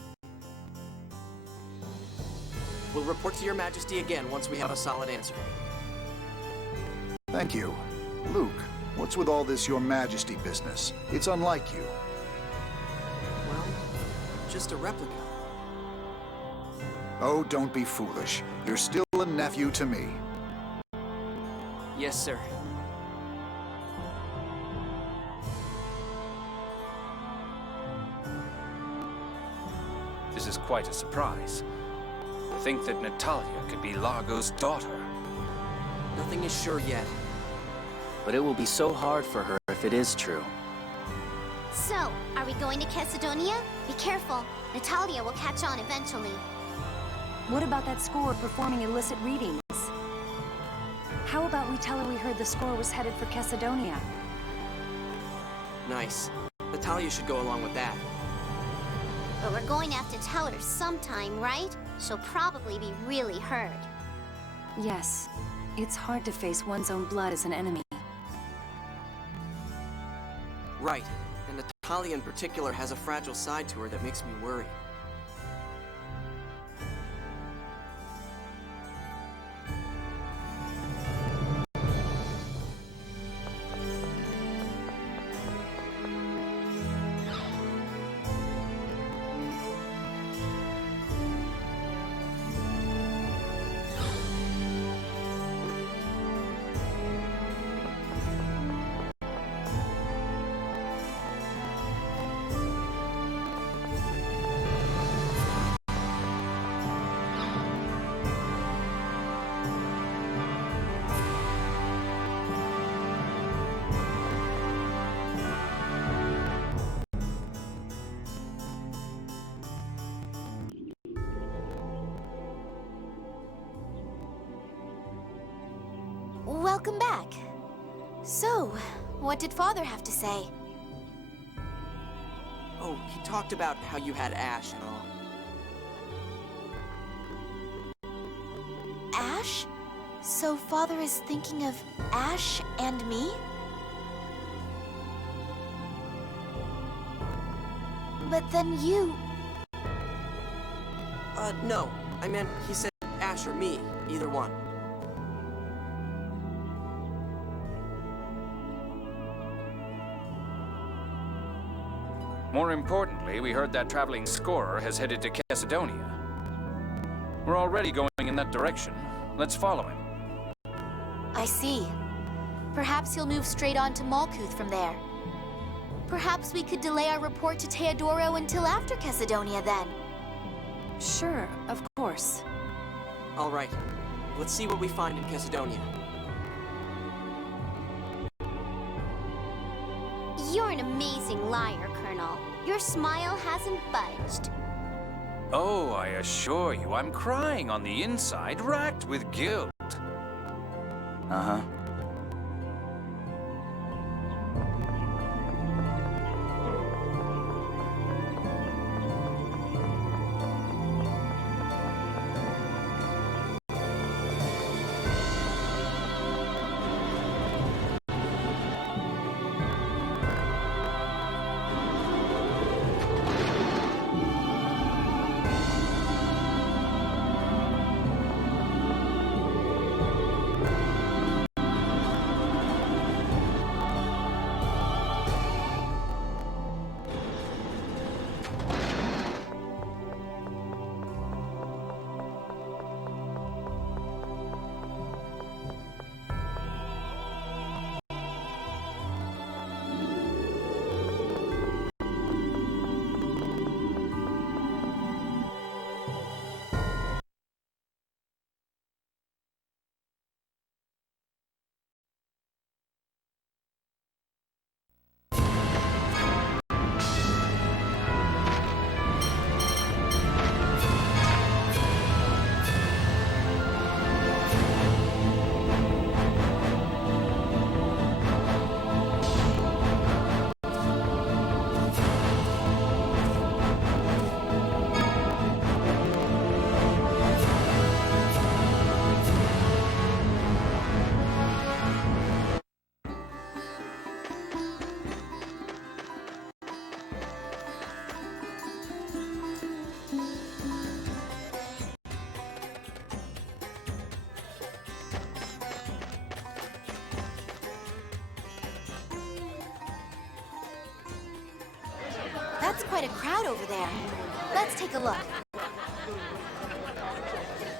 We'll report to Your Majesty again once we have a solid answer. Thank you. Luke, what's with all this Your Majesty business? It's unlike you. Well, just a replica. Oh, don't be foolish. You're still a nephew to me. Yes, sir. This is quite a surprise. To think that Natalia could be Largo's daughter. Nothing is sure yet. But it will be so hard for her if it is true. So, are we going to Cassidonia? Be careful. Natalia will catch on eventually. What about that score performing illicit readings? How about we tell her we heard the score was headed for Cassidonia? Nice. Natalia should go along with that. But we're going to have to tell her sometime, right? She'll probably be really hurt. Yes. It's hard to face one's own blood as an enemy. Right. And Natalia in particular has a fragile side to her that makes me worry. Welcome back. So, what did Father have to say? Oh, he talked about how you had Ash and all. Ash? So Father is thinking of Ash and me? But then you... No. I meant he said Ash or me. Either one. More importantly, we heard that traveling scorer has headed to Macedonia. We're already going in that direction. Let's follow him. I see. Perhaps he'll move straight on to Malkuth from there. Perhaps we could delay our report to Teodoro until after Macedonia then. Sure, of course. All right. Let's see what we find in Macedonia. You're an amazing liar, Colonel. Your smile hasn't budged. Oh, I assure you, I'm crying on the inside, racked with guilt. Uh-huh. That's quite a crowd over there. Let's take a look.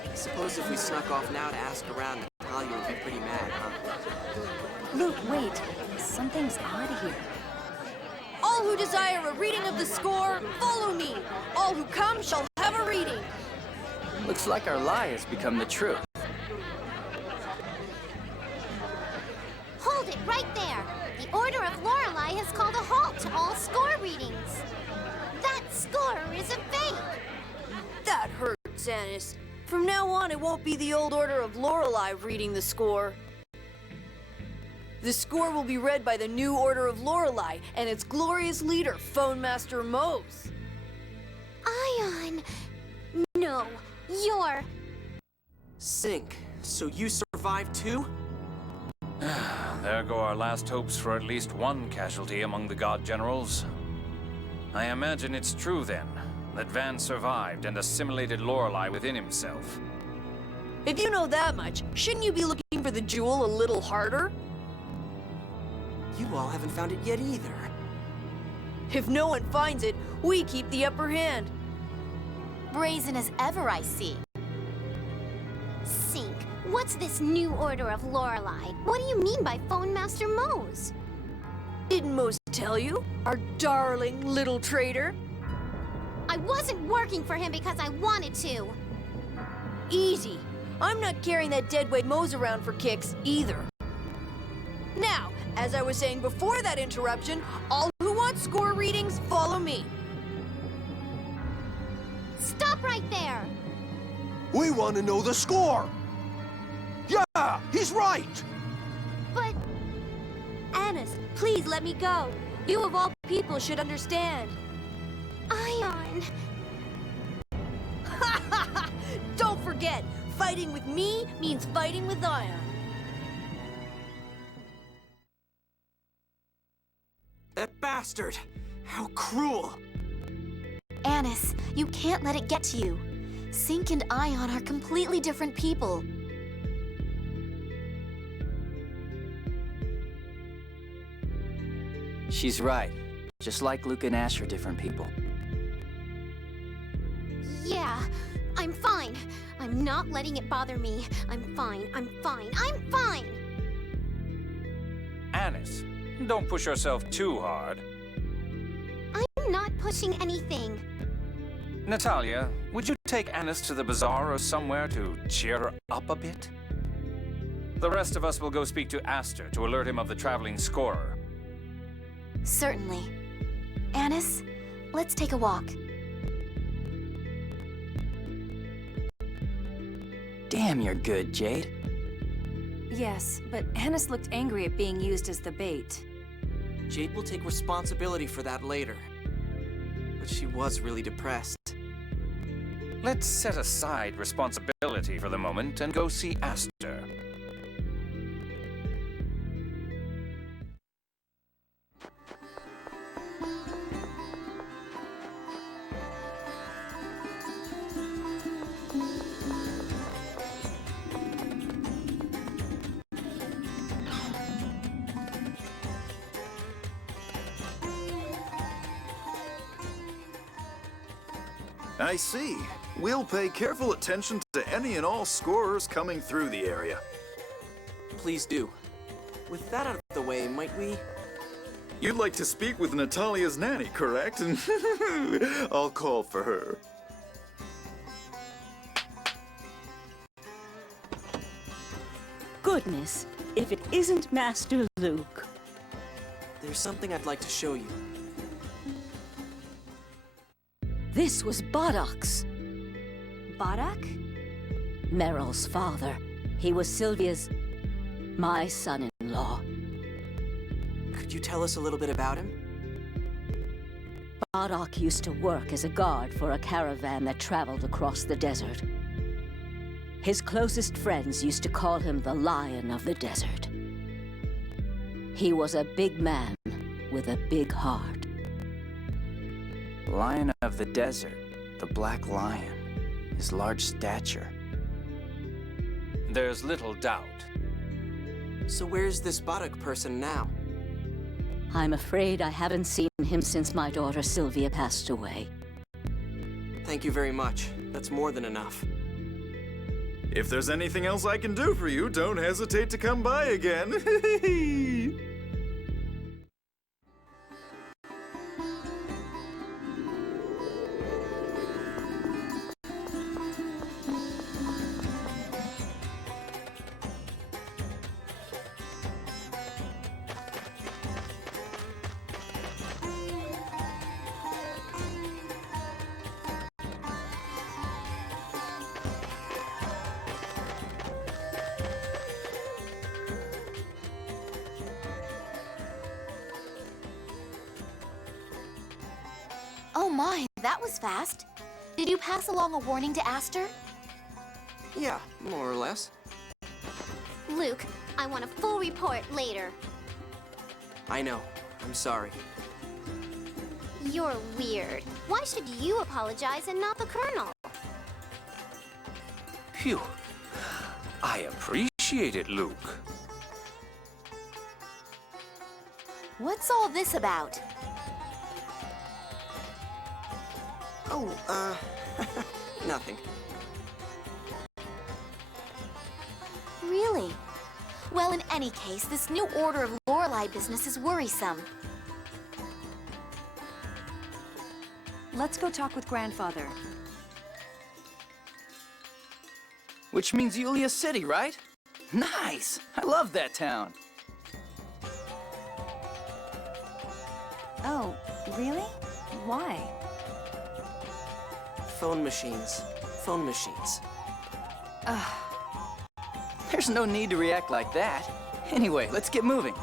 I suppose if we snuck off now to ask around, Natalia would be pretty mad, huh? Luke, wait. Something's odd here. All who desire a reading of the score, follow me. All who come shall have a reading. Looks like our lie has become the truth. Hold it right there. The Order of Lorelei has called a halt to all score readings. That score is a fake. That hurts, Anis. From now on, it won't be the old Order of Lorelei reading the score. The score will be read by the new Order of Lorelei and its glorious leader, Phone Master Mose. Ion. No, you're... Sink. So you survived too? There go our last hopes for at least one casualty among the God Generals. I imagine it's true, then, that Van survived and assimilated Lorelei within himself. If you know that much, shouldn't you be looking for the jewel a little harder? You all haven't found it yet either. If no one finds it, we keep the upper hand. Brazen as ever, I see. Sink. What's this new Order of Lorelei? What do you mean by Phone Master Mose? Didn't Mose tell you? Our darling little traitor? I wasn't working for him because I wanted to. Easy. I'm not carrying that deadweight Mose around for kicks, either. Now, as I was saying before that interruption, all who want score readings, follow me. Stop right there! We want to know the score! Yeah, he's right! but... Annis, please let me go. You of all people should understand. Ion... Don't forget, fighting with me means fighting with Ion. That bastard! How cruel! Annis, you can't let it get to you. Sync and Ion are completely different people. She's right. Just like Luke and Ash are different people. Yeah, I'm fine. I'm not letting it bother me. I'm fine, I'm fine, I'm fine! Annis, don't push yourself too hard. I'm not pushing anything. Natalia, would you take Annis to the bazaar or somewhere to cheer her up a bit? The rest of us will go speak to Aster to alert him of the traveling scorer. Certainly. Annis, let's take a walk. Damn, you're good, Jade. Yes, but Annis looked angry at being used as the bait. Jade will take responsibility for that later. But she was really depressed. Let's set aside responsibility for the moment and go see Aster. I see. We'll pay careful attention to any and all scorers coming through the area. Please do. With that out of the way, might we... You'd like to speak with Natalia's nanny, correct? I'll call for her. Goodness, if it isn't Master Luke. There's something I'd like to show you. This was Bodok's. Bodok? Meryl's father. He was Sylvia's... my son-in-law. Could you tell us a little bit about him? Bodok used to work as a guard for a caravan that traveled across the desert. His closest friends used to call him the Lion of the Desert. He was a big man with a big heart. Lion of the Desert, the Black Lion, his large stature. There's little doubt. So where's this Bodok person now? I'm afraid I haven't seen him since my daughter Sylvia passed away. Thank you very much. That's more than enough. If there's anything else I can do for you, don't hesitate to come by again. Oh my, that was fast. Did you pass along a warning to Aster? Yeah, more or less. Luke, I want a full report later. I know. I'm sorry. You're weird. Why should you apologize and not the Colonel? Phew. I appreciate it, Luke. What's all this about? Oh, nothing. Really? Well, in any case, this new Order of Lorelei business is worrisome. Let's go talk with Grandfather. Which means Yulia City, right? Nice! I love that town. Oh, really? Why? Phone machines. Phone machines. There's no need to react like that. Anyway, let's get moving.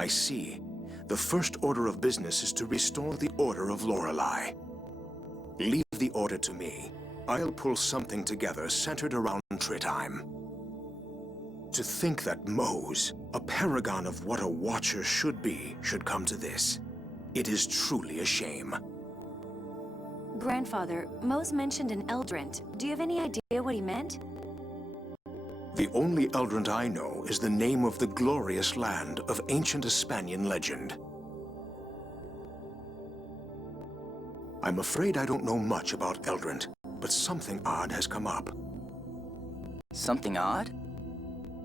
I see. The first order of business is to restore the Order of Lorelei. Leave the order to me. I'll pull something together centered around Tritime. To think that Mose, a paragon of what a Watcher should be, should come to this. It is truly a shame. Grandfather, Mose mentioned an Eldrant. Do you have any idea what he meant? The only Eldrant I know is the name of the glorious land of ancient Hispanian legend. I'm afraid I don't know much about Eldrant, but something odd has come up. Something odd?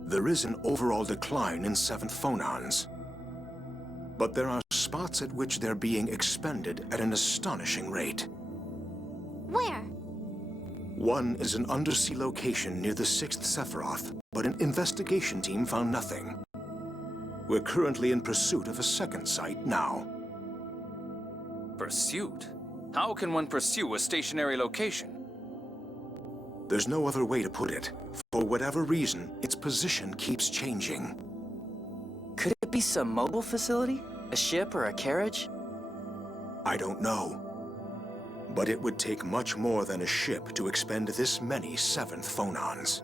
There is an overall decline in 7th phonons. But there are spots at which they're being expended at an astonishing rate. Where? One is an undersea location near the 6th Sephiroth, but an investigation team found nothing. We're currently in pursuit of a second site now. Pursuit? How can one pursue a stationary location? There's no other way to put it. For whatever reason, its position keeps changing. Could it be some mobile facility? A ship or a carriage? I don't know. But it would take much more than a ship to expend this many 7th phonons.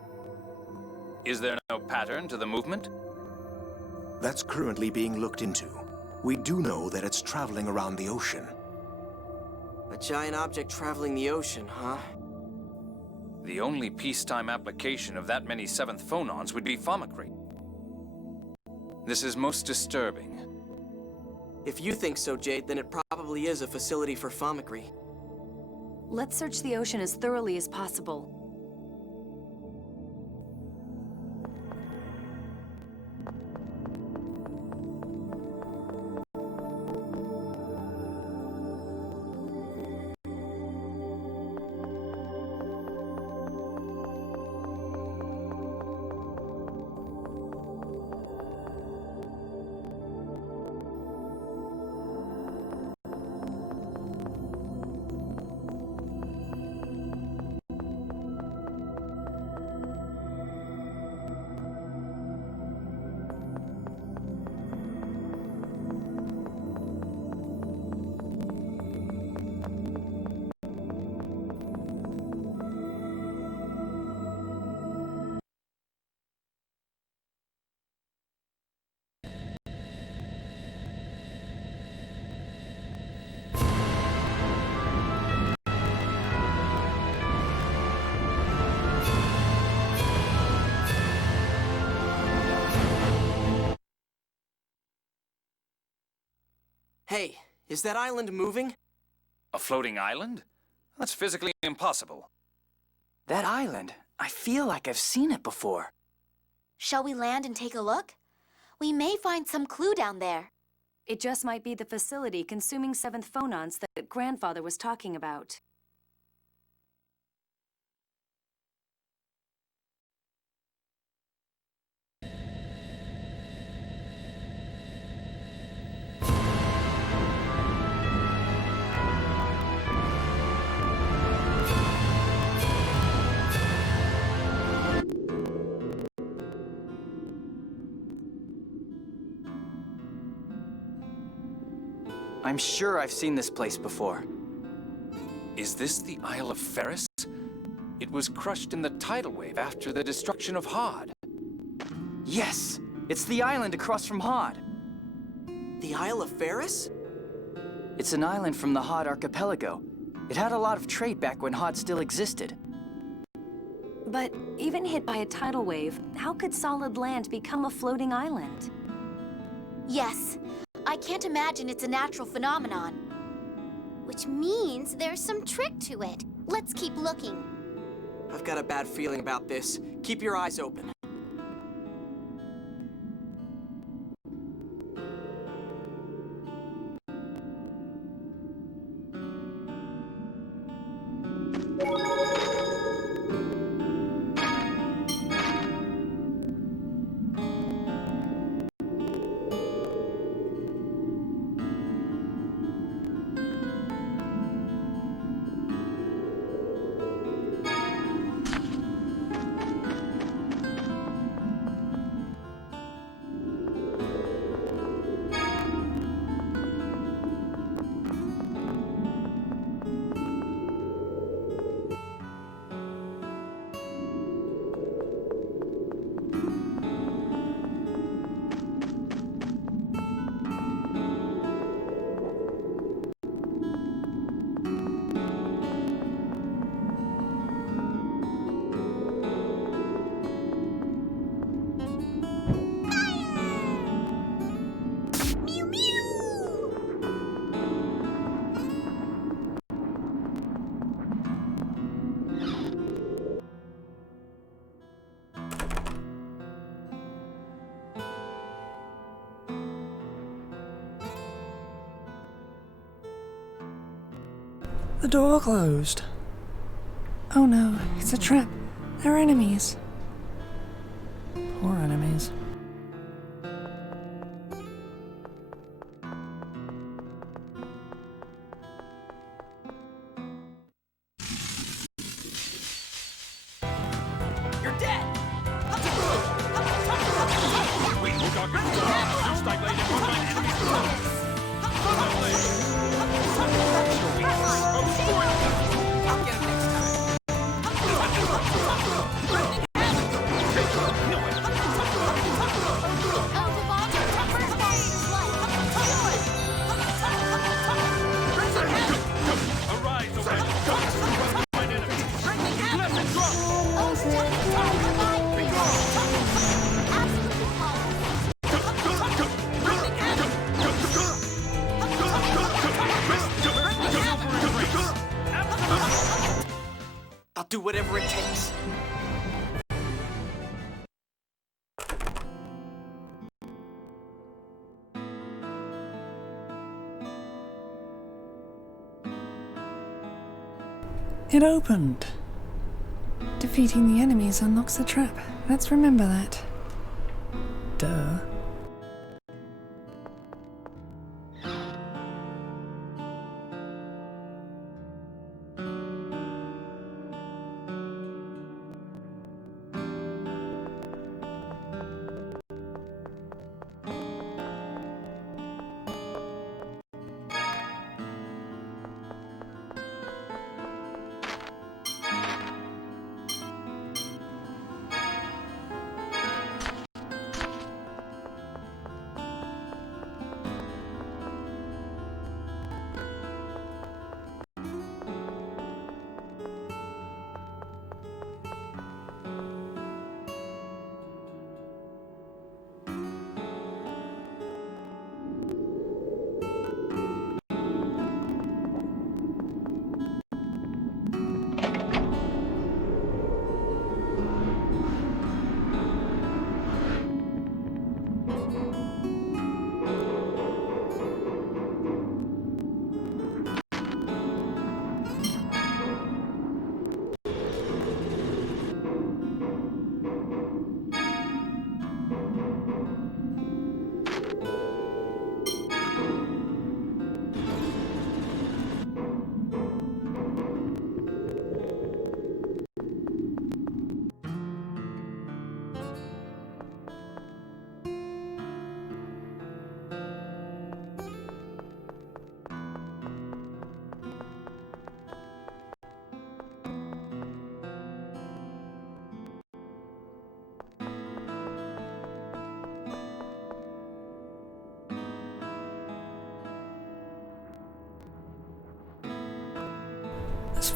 Is there no pattern to the movement? That's currently being looked into. We do know that it's traveling around the ocean. A giant object traveling the ocean, huh? The only peacetime application of that many 7th phonons would be Famicry. This is most disturbing. If you think so, Jade, then it probably is a facility for Famicry. Let's search the ocean as thoroughly as possible. Hey, is that island moving? A floating island? That's physically impossible. That island, I feel like I've seen it before. Shall we land and take a look? We may find some clue down there. It just might be the facility consuming 7th phonons that Grandfather was talking about. I'm sure I've seen this place before. Is this the Isle of Ferris? It was crushed in the tidal wave after the destruction of Hod. Yes, It's the island across from Hod. The Isle of Ferris? It's an island from the Hod archipelago. It had a lot of trade back when Hod still existed. But even hit by a tidal wave, how could solid land become a floating island? Yes. I can't imagine it's a natural phenomenon. Which means there's some trick to it. Let's keep looking. I've got a bad feeling about this. Keep your eyes open. The door closed. Oh no, it's a trap. They're enemies. Poor enemies. You're dead! I'll do whatever it takes. It opened. Defeating the enemies unlocks the trap. Let's remember that. Duh.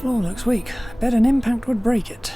floor looks weak. I bet an impact would break it.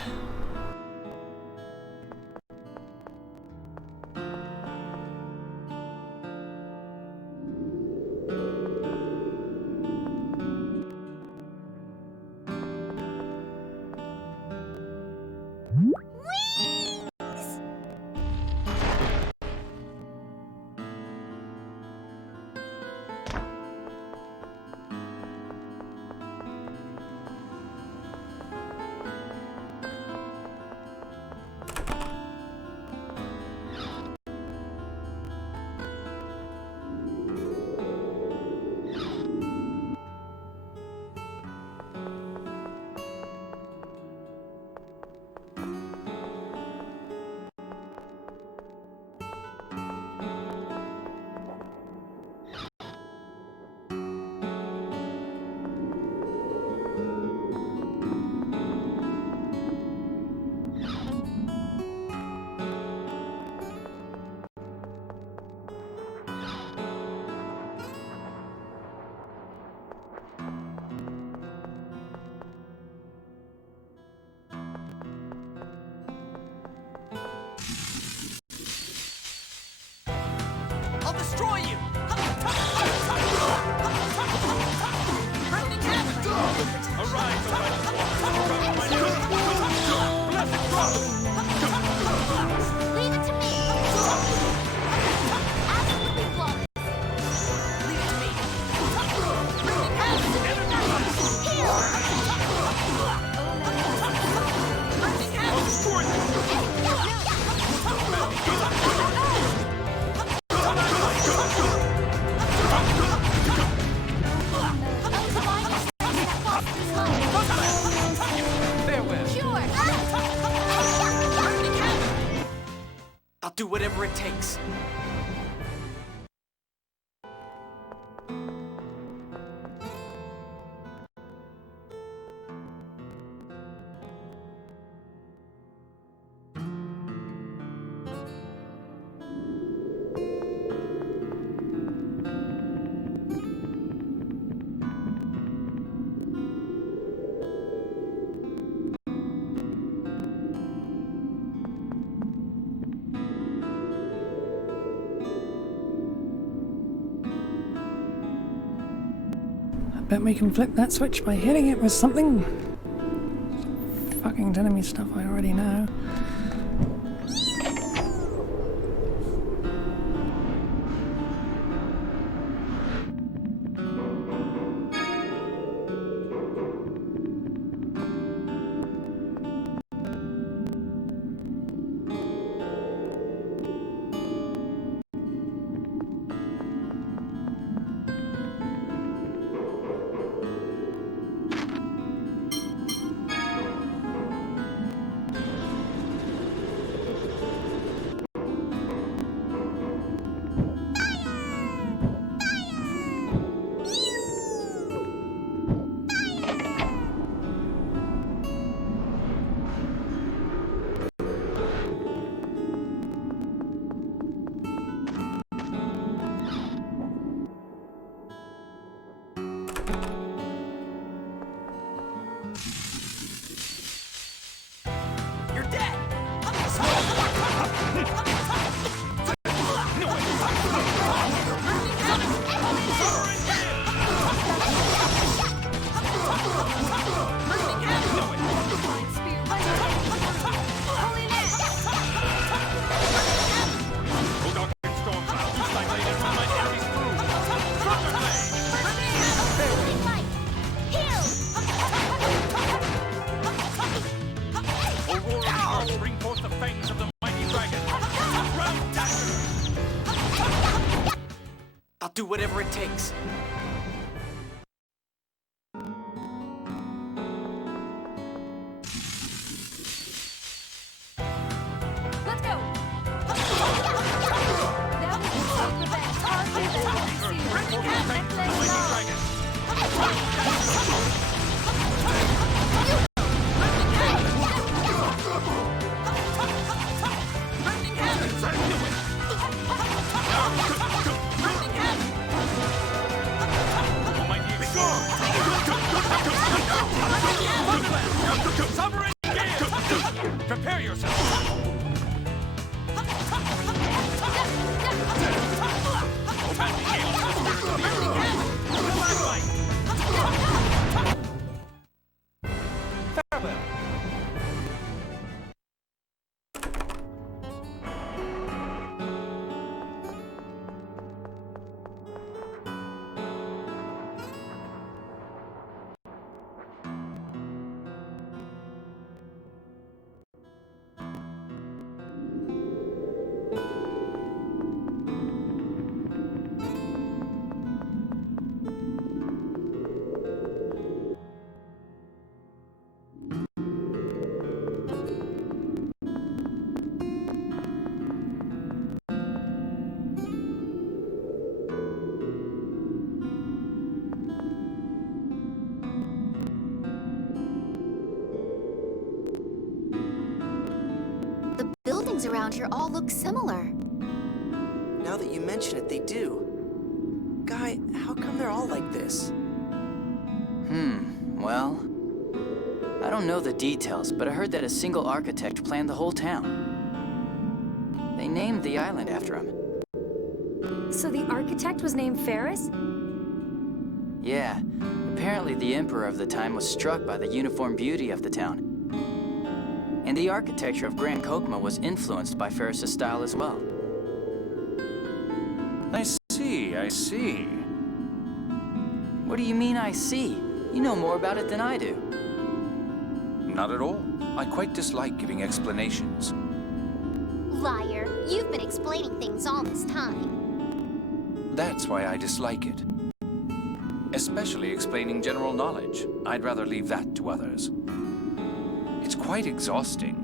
I'll destroy you! Leave it to me. Absolutely flawless. Leave it to me. I'll destroy I'll do whatever it takes. Bet we can flip that switch by hitting it with something. Fucking telling me stuff I already know. I'll do whatever it takes. Let's go. Now we can take revenge. Let's go! yourself! The buildings around here all look similar. Now that you mention it, they do. Guy, how come they're all like this? Well, I don't know the details, but I heard that a single architect planned the whole town. They named the island after him. So the architect was named Ferris? Yeah, apparently the emperor of the time was struck by the uniform beauty of the town. And the architecture of Grand Kokma was influenced by Ferris's style as well. I see. What do you mean, I see? You know more about it than I do. Not at all. I quite dislike giving explanations. Liar, you've been explaining things all this time. That's why I dislike it. Especially explaining general knowledge. I'd rather leave that to others. It's quite exhausting.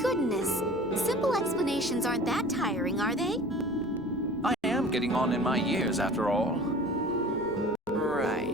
Goodness, simple explanations aren't that tiring, are they? I am getting on in my years, after all. Right.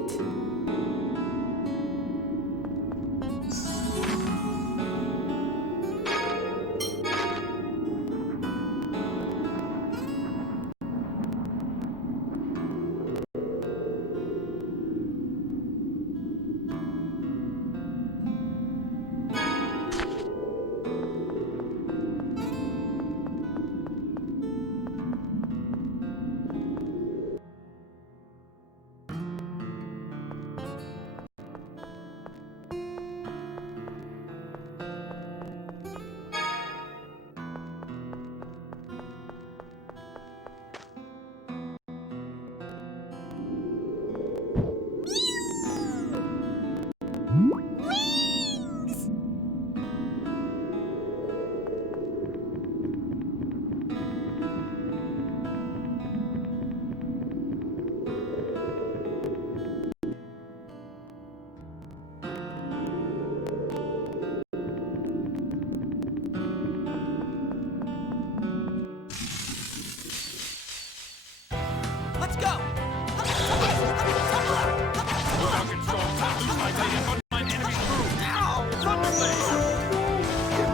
Let's go!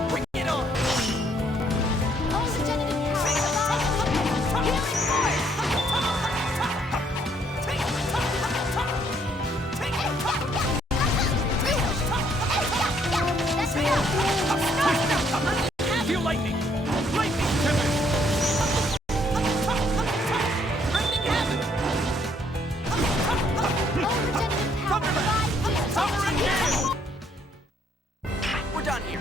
Bring it on! Feel lightning! Lightning tempest! We're done here.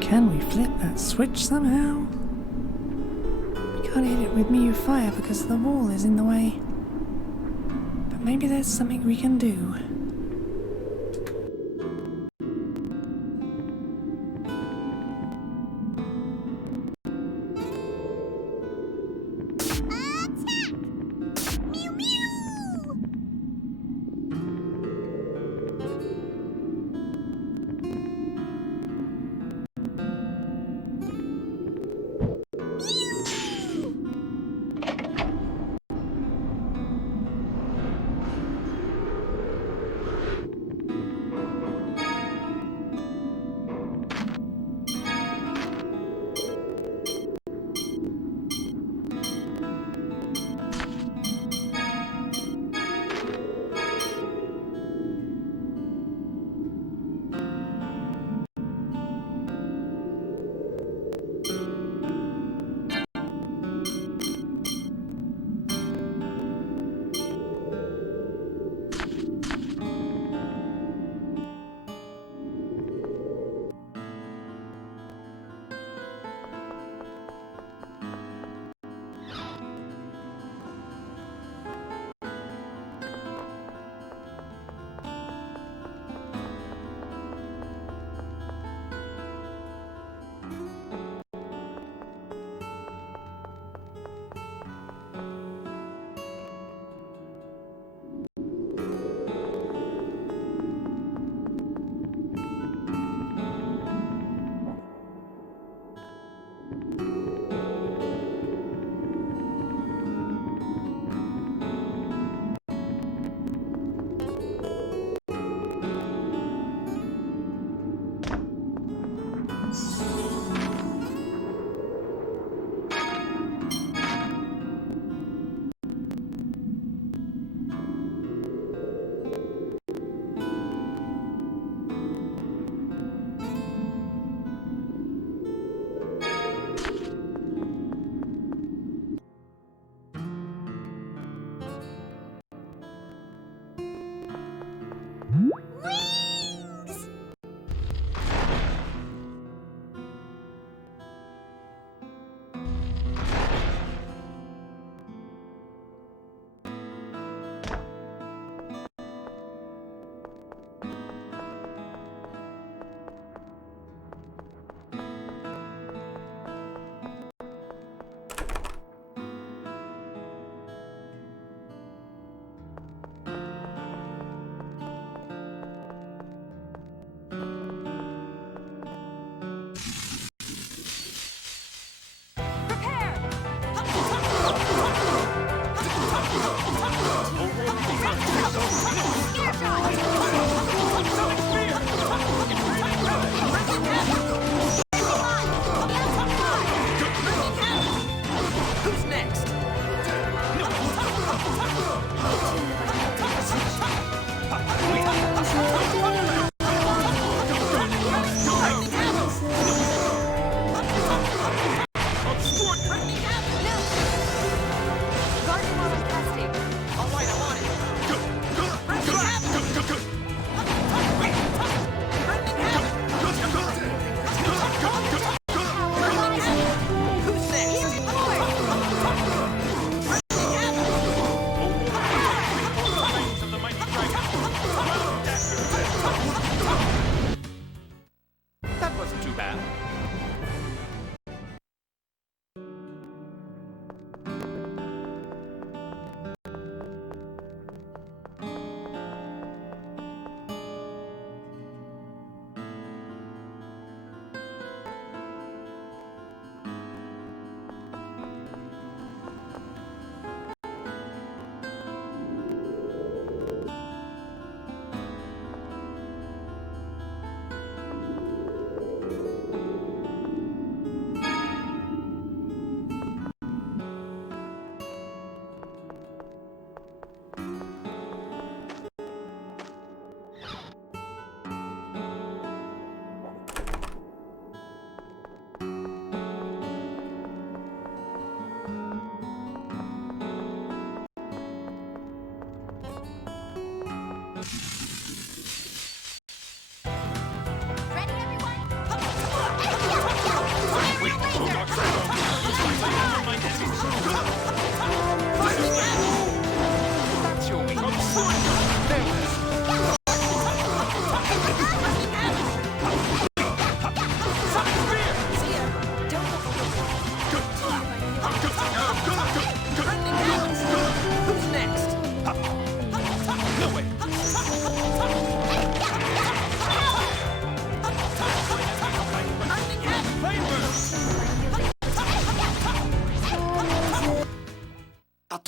Can we flip that switch somehow? You can't hit it with Miyu fire because the wall is in the way. maybe there's something we can do.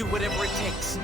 do whatever it takes.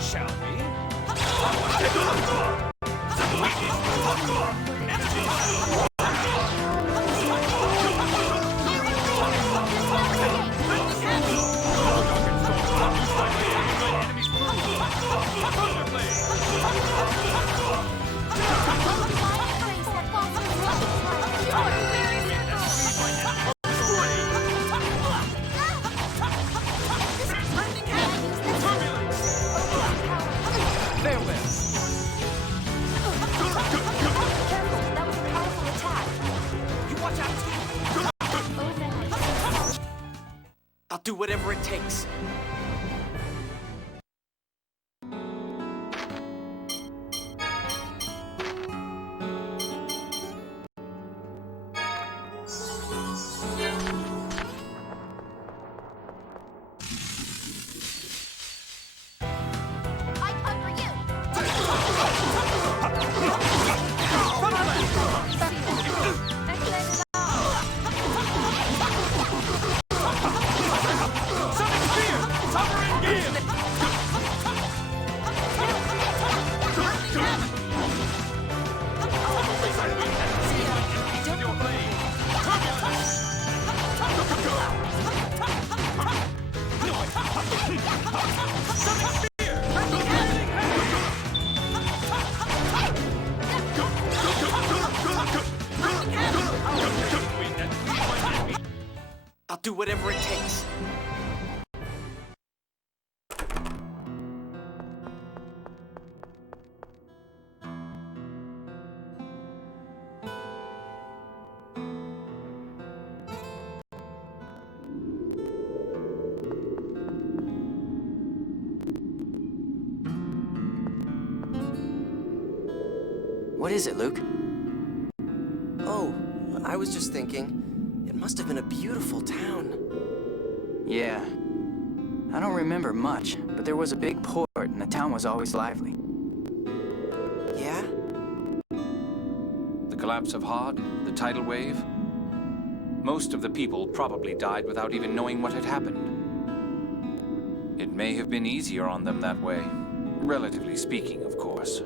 Shall we? I'll do whatever it takes. I'll do whatever it takes. What is it, Luke? Oh, I was just thinking, it must have been a beautiful town. Yeah. I don't remember much, but there was a big port and the town was always lively. Yeah? The collapse of Hod, the tidal wave. Most of the people probably died without even knowing what had happened. It may have been easier on them that way. Relatively speaking, of course.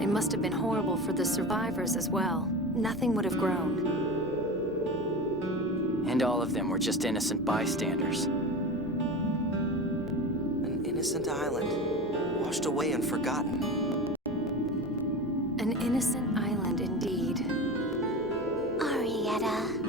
It must have been horrible for the survivors as well. Nothing would have grown. And all of them were just innocent bystanders. An innocent island, washed away and forgotten. An innocent island indeed. Arietta.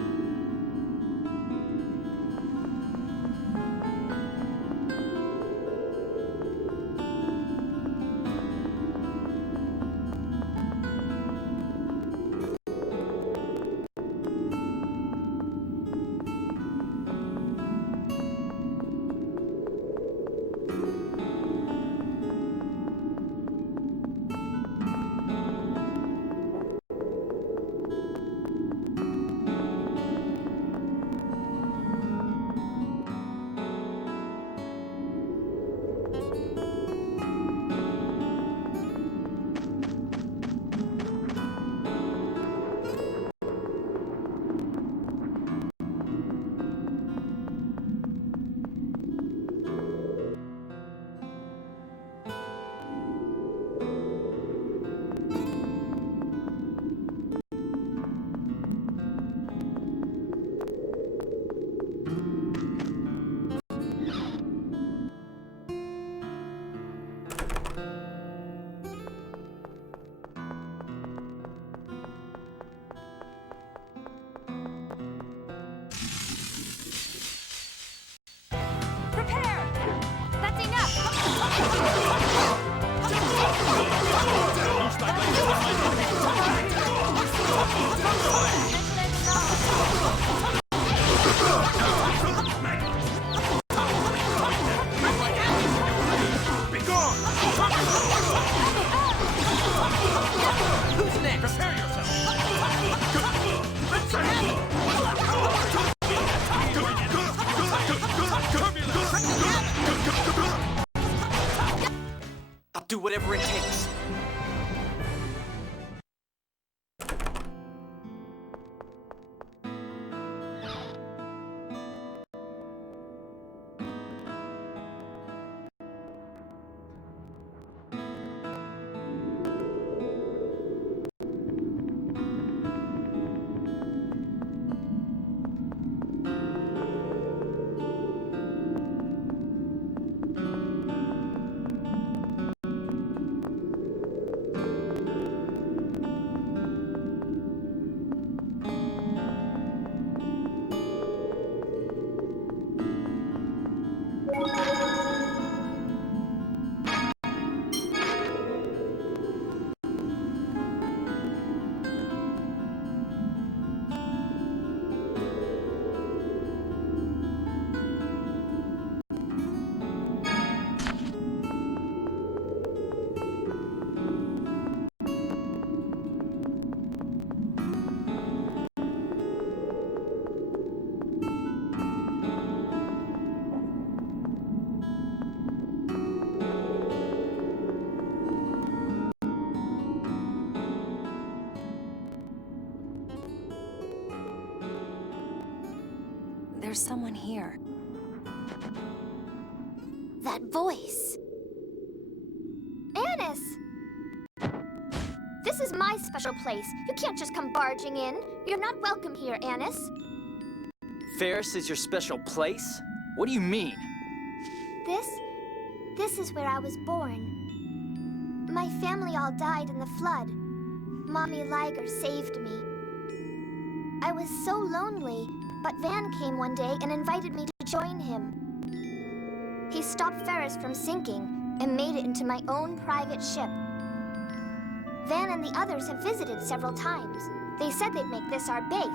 Who's next? Prepare I'll do whatever it takes. There's someone here. That voice. Annis! This is my special place. You can't just come barging in. You're not welcome here, Annis. Ferris is your special place? What do you mean? This is where I was born. My family all died in the flood. Mommy Liger saved me. I was so lonely, but Van came one day and invited me to join him. He stopped Ferris from sinking and made it into my own private ship. Van and the others have visited several times. They said they'd make this our base.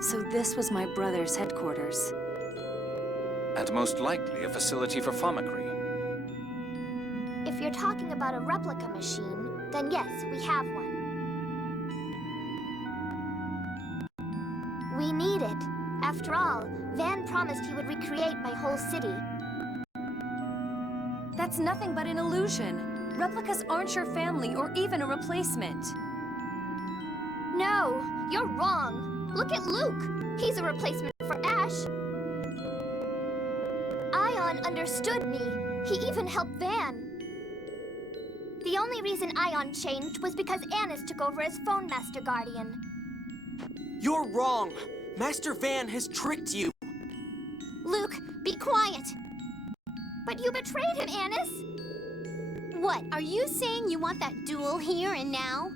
So this was my brother's headquarters. And most likely a facility for pharmacy. If you're talking about a replica machine, then yes, we have one. We need it. After all, Van promised he would recreate my whole city. That's nothing but an illusion. Replicas aren't your family or even a replacement. No, you're wrong. Look at Luke. He's a replacement for Ash. Ion understood me. He even helped Van. The only reason Ion changed was because Annis took over as Phone Master Guardian. You're wrong. Master Van has tricked you. Luke, be quiet. But you betrayed him, Annis. What, are you saying you want that duel here and now?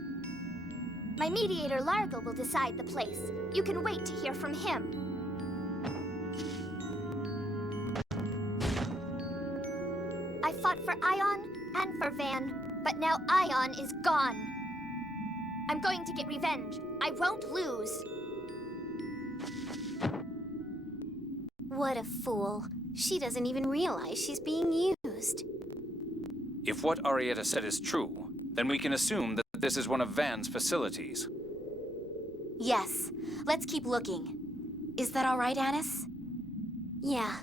My mediator Largo will decide the place. You can wait to hear from him. I fought for Ion and for Van, but now Ion is gone. I'm going to get revenge. I won't lose. What a fool. She doesn't even realize she's being used. If what Arietta said is true, then we can assume that this is one of Van's facilities. Yes. Let's keep looking. Is that all right, Annis? Yeah.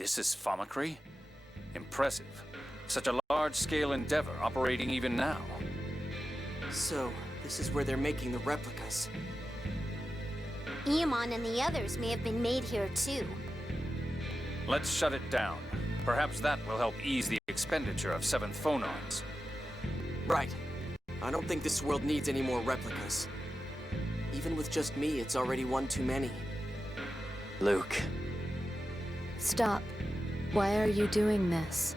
This is Famicry? Impressive. Such a large-scale endeavor operating even now. So, this is where they're making the replicas. Eamon and the others may have been made here too. Let's shut it down. Perhaps that will help ease the expenditure of 7th phonons. Right. I don't think this world needs any more replicas. Even with just me, it's already one too many. Luke. Stop. Why are you doing this?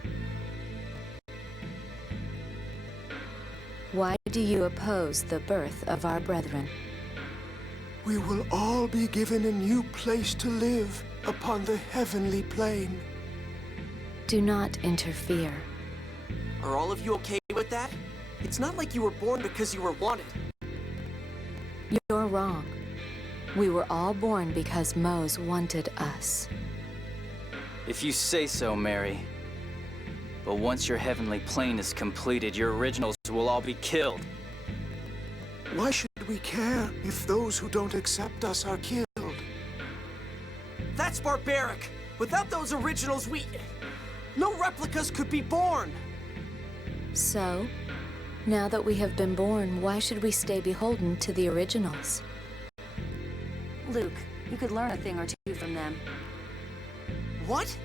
Why do you oppose the birth of our brethren? We will all be given a new place to live upon the heavenly plane. Do not interfere. Are all of you okay with that? It's not like you were born because you were wanted. You're wrong. We were all born because Mose wanted us. If you say so, Mary. But once your heavenly plane is completed, your originals will all be killed. Why should we care if those who don't accept us are killed? That's barbaric! Without those originals, no replicas could be born! So, now that we have been born, why should we stay beholden to the originals? Luke, you could learn a thing or two from them. What?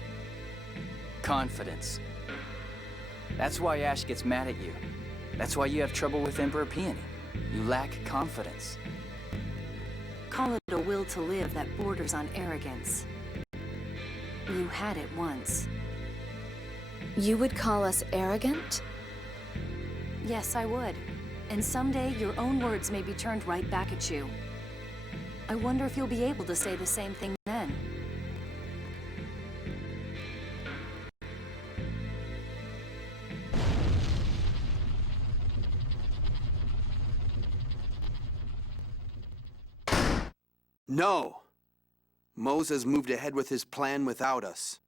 Confidence. That's why Ash gets mad at you. That's why you have trouble with Emperor Peony. You lack confidence. Call it a will to live that borders on arrogance. You had it once. You would call us arrogant? Yes, I would. And someday, your own words may be turned right back at you. I wonder if you'll be able to say the same thing then. No! Moses moved ahead with his plan without us.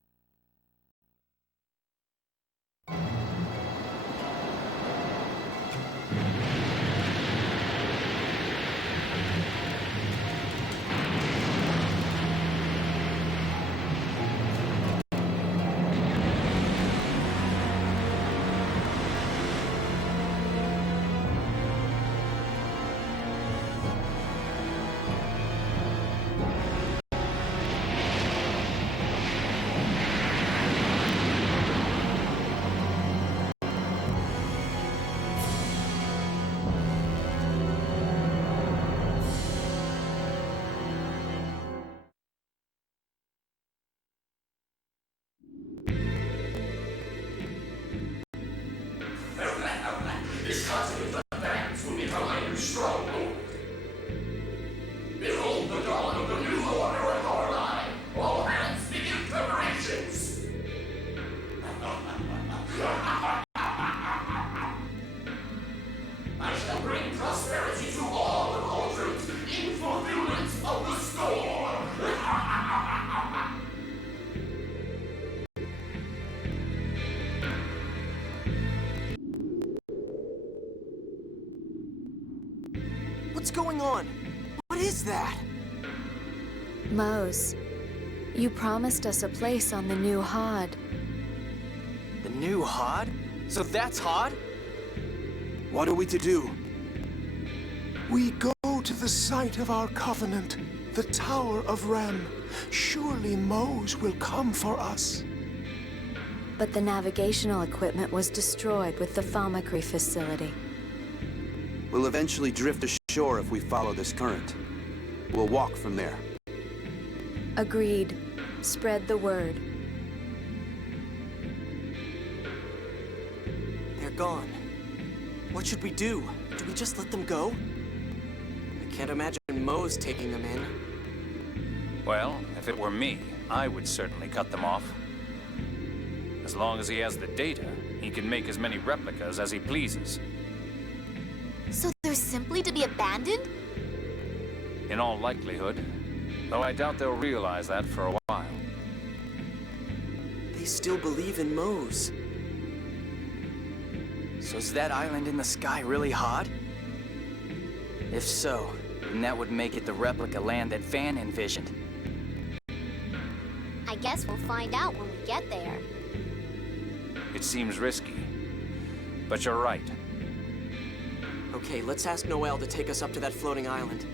This continent of bands will become a new stronghold. Behold the dawn of the new order of Lorelei. All hands begin preparations. I shall bring prosperity to all of Aldrich in fulfillment of the storm. What's going on? What is that? Mose, you promised us a place on the new Hod. The new Hod? So that's Hod? What are we to do? We go to the site of our covenant, the Tower of Rem. Surely Mose will come for us. But the navigational equipment was destroyed with the Famicry facility. We'll eventually drift ashore if we follow this current. We'll walk from there. Agreed. Spread the word. They're gone. What should we do? Do we just let them go? I can't imagine Mose taking them in. Well, if it were me, I would certainly cut them off. As long as he has the data, he can make as many replicas as he pleases. So they're simply to be abandoned? In all likelihood. Though I doubt they'll realize that for a while. They still believe in Mose. So is that island in the sky really Hod? If so, then that would make it the replica land that Van envisioned. I guess we'll find out when we get there. It seems risky, but you're right. Okay, let's ask Noel to take us up to that floating island.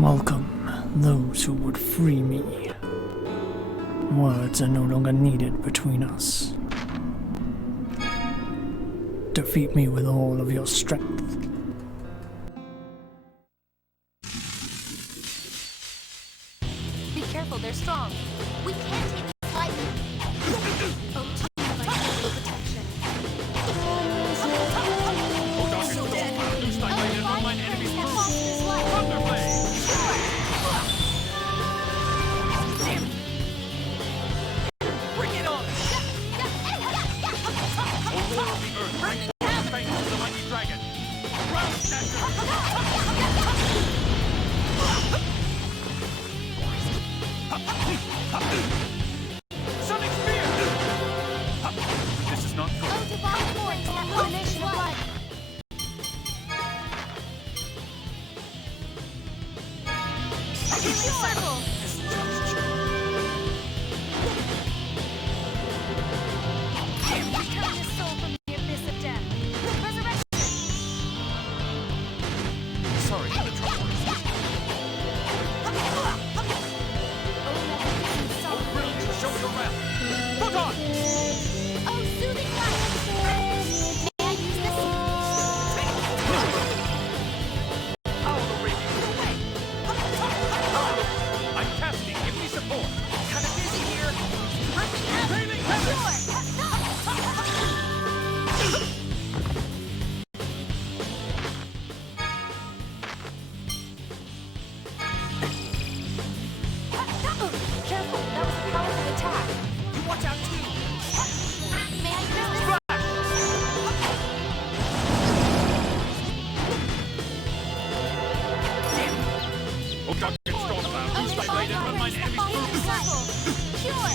Welcome, those who would free me. Words are no longer needed between us. Defeat me with all of your strength. Be careful, they're strong. We can't take this lightly. Oh, gee, my protection. So dead. Bring it on! Aurora of the Earth, bring the fangs of the mighty dragon! Ground Sonic Spear! This is not good. Oh, divine force, elimination of life. Circle. Return his soul from the abyss of death. Resurrection. Sorry, the trouble. Oh, brilliant! Show your wrath! Put on! Oh, soothing light. May I use this? Power the radiant away! I'm casting, give me support! Kinda busy here. Failing heaven! Careful, that was a powerful attack. You watch out too! May I use this? Oh, Dr. Stormcloud, use thy blade and run mine enemies through the Circle. Cure.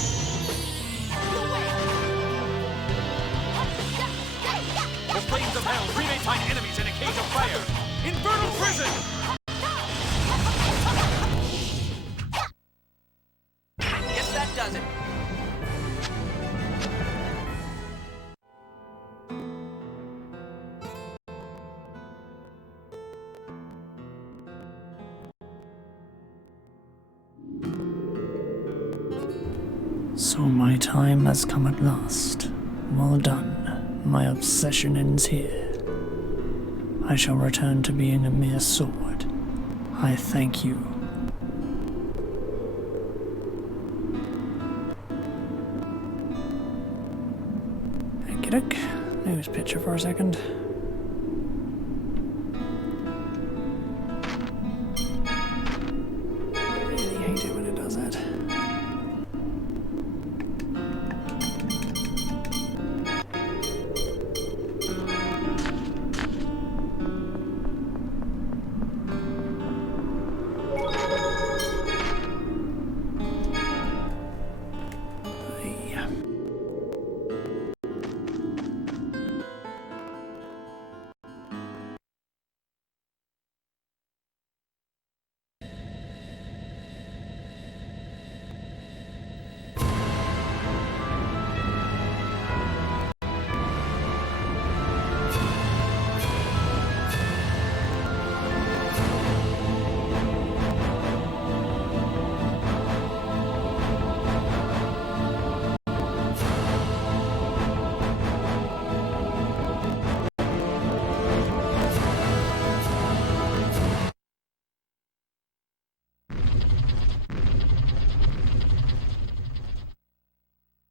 The flames of hell cremate mine enemies in a cage of fire! Infernal prison! Guess that does it. So my time has come at last. Well done. My obsession ends here. I shall return to being a mere sword. I thank you. Okey-doke. News picture for a second. Really hate it when it does that.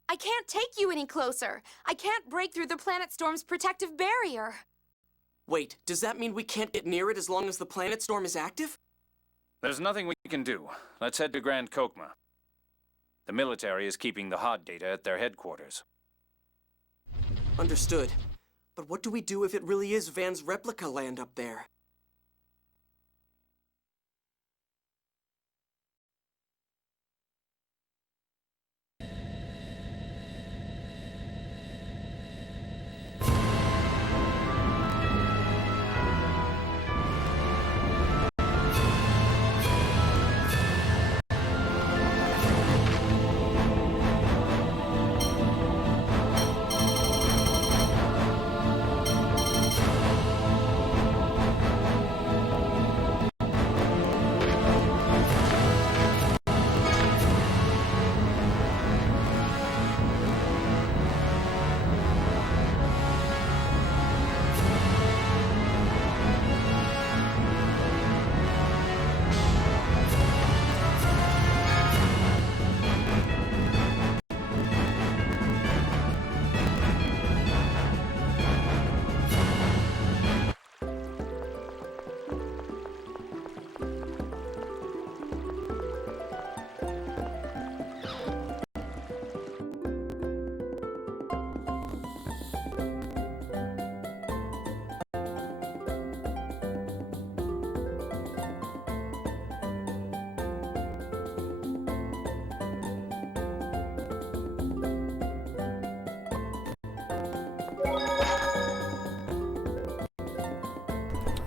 I can't take you any closer. I can't break through the planet storm's protective barrier. Wait, does that mean we can't get near it as long as the planet storm is active? There's nothing we can do. Let's head to Grand Kokma. The military is keeping the HOD data at their headquarters. Understood. But what do we do if it really is Van's replica land up there?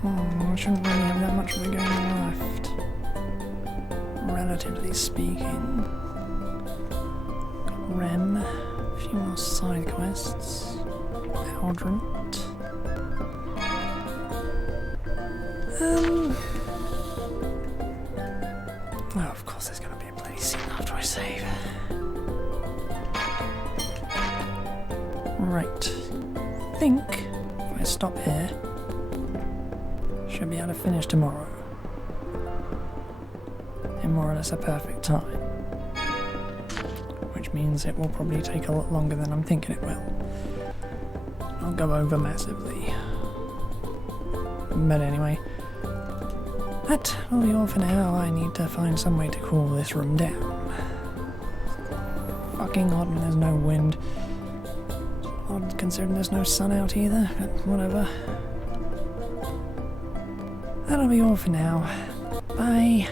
I shouldn't really have that much of the game left. Relatively speaking. Got Rem, a few more side quests, Aldrant. Oh, of course there's gonna be a bloody scene after I save. Right. I think if I stop here, should be able to finish tomorrow in more or less a perfect time, which means it will probably take a lot longer than I'm thinking it will. I'll go over massively, but anyway, that will be all for now. I need to find some way to cool this room down. Fucking odd when there's no wind. Odd considering there's no sun out either, but whatever. That'll be all for now. Bye.